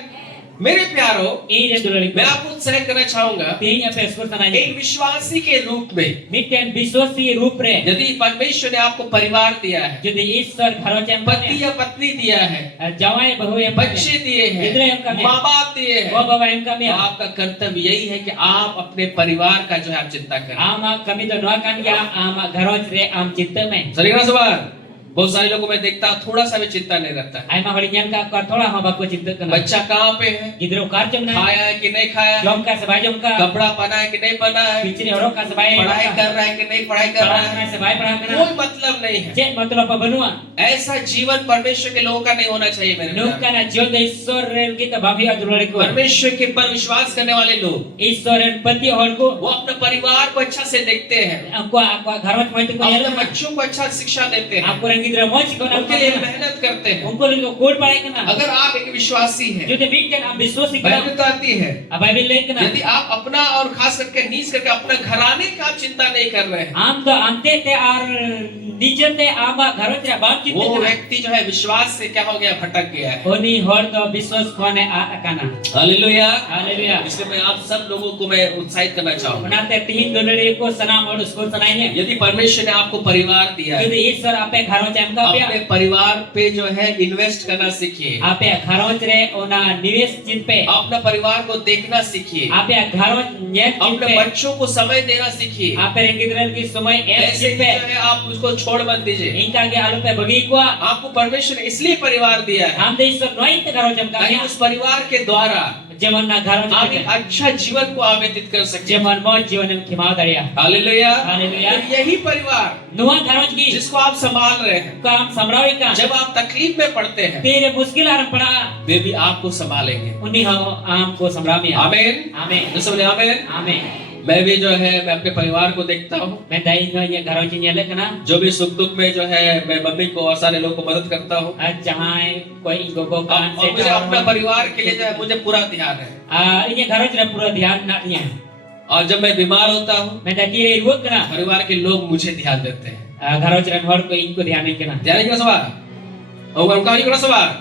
मेरे प्यारो, Ini dulu मैं आपको उत्साह करना चाहूंगा Tinya peskur tananya. एक विश्वासी के रूप में, Miten biswasi rupre. यदि परमेश्वर ने आपको परिवार दिया है, Jadi Istor घरों पति चंपने. या पत्नी दिया है, Jawai bahu yang बच्चे दिए Gidra yang हैं, kami. माँ बाप दिए हैं, Bawa bawa yang kami. तो आपका कर्तव्य यही है कि आप अपने परिवार का जो है आप चिंता करें। Ama kami to doakan ya ama घरों रे am cinta me. सही ना सवाल, बहुत सारे लोगों में देखता हूं, थोड़ा सा भी चिंता नहीं रहता है। Ai ma horinya ka ka thola ma baku cinta kana. बच्चा कहाँ पे है, Gidra ukar jom na. खाया है कि नहीं खाया है, Jom ka sebai jom ka. कपड़ा पहना है कि नहीं पहना है, Pichini horok ka sebai. पढ़ाई कर रहा है कि नहीं पढ़ाई कर रहा Parang है, na sebai parang kana. कोई मतलब नहीं है। Cek matul apa benua. ऐसा जीवन परमेश्वर के लोगों का नहीं होना चाहिए मेरे Nuk प्यारे। kana jion da Istor ren kita babi adulore ko. परमेश्वर के पर विश्वास करने वाले लोग Istor ren pati hor ko. वो अपने परिवार को अच्छा से देखते हैं, Aku घरों में तो अपने ko बच्चों को अच्छा शिक्षा देते हैं, Aku ren Aperan gidra moj ko na उनके लिए मेहनत करते हैं। Ungko lagi kur parai kana. अगर आप एक विश्वासी हैं, Jodi bigkan am biswasi Bible kana. बताती है Abai bil kana. यदि आप अपना और खास करके नीच करके अपना घराने का आप चिंता नहीं कर रहे हैं, Am to ante te ar nijete ama gharot ra bam वो chitte. व्यक्ति जो है विश्वास से क्या हो गया, भटक गया है। Oni hor to biswas kone akana. Hallelujah. Haleluya. इसलिए मैं आप सब लोगों को मैं उत्साहित करना चाहूंगा, Menate tihin donore ko sanam और उसको सुनाइए। यदि परमेश्वर ने आपको परिवार दिया है, यदि ईश्वर आपे घरों चम का अपने परिवार पे जो है इन्वेस्ट करना सीखिए, आपे घरों रे ओना निवेश जिन पे अपना परिवार को देखना सीखिए, आपे घरों नेत जिन अपने पे बच्चों को समय देना सीखिए। आपे गिदरल की समय एक ऐसे जिन ही पे जो है आप उसको छोड़ मत दीजिए। इनका के आलू पे बगी को आपको परमेश्वर ने इसलिए परिवार दिया है हम दे ईश्वर नोइत घरों चम ताकि का उस परिवार के द्वारा जेमन ना घरों आप चम एक अच्छा जीवन को व्यतीत कर सकते हैं। जेमन मौज जीवन में खिमाव दरिया हालेलुया। हालेलुया। तो यही परिवार नुआ घरों की जिसको आप संभाल रहे हैं, काम समरावी का जब आप तकलीफ में पड़ते हैं, तेरे मुश्किल आरम पड़ा वे भी आपको संभालेंगे। उन्हीं हो आम को समरामी आमीन। आमीन तो सब बोले आमीन। आमीन मैं भी जो है मैं अपने परिवार को देखता हूँ, मैं दाई नो ये घरों की नेले कना जो भी सुख दुख में जो है मैं मम्मी को और सारे लोग को मदद करता हूँ, आज जहाँ कोई गोगो कान और मुझे अपना परिवार के लिए जो है मुझे पूरा ध्यान है। ये घरों जरा पूरा ध्यान ना दिया और जब मैं बीमार होता हूँ, मैं दाती रे रुक कना परिवार के लोग मुझे ध्यान देते हैं। घरों जरा हर कोई इनको ध्यान नहीं कना ध्यान नहीं सवाल और उनका ही सवाल,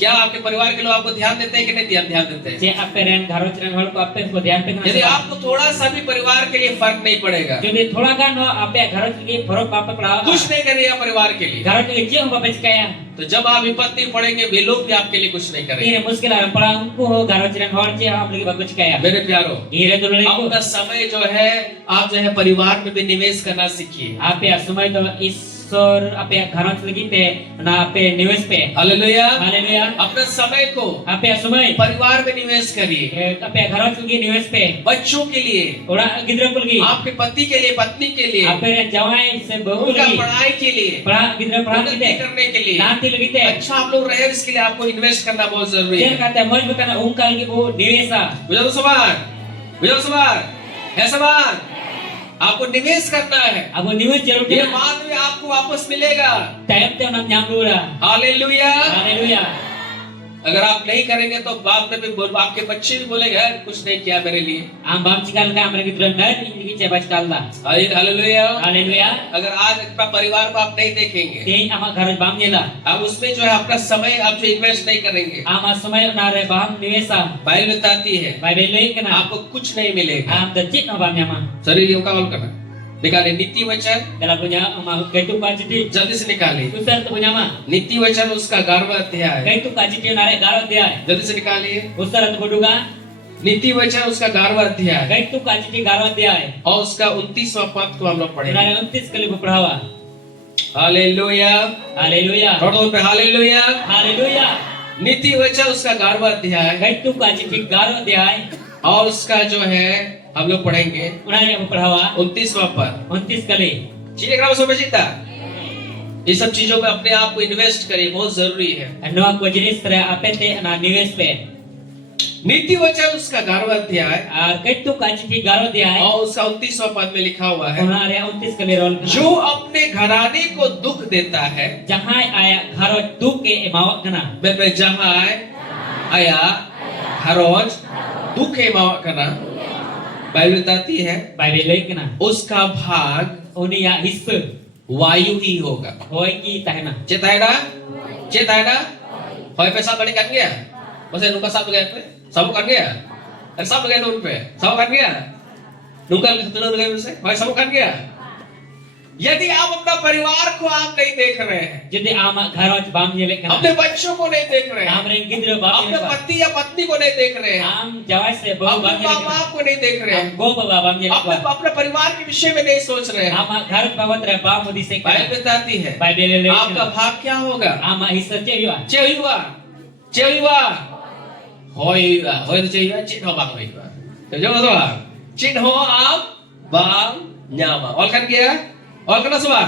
क्या आपके परिवार के लोग आपको ध्यान देते हैं कि नहीं ध्यान देते हैं? जे आपे रेन घरों जरा हर को आपे को ध्यान पे कना यदि आपको थोड़ा सा भी परिवार के लिए फर्क नहीं पड़ेगा, जो थोड़ा गान हो आपे घरों की फरक पापा पड़ा कुछ नहीं करेगा परिवार के लिए, घरों के जे हम बच गया तो जब आप विपत्ति में पड़ेंगे वे लोग भी आपके लिए कुछ नहीं करेंगे। तेरे मुश्किल आरम पड़ा उनको हो घरों जरा हर जे हम लोग बच गया मेरे प्यारो, हीरे दुल्हन को अपना समय जो है आप जो है परिवार में भी निवेश करना सीखिए। आपे समय तो ईश्वर आपे घरों लगी ते ना आपे निवेश पे हालेलुया। हालेलुया अपने समय को आपे समय परिवार में निवेश करिए, आपे घरों लगी निवेश पे बच्चों के लिए, ओड़ा गिदरा को लगी आपके पति के लिए, पत्नी के लिए, आपे जवाई से बहू उनका लगी पढ़ाई के लिए, पढ़ा गिदरा पढ़ा उन्नति के करने के लिए, नाती लगी ते अच्छा आप लोग रहे इसके लिए आपको इन्वेस्ट करना बहुत जरूरी जेल है। कहते हैं मजबूत ना उनका लगी वो निवेशा बुझा तो सवाल, बुझा तो सवाल है सवाल, आपको निवेश करना है, अब वो निवेश जरूर ये है बाद में आपको वापस मिलेगा। टाइम ते नाम जाम दूरा हालेलुया। हालेलुया अगर आप नहीं करेंगे तो बाद में भी आपके बच्चे भी बोलेंगे यार कुछ नहीं किया मेरे लिए। आम बाम चिकाल का हमरे गिदरा नर इनकी चेबच कालदा हालेलुया। हालेलुया अगर आज अपना परिवार को आप नहीं देखेंगे, तेई आमा घर बाम नेला आप उसमें जो है अपना समय आप जो इन्वेस्ट नहीं करेंगे, आमा समय ना रे बाम निवेशा बाइबल बताती है बाइबल ले कना आपको कुछ नहीं मिलेगा। आम दचित ना बाम न्यामा शरीर का कॉल करना निकाले नीति वचन, dalam punya kaitu kajiti जल्दी से निकाले tusar tu punya ma नीति वचन उसका 11वां अध्याय, kaitu kajiti nare garo dia जल्दी से निकालिए usar tu boduga नीति वचन उसका 11वां अध्याय kaitu kajiti garo dia और उसका 29वां पद को हम लोग पढ़ेंगे। nare 29 kali berperawa hallelujah. haleluya थोड़ा पे हालेलुया। haleluya नीति वचन उसका 11वां अध्याय kaitu kajiti garo dia और उसका जो है हम लोग पढ़ेंगे nare berperawa 29वां पद। 29 kali चीजें ग्राम समझ चिंता, ये सब चीजों में अपने आप को इन्वेस्ट करिए, बहुत जरूरी है। noa ko jenis tera apete na nivesh pe नीति वचन उसका 11वां अध्याय kaitu kajiti garo dia और उसका 29वां पद में लिखा हुआ है, nare 29 kali rol जो अपने घराने को दुख देता है, jahai aya garo tu ke emawa kana मैं जहाँ आया हरोज दुख एमावा करना, बाइबल बताती है baibel le kana उसका भाग unia hisse वायु ही होगा। hoi ki tahena चेतायना चेतायना होय पे सब बड़े कर गया, उसे नुका सब गए पे सब कर गया, अरे सब गए तो उन पे सब कर गया, नुका खतरा लगे उसे होय सब कर गया। यदि आप अपना परिवार को आप नहीं देख रहे हैं, jadi ama garo bam nyele kana अपने बच्चों को नहीं देख रहे हैं, am ren gidra bam अपने nyele पति या पत्नी को नहीं देख रहे हैं, am jawai se bahu अपने bam माँ nyele बाप को नहीं देख रहे हैं, go baba bam nyele अपने अपने परिवार के विषय में नहीं सोच रहे हैं, ama घर pawat re bam udi se Bible kana बताती है baibel le आपका भाग क्या होगा? ama hisse chewa चेहुआ चेहुआ होइगा होय तो चेहुआ चिन्ह बांग होइगा तो जो तो चिन्ह आप बांग न्यामा और कर गया और करना सुबह।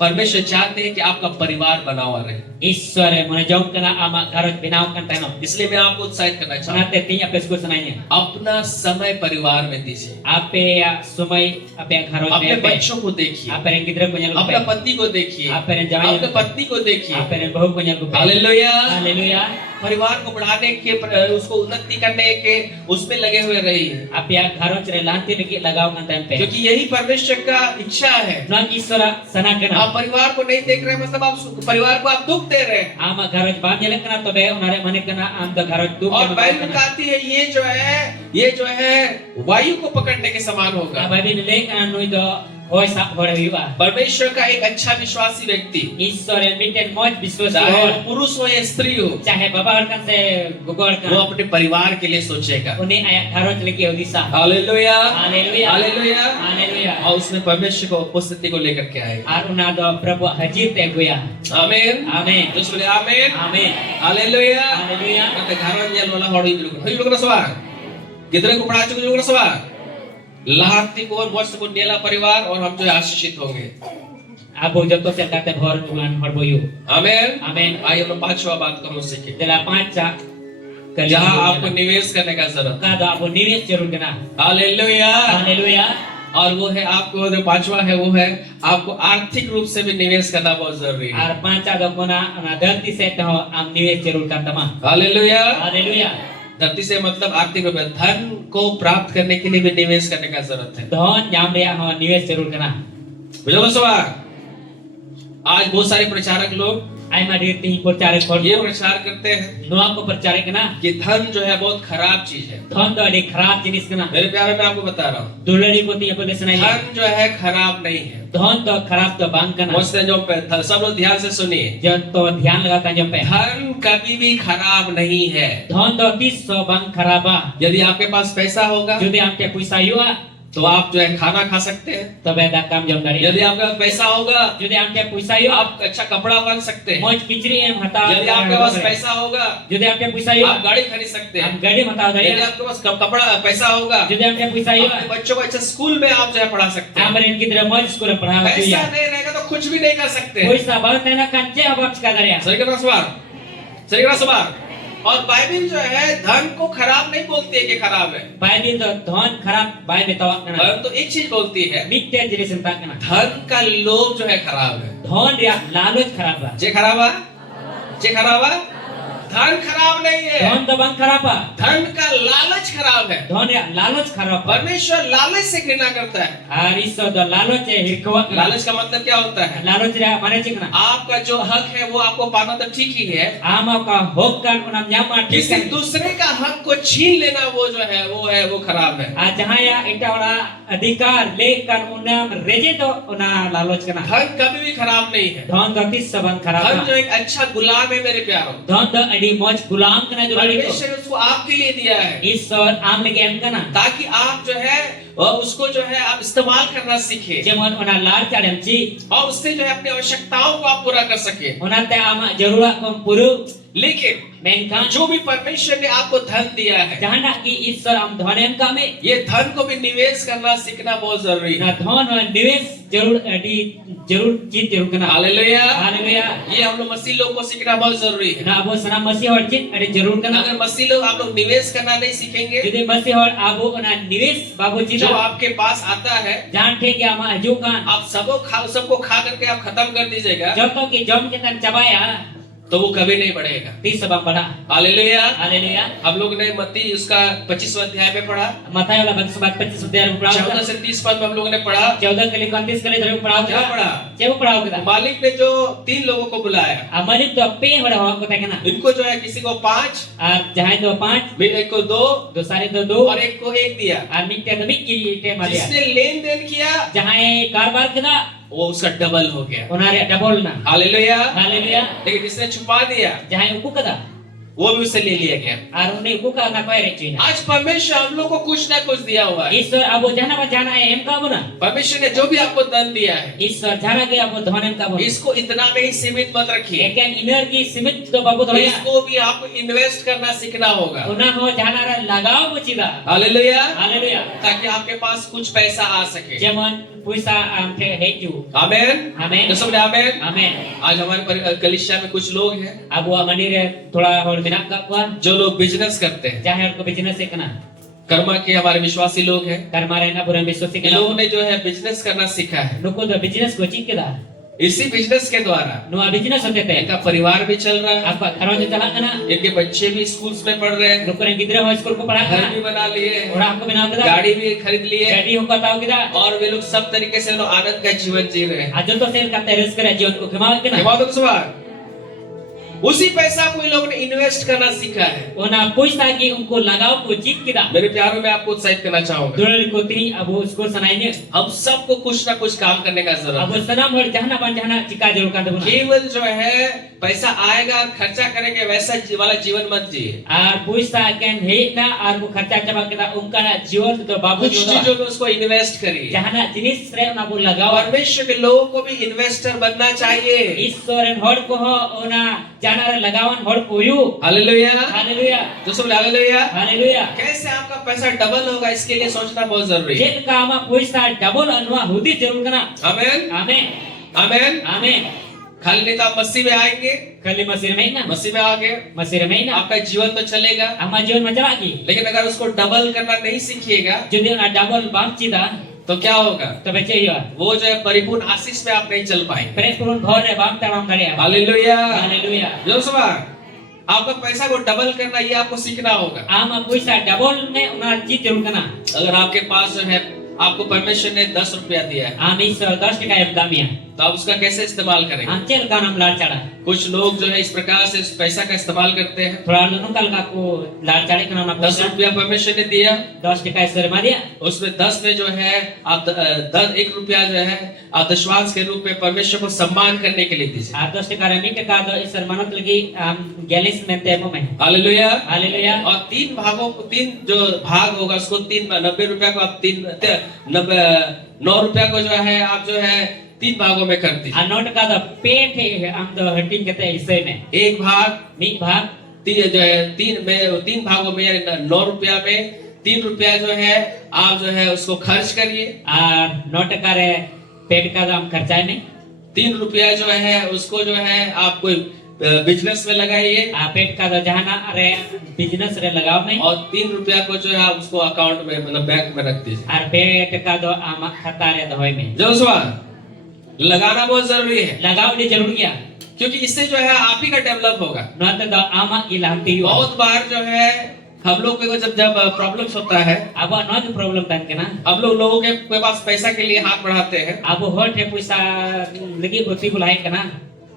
परमेश्वर चाहते हैं कि आपका परिवार बना हुआ रहे, Issore mone jom kana ama gharoj binaw kan tano. इसलिए मैं आपको उत्साहित करना चाहता Onate ting ape school sananya. हूँ अपना समय परिवार में दीजिए, Ape ya sumai ape ya gharoj अपने me ape. बच्चों को देखिए, Ape ren gidra ko nyal ko अपने pe. पति को देखिए, Ape ren jawai अपने पत्नी को देखिए। ape ren bahu ko nyal ko pe. Hallelujah. Hallelujah. परिवार को बढ़ाने के उसको उन्नति करने के उसमें लगे हुए रहिए, Ape ya gharoj re lanti lagi lagaw kan tan pe. क्योंकि यही परमेश्वर का इच्छा है। No Issora sana kana. आप परिवार को नहीं देख रहे मतलब आप परिवार को आप दुख दे रहे हैं। Ama gharoj bam nyal kana tobe onare mane kana am da gharoj du और बाइबल कहती है ये जो है वायु को पकड़ने के समान होगा। Aba bin le kana nui do hoi sap hore wiwa. परमेश्वर का एक अच्छा विश्वासी व्यक्ति, Issore miten moj biswas चाहे hor. पुरुष हो या स्त्री हो, Chahe baba hor kan se gogor वो kan. अपने परिवार के लिए सोचेगा। Uni ayat gharoj lagi odisa. Hallelujah, Hallelujah. Hallelujah. Hallelujah. और उसने परमेश्वर को उपस्थिति को लेकर के आएगा। Ar una do Prabhu hadir te guya. आमीन, Amen. तो बोले आमीन, Amen. हालेलुया। Hallelujah. कहते घर में वाला हॉडी बिल्कुल ना सवार कितने को पढ़ा चुके लोग ना सवार लाहती को और बहुत को नेला परिवार और हम जो है आशीषित होंगे। Abo joto se kate hor ulan hor boyu. आमीन, Amen. आइए हम पांचवा बात को मुझसे सीखें, Dela panca जहाँ आपको निवेश करने का जरूरत है। kada abo niwes jarur kena. Hallelujah. Hallelujah. और वो है आपको जो पांचवा है वो है आपको आर्थिक रूप से भी निवेश करना बहुत जरूरी है। Ar panca do kona ana dharti se taho am niwes jarur kan tama. Hallelujah. Hallelujah. धरती से मतलब आर्थिक रूप में धन को प्राप्त करने के लिए भी निवेश करने का जरूरत है। Don nyam reya ho niwes jarur kena. बुझो दोस्तों, आज बहुत सारे प्रचारक लोग Ai ma dirti percare kor ये प्रचार करते हैं noa ko percare kena. कि धन जो है बहुत खराब चीज है। Don do adi kharap jinis kena. मेरे प्यारे, मैं आपको बता रहा हूँ Dulari poti apo desana ya. धन जो है खराब नहीं है। Don do kharap to bang kena. मुझसे जो सब लोग ध्यान से सुनिए, Jan to dhyan lagata jam pe. धन कभी भी खराब नहीं है। Don do tis so bang kharaba. यदि आपके पास पैसा होगा Jodi amte puisa yua तो आप जो है खाना खा सकते हैं। tobe da kam jam dari. यदि आपके पास पैसा होगा Jodi amte puisa तो yua आप अच्छा कपड़ा पहन सकते हैं। moj kichri em hata. यदि आपके पास पैसा होगा Jodi amte puisa आप yua गाड़ी खरीद सकते am हैं। gadi mata dari. यदि आपके पास कपड़ा पैसा होगा Jodi amte puisa अपने yua बच्चों को अच्छा स्कूल में आप जो है पढ़ा सकते हैं। amren gidra moj school padha पैसा tuya. नहीं रहेगा तो कुछ भी नहीं कर सकते। Puisa bal tena kanche abab chika dari. सही कहना सवाल, सही कहना सवाल। और बाइबल जो है धन को खराब नहीं बोलती है कि खराब है, Bible do dhon kharap Bible tawak kena. परंतु एक चीज बोलती है Mitte jinis entak kena. धन का लोभ जो है खराब है। Dhon dia laluch kharap ba. जे खराब है, जे खराब है, धन खराब नहीं है, Dhon do bang kharapa. धन का लालच खराब है। Dhon dia laluch kharap. परमेश्वर लालच से घृणा करता है। Ar iso do laluch e hirkawak kena. लालच का मतलब क्या होता है? Laluch dia mane chikna. आपका जो हक है वो आपको पाना तो ठीक ही है, Ama ka hokkan unam nyama किसी tikkan. दूसरे का हक को छीन लेना वो जो है वो खराब है। जहाँ या इटा वाला अधिकार लेकर उन्हें रेजे तो उन्हें लालच करना धन कभी भी खराब नहीं है। धन दती सबन खराब धन जो एक अच्छा गुलाम है मेरे प्यारों, धन द अड़ी मौज गुलाम करना जो लड़ी परमेश्वर ने उसको आपके लिए दिया है ईश्वर आम लगे एम करना ताकि आप जो है उसको जो है आप इस्तेमाल करना सीखे जेमन उन्हें लाड़ चढ़म ची और उससे जो है अपनी आवश्यकताओं को आप पूरा कर सके। उन्हें ते आम जरूरत को पूरा लेकिन मेनकान जो भी परमेश्वर ने आपको धन दिया है, जहाँ ना कि ईश्वर आम धन एम का में ये धन को भी निवेश करना सीखना बहुत जरूरी है। ना धन और निवेश जरूर अड़ी जरूर चीज जरूर करना हालेलुया, हालेलुया ये हम लोग मसीह लोग को सीखना बहुत जरूरी है। ना अब सना मसीह और चीज अड़ी जरूर करना अगर मसीह लोग आप लोग निवेश करना नहीं सीखेंगे, यदि मसीह और आबो उन्हें निवेश बाबू जी जो आपके पास आता है जान थे कि आम हजू का आप सबको खा करके आप खत्म कर दीजिएगा जब तो कि जम के तन चबाया तो वो कभी नहीं बढ़ेगा। 30 सबक पढ़ा हालेलुया। हालेलुया हम लोग ने मत्ती उसका 25वां अध्याय में पढ़ा, मत्ती वाला 25 अध्याय में पढ़ा 14 से 30 पद में हम लोगों ने पढ़ा। 14 के लिए 29 के लिए धर्म पढ़ा क्या पढ़ा? जब पढ़ा होगा मालिक ने जो 3 लोगों को बुलाया, हमारी तो पे हो रहा होगा तक ना इनको जो है किसी को 5, और जहां तो 5 एक को 2 दो सारे तो 2 और एक को 1 दिया। और मिट्टी तो मिट्टी के मारे जिसने लेन देन किया जहां कारोबार किया वो उसका डबल हो गया। उन्हारे डबल ना हालेलुया। हालेलुया लेकिन जिसने छुपा दिया जहां उकु कदा वो भी उससे ले लिया गया। और उन्हें उकु का ना कोई रेची ना आज परमेश्वर हम लोग को कुछ ना कुछ दिया हुआ है। ईश्वर अब जाना है हम का बोला परमेश्वर ने जो भी आपको धन दिया है, ईश्वर जाना के अब धन हम का बोला इसको इतना में ही सीमित मत रखिए। लेकिन इनर की सीमित तो बाबू धोया इसको भी आपको इन्वेस्ट करना सीखना होगा। उन्हें हो जाना रा लगाओ बुचिदा हालेलुया। हालेलुया ताकि आपके पास कुछ पैसा आ सके। जेमन puisa am the heju. Amen. Amen. तो सब बोले आमेन। Amen. आज हमारे कलीसिया में कुछ लोग हैं Abu manire thoda hor minak ka kuan. जो लोग बिजनेस करते हैं। Jahar ko business e kana. Karma के हमारे विश्वासी लोग हैं। Karmare na buran biswasi इन kana. लोगों ने जो है बिजनेस करना सीखा है। Nuko do business ko chik keda. इसी बिजनेस के द्वारा No business hote te. इनका परिवार भी चल रहा है, Apa karo je chala kana. इनके बच्चे भी स्कूल्स में पढ़ रहे हैं, Nuko ren gidra ho school ko padha घर kana. भी बना लिए, Orang ko binaw keda. गाड़ी भी खरीद लिए Gadi ho ka tao keda. और वे लोग सब तरीके से लोग आनंद का जीवन जी रहे हैं। Ajon to sel ka teres kara jion ko kemau kena. बहुत सवाल उसी पैसा को इन लोगों ने इन्वेस्ट करना सीखा है। Ona puisa ki unko lagao ko chik keda. मेरे प्यारों में आपको उत्साहित करना चाहूंगा, Dulur ko tini abu school sanaine. हम सबको कुछ ना कुछ काम करने का जरूरत Abu है। sanam hor jahana ban jahana chika jarur kan tabuna. केवल जो है पैसा आएगा और खर्चा करेंगे वैसा वाला जीवन मत जिए। Ar puisa ken heitna ar ko kharcha chaba keda unkana jion to babu कुछ joda. चीजों में उसको इन्वेस्ट करिए। Jahana jinis re ona bu lagao. परमेश्वर के लोगों को भी इन्वेस्टर बनना चाहिए। Issoren hor ko ho ona janara lagawan hor ko yu. Hallelujah. Hallelujah. तो सब हालेलुया। Hallelujah. कैसे आपका पैसा डबल होगा इसके लिए सोचना बहुत जरूरी है। Jet ka ama puisa double anwa hudi jarur kana. आमेन Amen. आमेन। Amen. खाली नहीं तो आप मसीह में आएंगे, Kali masih remeh na. मसीह में आगे Masih remeh na. आपका जीवन तो चलेगा, Ama jion macam lagi. लेकिन अगर उसको डबल करना नहीं सीखिएगा Jadi ona double bang cita. तो क्या होगा? To baca ya. वो जो है परिपूर्ण आशीष में आप नहीं चल पाएंगे। Pres turun ghor re bang talam dari. Hallelujah. Hallelujah. जो सुबह आपका पैसा को डबल करना ये आपको सीखना होगा। Ama puisa double me ona cit jarur kana. अगर आपके पास जो है आपको परमेश्वर ने 10 रुपया दिया है Ami 10 टका em damia. तो आप उसका कैसे इस्तेमाल करेंगे? Ancel kanam lar chada. कुछ लोग जो है इस प्रकार से इस पैसा का इस्तेमाल करते हैं। Thoda nunu kal ka ko lar chade kana na 10 रुपया परमेश्वर ने दिया, 10 टका सर मा दिया. उसमें 10 में जो है आप 1 रुपया जो है आप दशवांश के रूप में परमेश्वर को सम्मान करने के लिए दीजिए। 10 टका remi टका do isar manot lagi gelis mente mo me. Hallelujah. Hallelujah. और 3 भागों को 3 जो भाग होगा उसको 90 रुपया को आप 9 रुपया को जो है आप जो है 3 भागों में कर दीजिए। Ano टका do pet he am do hurting kate isai me. एक भाग Mi bhag 3 जो है 3 भागों में यानी 9 रुपया में 3 रुपया जो है आप जो है उसको खर्च करिए। ar 9 टका re pet ka do am kharchai me. 3 रुपया जो है उसको जो है आप कोई बिजनेस में लगाइए Pet ka do jahana re business re lagao me. और 3 रुपया को जो है आप उसको अकाउंट में मतलब बैंक में रख दीजिए। Ar pet ka do ama khata re do hoy me. जो सवाल लगाना बहुत जरूरी है Lagao di jarur gya. क्योंकि इससे जो है आप ही का डेवलप होगा। No ta do ama ilam ti yo. बहुत बार जो है हम लोग को जब प्रॉब्लम्स होता है Abo no the problem tan kana. हम लोगों के पास पैसा के लिए हाथ बढ़ाते हैं Abo hot he puisa lagi boti bulai kana.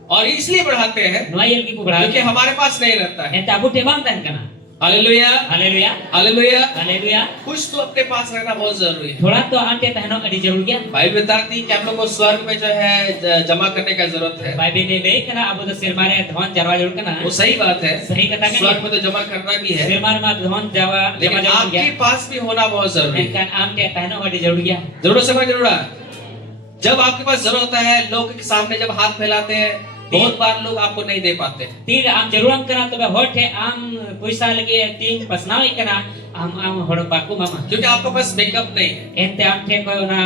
और इसलिए बढ़ाते हैं No ayel ki ko क्योंकि bra. हमारे पास नहीं रहता है। Enta abu te bang tan kana. Hallelujah Hallelujah. Hallelujah. Hallelujah. कुछ तो अपने पास रहना बहुत जरूरी है। Thoda to ante tahno adi jarur gya. भाई बताती कि हम लोग को स्वर्ग में जो है जमा करने का जरूरत है। Bai be ne be kana abu do sermare dhon jarwa jarur kana. वो सही बात है, सही कथा है। स्वर्ग में तो जमा करना भी है, Sermar ma dhon jawa लेकिन jama jarur आपके gya. पास भी होना बहुत जरूरी है। Kan ante tahno adi jarur gya. जरूरत समझ जरूरत जब आपके पास जरूरत होता है लोग के सामने जब हाथ फैलाते हैं बहुत बार लोग आपको नहीं दे पाते। Tir am jarur am kana to be hot he am puisa lagi ting pasnaw kana am hor baku mama. क्योंकि आपके पास मेकअप नहीं है। Ente am the ko na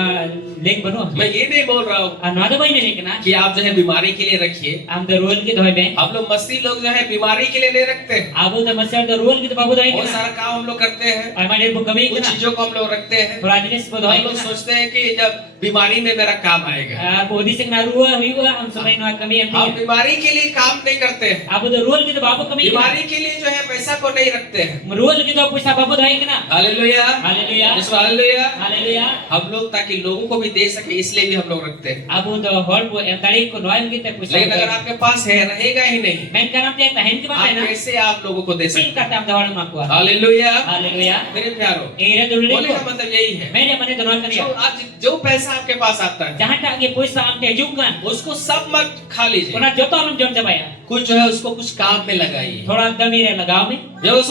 leg banu. मैं ये नहीं बोल रहा हूँ Another boy ne kana. कि आप जो है बीमारी के लिए रखिए। Am the role ki dhoy me. हम लोग मसीह लोग जो है बीमारी के लिए नहीं रखते, Abu the masar the role ki to babu dhoy बहुत kana. सारा काम हम लोग करते हैं, Ai ma bu kami कुछ kana. चीजों को हम लोग रखते हैं। Thoda jinis ko dhoy हम लोग kana. सोचते हैं कि जब बीमारी में मेरा काम आएगा। Podi sing na ruwa hiwa am samay no kami am. हम बीमारी के लिए काम नहीं करते हैं, Abu the role ki to babu kami. बीमारी के लिए जो है पैसा को नहीं रखते हैं। Role ki to puisa babu dhoy kana. Hallelujah Hallelujah. Hallelujah. Hallelujah. हम लोग ताकि लोगों को भी दे सके इसलिए भी हम लोग रखते हैं। Abu the hol po em tari ko noy ki te puisa. लेकिन अगर आपके पास है रहेगा ही नहीं, Men kanam te tahin ki ba आप na. कैसे आप लोगों को दे Sing सकते हैं? kata am the hol makwa. Hallelujah Hallelujah. मेरे प्यारों, Ere dulu बोले का ko. मतलब यही है Mere mane donor जो kaniya. आज जो पैसा आपके पास आता है Jahan tak ke puisa am te jukan. उसको सब मत खा लीजिए, Ona joto alam jon jabaya. कुछ जो है उसको कुछ काम में लगाइए। Thoda damire lagao me. जो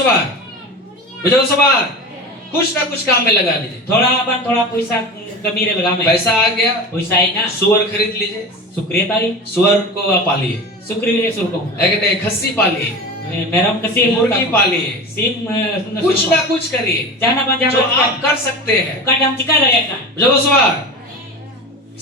सवार कुछ ना कुछ काम में लगा लीजिए। Thoda ban thoda puisa damire lagao me. पैसा आ गया, Puisa ina. सुअर खरीद लीजिए, Sukriya tawi. सुअर को आप पालिए, Sukriya surko. एक खस्सी पालिए, Meram kasi मुर्गी पालिए, sim कुछ ना कुछ करिए jana ban जो jana आप कर सकते हैं। kadam tika lagaya kan. जो सवार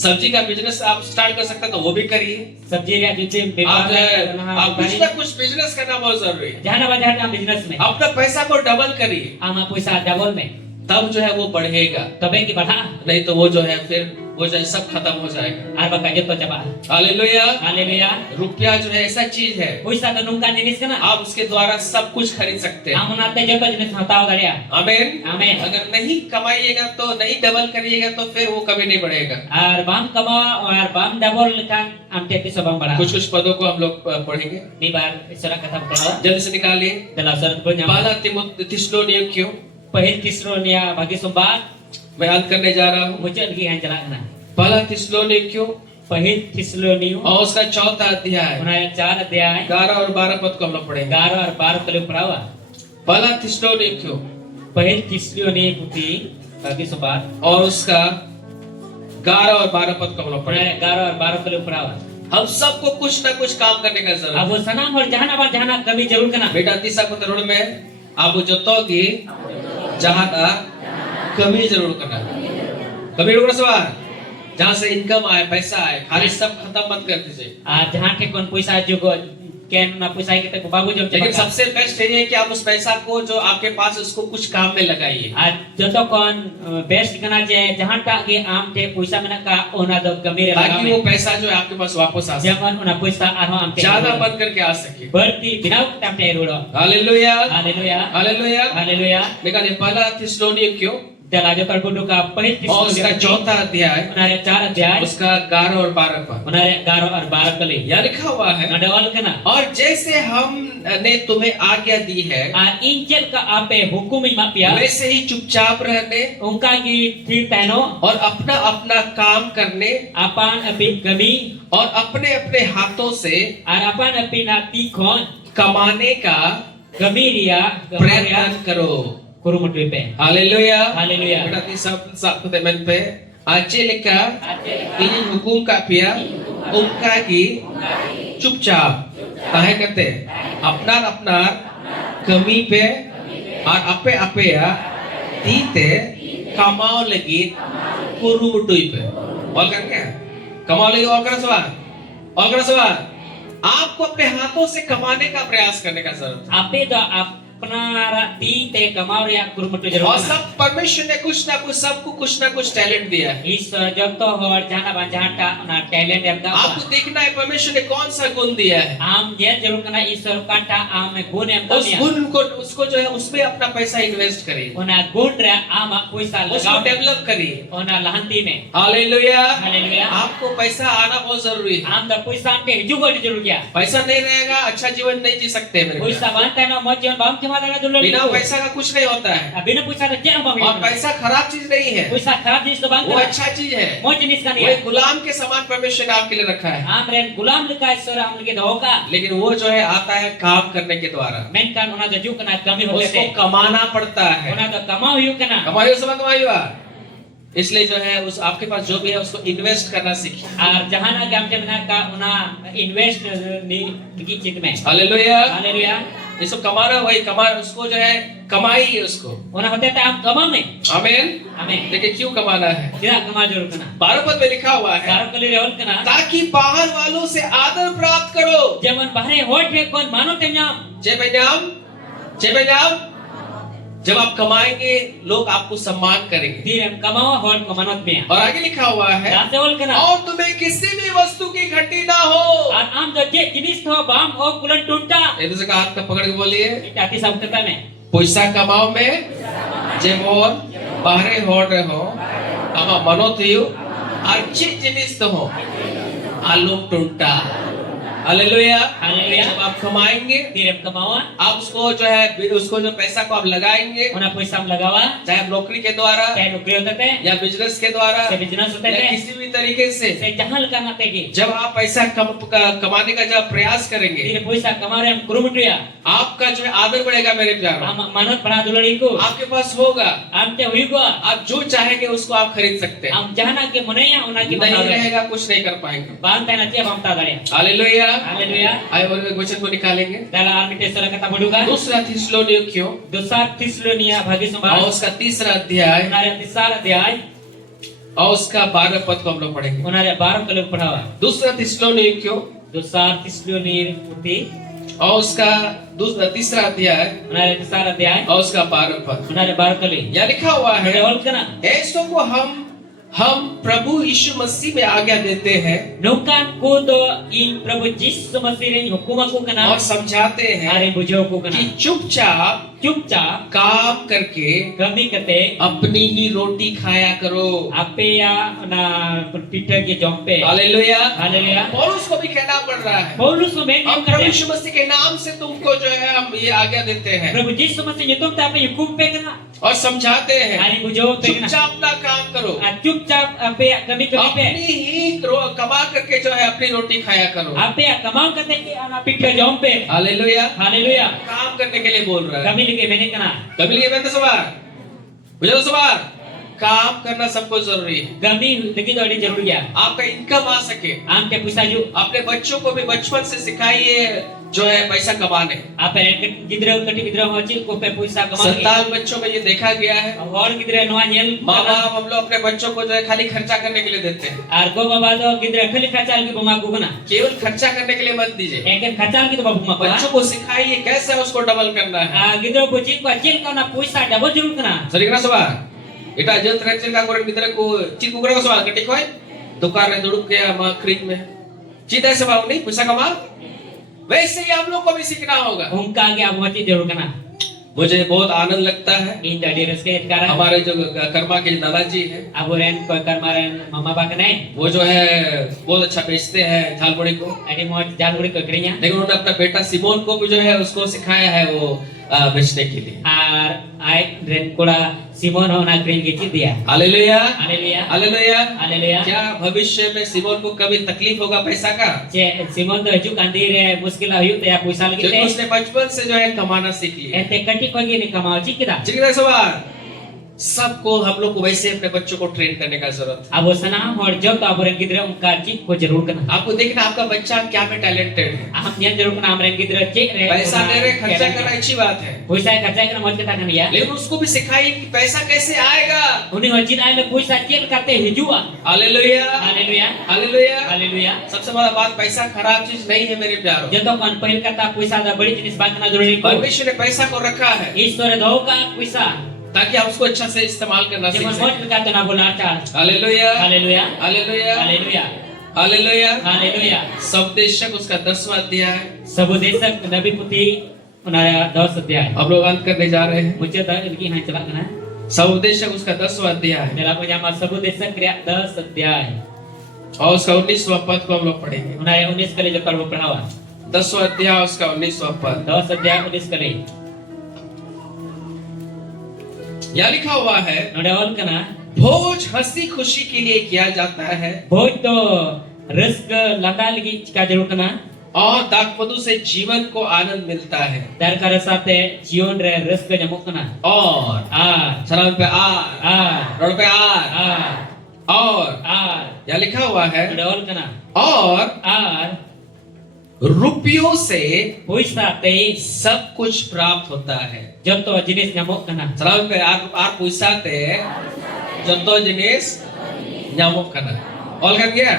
सब्जी का बिजनेस आप स्टार्ट कर सकते हैं तो वो भी करिए। सब्जी या जुते आप जो है, आप कुछ ना कुछ बिजनेस करना बहुत जरूरी है। जहां बाजार का बिजनेस में अपना पैसा को डबल करिए, आमा पैसा डबल में तब जो है वो बढ़ेगा, तबे की बढ़ा नहीं तो वो जो है फिर वो जो है सब खत्म हो जाएगा। आर बका जतो चबा। हालेलुया। हालेलुया। रुपया जो है ऐसा चीज है, पैसा तो नुका जिनिस कना आप उसके द्वारा सब कुछ खरीद सकते हैं। आम उनाते जतो जिनिस हताव दरिया। आमीन। आमीन। अगर नहीं कमाइएगा तो, नहीं डबल करिएगा तो फिर वो कभी नहीं बढ़ेगा। आर बाम कमा और बाम डबल लेकान आम तेती सबम बड़ा। कुछ पदों को हम लोग पढ़ेंगे, नी बार इसरा कथा पढ़ो जल्दी से निकालिए। दला सर को न्याम पहला थिस्सलुनीकियों, पहिल तिस्रोनिया भागी संबाद मैं याद करने जा रहा हूँ। मुचन की हैं चलाना पहला थिस्सलुनीकियों पहिल तिस्रोनियो और उसका 4था अध्याय उनाया 4 अध्याय 11 और 12 पद को हम लोग पढ़ेंगे। 11 और 12 तले पढ़ावा पहला थिस्सलुनीकियों पहिल तिस्रोनियो पुती भागी संबाद और उसका 11 और 12 पद को हम लोग उनाया पढ़ेंगे। 11 और 12 तले पढ़ावा। हम सबको कुछ ना कुछ काम करने का जरूरत अब है। सनाम और जहाना कमी जरूर करना बेटा तीसरा को तरुण में आप जोतोगी जहाँ का कमी जरूर करना, कमी जरूर सवाल जहाँ से इनकम आए, पैसा आए, खाली सब खत्म मत कर दीजिए। जहाँ के कौन पैसा जो कैन ना पैसा के तक बाबू जब लेकिन सबसे बेस्ट है कि आप उस पैसा को जो आपके पास उसको कुछ काम में लगाइए। आज जतो कौन बेस्ट करना चाहिए जहाँ तक के आम ते पैसा में ना का ओना दो गमीरे लगा ताकि में वो पैसा जो है आपके पास वापस आ सके, जमन ओना पैसा आरो आम ते ज्यादा बन करके आ सके। बढ़ती बिना टाइम ते रोड़ो। Hallelujah, hallelujah. हालेलुया। हालेलुया। निकालिए पहला थिस्सलुनीकियों दला जो तरबुडु का पहिल और उसका 4था अध्याय उनारे 4 अध्याय उसका 11 और 12 पद। उनारे 11 और 12 कले यहाँ लिखा हुआ है, नडवल कना और जैसे हमने तुम्हें आज्ञा दी है आ इंजल का आपे हुकुम ही मापिया वैसे ही चुपचाप रहने उनका की फिर पहनो और अपना अपना काम करने अपान अपी गमी और अपने अपने हाथों से और अपान अपी नाती खोन कमाने का गमीरिया प्रयत्न करो। कुरुमुटु पे hallelujah. Hallelujah. Berarti satu teman pe Ajelika ini hukum kak pia umkagi चुपचाप काहे करते अपनार अपनार कमी पे और अपे अपे या तीते कमाओ लगी कुरुमुटुई पे और कर क्या कमाओ लगी और कर सवाल आपको अपने हाथों से कमाने का प्रयास करने का जरूरत है। आपे तो अपना राती ते कमाओ या कुरुमुटु और जरूर सब परमेश्वर ने कुछ ना कुछ सबको कुछ ना कुछ टैलेंट दिया है। ईश्वर जब तो हो जाना बाजाटा ना टैलेंट है का आपको देखना है परमेश्वर ने कौन सा गुण दिया है। आम ये जरूर करना ईश्वर काटा आम में गुण है उस गुण को उसको जो है उसमें अपना पैसा इन्वेस्ट करिए, ओना गुण रे आम पैसा उसको लगाओ डेवलप करिए। ओना लहंती में हालेलुया। हालेलुया। आपको पैसा आना बहुत जरूरी है। आम द पैसा आम के हिजू गोटी जरूर किया पैसा नहीं रहेगा अच्छा जीवन नहीं जी सकते मेरे पैसा भाई। बांधता है ना मौज जीवन बाम के मारा दुल्हन बिना पैसा का कुछ नहीं होता है बिना पैसा तो क्या बाम और पैसा खराब चीज नहीं है, पैसा खराब चीज तो बांध वो अच्छा चीज है। मौज जिनिस का वो नहीं एक गुलाम के समान परमेश्वर ने आपके लिए रखा है, आम रे गुलाम लिखा ईश्वर आम के धोखा लेकिन वो जो है आता है काम करने के द्वारा। मेन कान ओना जो कना कमी होते उसको थे कमाना पड़ता है। ओना तो कमाओ ही कना कमाइयो सब कमाइयो, इसलिए जो है उस आपके पास जो भी है उसको इन्वेस्ट करना सीखिए। और जहां ना गाम के बिना का ओना इन्वेस्ट की चित में हालेलुया। हालेलुया। इसको कमाना वही कमा उसको जो है कमाइए उसको। ओना होते थे आम कमा में आमीन। हमें देखिए क्यों कमाना है, किरा कमा जरूर कना 12 पद में लिखा हुआ है सारो कली रेवल कना ताकि बाहर वालों से आदर प्राप्त करो। जमन बाहरे होठ है कौन मानो ते नाम जय बेनाम जब आप कमाएंगे लोग आपको सम्मान करेंगे। धीरे कमाओ होठ को मनोत में और आगे लिखा हुआ है दासेवल कना और तुम्हें किसी भी वस्तु की घटी ना हो। और आम तो जे जिनिस तो बाम ओ कुलन टूटा एक दूसरे का हाथ का पकड़ के बोलिए इटाती सबकता में पैसा कमाओ में जेमोन बाहरे होड़ रहे हो आमा मनो थियो अच्छी जिनिस तो हो आलू टूटा। हालेलुया। हालेलुया। जब आप कमाएंगे धीरे कमाओ आप उसको जो है उसको जो पैसा को आप लगाएंगे ओना पैसा हम लगावा चाहे नौकरी के द्वारा चाहे नौकरी होते थे या बिजनेस के द्वारा से बिजनेस होते या थे किसी भी तरीके से से जहां लगाना थे की जब आप पैसा कमाने का जब प्रयास करेंगे धीरे पैसा कमा रहे हम कुरुमुटिया आपका जो है आदर बढ़ेगा मेरे प्यारों। हम मनोत बना दुलड़ी को आपके पास होगा, आम ते हुई को आप जो चाहेंगे उसको आप खरीद सकते हैं। हम जहाना के मुनैया ओना की नहीं बता रहेगा कुछ नहीं कर पाएंगे। बांधता ना चाहिए बमता दड़े हालेलुया। हालेलुया। आइए और एक वचन को निकालेंगे। दाला आर्मिटे सर कथा पढ़ूगा दूसरा थिस्सलुनीकियों दूसरा थिस्सलुनिया भागी और संभाल उसका तीसरा अध्याय नारे तीसरा अध्याय और उसका 12 पद को हम लोग पढ़ेंगे। Una re baru kalau perawa. दूसरा थिस्सलुनीकियों Dosar Tisdonir putih. और उसका तीसरा अध्याय Una re besar adhyay. और उसका 12 पद। Una re baru kali. यहाँ लिखा हुआ है, Ada ol kana. ऐसों को हम प्रभु यीशु मसीह में आज्ञा देते हैं Nukan ko do in Prabhu Yesus Masih rin hukum aku और kana. समझाते हैं Hari bujo aku कि kana. चुपचाप Cupcap काम करके kami kate अपनी ही रोटी खाया करो। ape ya na pita ke jompe. Hallelujah. Haleluya. पौलुस को भी कहना पड़ रहा है, Paulus ko men हम प्रभु यीशु मसीह के नाम से तुमको जो है हम ये आज्ञा देते हैं Prabhu Yesus Masih nyutum ta ape hukum pe kana. और समझाते हैं, Hari bujo pe kana. चुपचाप अपना काम करो, Cupcap ape kami kami pe. अपनी ही कमा करके जो है अपनी रोटी खाया करो। Ape kamau kate ke ana pita jompe. Hallelujah. Haleluya. काम करने के लिए बोल रहा है। Kami lagi meni kana. कभी लिए मैं तो सवार मुझे तो सवार काम करना सबको जरूरी है। Kami lagi tu ada जरूरी है. आपका इनकम आ सके, Am ke puisa ju. अपने बच्चों को भी बचपन से सिखाइए जो है पैसा कमाने। Apa yang gidra kati gidra macam ko pe puisa kamau. संतान बच्चों में ये देखा गया है, और gidra noa nyel. माँ बाप हम लोग अपने बच्चों को जो है खाली खर्चा करने के लिए देते हैं। Ar ko baba do gidra khali khachal ki buma ko kana. केवल खर्चा करने के लिए मत दीजिए, Eken khachal ki to babu ma ko. बच्चों को सिखाइए कैसे उसको डबल करना है। Gidra bocin ko acil ko na puisa double jurul kana. सही ना सवार इटा जल ट्रेक्टर का कोई मित्र को चिक कुकरा को सवाल कटी कोई दुकान में दुड़ुक गया मां खरीद में चीता से बाबू नहीं पैसा कमा, वैसे ही हम लोग को भी सीखना होगा। Unka ke abu mati jurul kana. मुझे बहुत आनंद लगता है, Inda di reske kara. हमारे जो कर्मा के दादाजी हैं Abu ren ko karmaran mama ba kana. वो जो है बहुत अच्छा बेचते हैं झालमुड़ी को, Adi mo januri ko krinya. लेकिन उन्होंने अपना बेटा सिमोन को भी जो है उसको सिखाया है वो बेचने के लिए। Ar ai ren kola Simon ho na kring ki dia. Hallelujah Haleluya. Hallelujah. Haleluya. क्या भविष्य में सिमोन को कभी तकलीफ होगा पैसा का? Ce Simon to juk andi re muskil ayu te puisa lagi क्योंकि te. उसने बचपन से जो है कमाना सीख लिया। Ente kati ko gi ni kamau cikida. जितना सवाल सबको हम लोग को वैसे अपने बच्चों को ट्रेन करने का जरूरत है। Abu sana hor jog to abu ren gidra unka cik ko jarur kana. आपको देखना आपका बच्चा क्या में टैलेंटेड है। Aham nyan jarur kana am ren gidra cik re. पैसा दे रहे खर्चा करना अच्छी बात है, Puisa kharcha kana mot kata kana ya. लेकिन उसको भी सिखाइए कि पैसा कैसे आएगा। Uni hojin ai le puisa cik kate hijua. Hallelujah Haleluya. Hallelujah. Haleluya. सबसे बड़ा बात पैसा खराब चीज नहीं है मेरे प्यारों। Jodoh kan pahil kata puisa da badi jenis bang kana jaruri ko. परमेश्वर ने पैसा को रखा है Ishwar do ka puisa. ताकि आप उसको अच्छा से इस्तेमाल करना सीख Jangan सकें। mot kata na bola acar. Hallelujah Haleluya. Hallelujah Haleluya. Hallelujah. Haleluya. सबदेशक उसका 10वां अध्याय Sabudesak Nabi Putih Unara dos अध्याय. हम लोग अंत करने जा रहे हैं। Muncul tak lagi hang celak kana. सबदेशक उसका 10वां अध्याय Dalam menyamar Sabudesak kriya dos अध्याय. और उसका 19वां पद को हम लोग पढ़ेंगे। Unara 19 kali jokar berperawan. 10वां अध्याय उसका 19वां पद। Dos अध्याय 19 kali. यहाँ लिखा हुआ है, Nada on kana. भोज हंसी खुशी के लिए किया जाता है Boj to reska landa lagi cika jarur kana. और दाखमधु से जीवन को आनंद मिलता है। Dar kara sate jion re reska nyamuk kana. और सलाम पे आर रोड पे आर और यहाँ लिखा हुआ है, Nada on kana. और रुपयों से Puisa te सब कुछ प्राप्त होता है। joto jenis nyamuk kana. सलाम पे आर पुइसाते जतो जिनिस nyamuk करना। और कर गया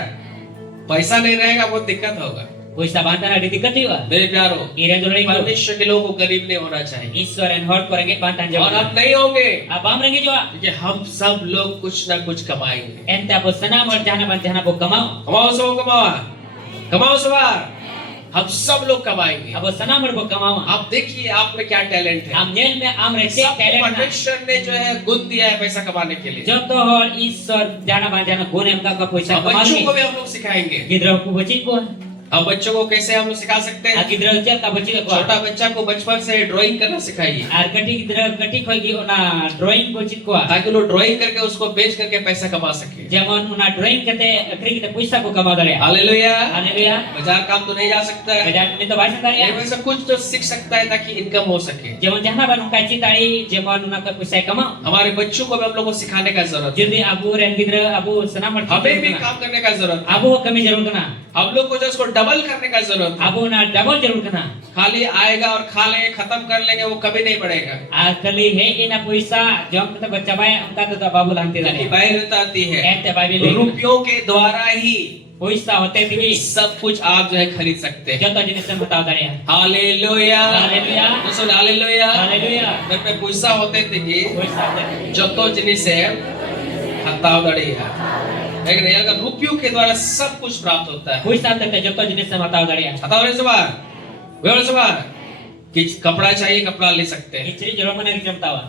पैसा नहीं रहेगा बहुत दिक्कत होगा। Puisa bantan ada dikat juga. मेरे प्यारों Ira dulu itu. परमेश्वर के लोगों को गरीब नहीं होना चाहिए Iswar and hot korenge bantan और jauh. हम नहीं होंगे, Abam rengi juga. क्योंकि हम सब लोग कुछ ना कुछ कमाएंगे। Ente abu sana mal jana bo kamau. कमाओ सब कमाओ कमाओ सवार हम सब लोग कमाएंगे। Abu sana mal bo kamau. आप देखिए आप में क्या टैलेंट है। Am nyel me am rece सबको talent na. परमेश्वर ने जो है गुण दिया है पैसा कमाने के लिए। Joto hor iswar jana gune am ka puisa अब kamau बच्चों को ni. भी हम लोग सिखाएंगे। Gidra ku bocin ko. अब बच्चों को कैसे हम लोग सिखा सकते हैं? Gidra ujal ka bocin ko. छोटा बच्चा को बचपन से ड्राइंग करना सिखाइए Ar kati gidra kati ko gi ona drawing bocin ko. ताकि लोग ड्राइंग करके उसको बेच करके पैसा कमा सके। Jamon una drawing kate akri kita puisa ko kamau dare. Hallelujah. Haleluya. बाजार काम तो नहीं जा सकता है, Bajar ni to bahasa tadi ya. लेकिन वैसे कुछ तो सीख सकता है ताकि इनकम हो सके। Jamon jana ban ka citari jamon una ka puisa kamau. हमारे बच्चों को भी हम लोग को सिखाने का जरूरत है। Jadi abu ren gidra abu sana mal. हमें भी काम करने का जरूरत है। Abu kami jarur kana. हम लोग को जो उसको डबल करने का जरूरत है। Abu na double jarur kana. खाली आएगा और खा लेंगे, खत्म कर लेंगे, वो कभी नहीं बढ़ेगा। Kali he ina puisa jom kita bercabai angka tu babu lanti क्योंकि tadi. बाइबल बताती है Ente Bible रुपयों के द्वारा ही puisa hote tiwi. सब कुछ आप जो है खरीद सकते हैं। Joto jenis yang tahu tadi ya. Hallelujah, hallelujah. दोस्तों हालेलुया। Haleluya. घर में पैसा होते थे कि Puisa hote. जतो जिनिस है हताव दड़िया, लेकिन अगर रुपयों के द्वारा सब कुछ प्राप्त होता है। Puisa hote joto jenis yang tahu tadi ya. हताव नहीं सवार, वे सवार कि कपड़ा चाहिए कपड़ा ले सकते हैं, Icri jorong mana kita tahu.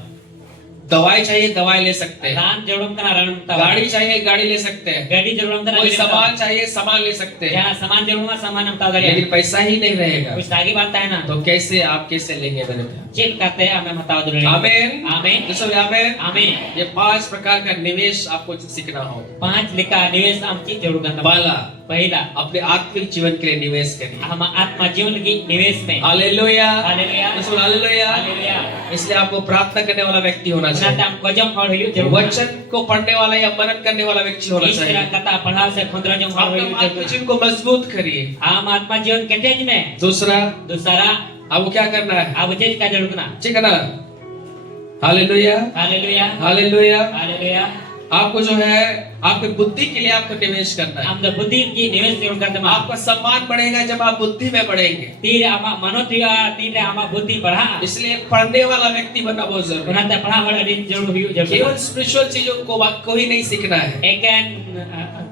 दवाई चाहिए दवाई ले सकते हैं, Ran jorong kana ran tahu. गाड़ी चाहिए गाड़ी ले सकते हैं, Gadi jorong kana कोई gadi tahu. सामान चाहिए सामान ले सकते हैं, Ya saman jorong mana saman yang tahu tadi ya. लेकिन पैसा ही नहीं रहेगा Puisa lagi bantai na. तो कैसे आप कैसे लेंगे मेरे भाई? Cik kate ame tahu dulu. आमीन। Amin. दोस्तों आमीन। Amin. ये 5 प्रकार का निवेश आपको सीखना होगा। 5 lika niwes amci jorong kana. पहला, Pahila. अपने आत्मिक जीवन के लिए निवेश करिए। Ama atma जीवन lagi niwes में. Hallelujah, Haleluya. दोस्तों हालेलुया। Haleluya. इसलिए आपको प्रार्थना करने वाला व्यक्ति होना चाहिए, Natam kojong hor hiu jorong. वचन को पढ़ने वाला या मनन करने वाला व्यक्ति होना Istira चाहिए। kata padhal se khondra jong hor अपने hiu आत्मिक jorong. जीवन को मजबूत करिए। Am atma जीवन केतेज में. दूसरा, Dusara आपको क्या करना है? abu jej ka jorong kana. ठीक है ना? Hallelujah, Haleluya. हालेलुया। Haleluya. आपको जो है आपके बुद्धि के लिए आपको निवेश करना है। Am da buddhi ki niwes jorong kana ma. आपका सम्मान बढ़ेगा जब आप बुद्धि में बढ़ेंगे। Tire ama manotia tire ama buddhi बढ़ा. इसलिए पढ़ने वाला व्यक्ति बनना बहुत जरूरी है। Kunata padha wala din jorong hiu jorong. केवल स्पिरिचुअल चीजों को कोई नहीं सीखना है। Eken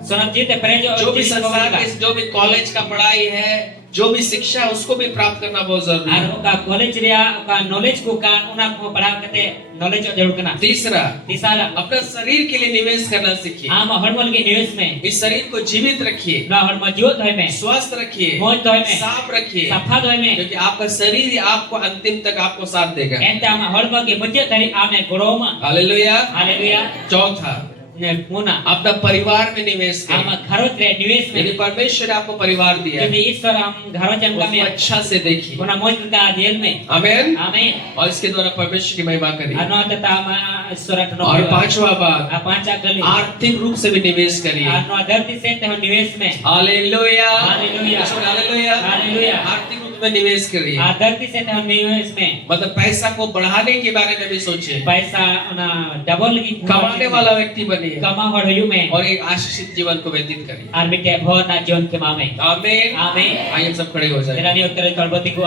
sonam jite prejo जो भी संसार के जो भी कॉलेज का पढ़ाई है, जो भी शिक्षा है, उसको भी प्राप्त करना बहुत जरूरी Ar है। oka college ria oka knowledge ko kan una ko padha kate knowledge jorong kana. तीसरा, Tisara अपना शरीर के लिए निवेश करना सीखिए। ama hormon ki niwes में. इस शरीर को जीवित रखिए, Na hormon jiwat hoy में. स्वस्थ रखिए, Moj hoy में. साफ रखिए, Safa hoy में. क्योंकि आपका शरीर ही आपको अंतिम तक आपको साथ देगा। Ente ama hormon ki mujhe tari ame goroma. Hallelujah. Haleluya. चौथा, Ne muna. अपना परिवार में निवेश करें। Ama घरों रे निवेश यदि में. परमेश्वर ने आपको परिवार दिया है, Jadi ईश्वर हम घरों जन का उसको में. अच्छा से देखिए। Kuna moj ka जेल में. आमीन। Amin. और इसके द्वारा परमेश्वर की महिमा करिए। Ano tata ama ईश्वर तनो. और पांचवा बात, Panca kali. आर्थिक रूप से भी निवेश करिए। Ano धरती से ते निवेश में. Hallelujah, hallelujah. Hallelujah, hallelujah. आर्थिक रूप में निवेश करिए। धरती से ते निवेश में. मतलब पैसा को बढ़ाने के बारे में भी सोचिए। पैसा ना डबल की कमाने वाला व्यक्ति बनिए कमा हो रही में. और एक आशीषित जीवन को व्यतीत करिए। और बिटे बहुत ना जीवन के मामे. आमीन। आमीन. आइए हम सब खड़े हो जाए। तेरा नहीं उत्तर कलबती को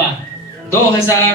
2000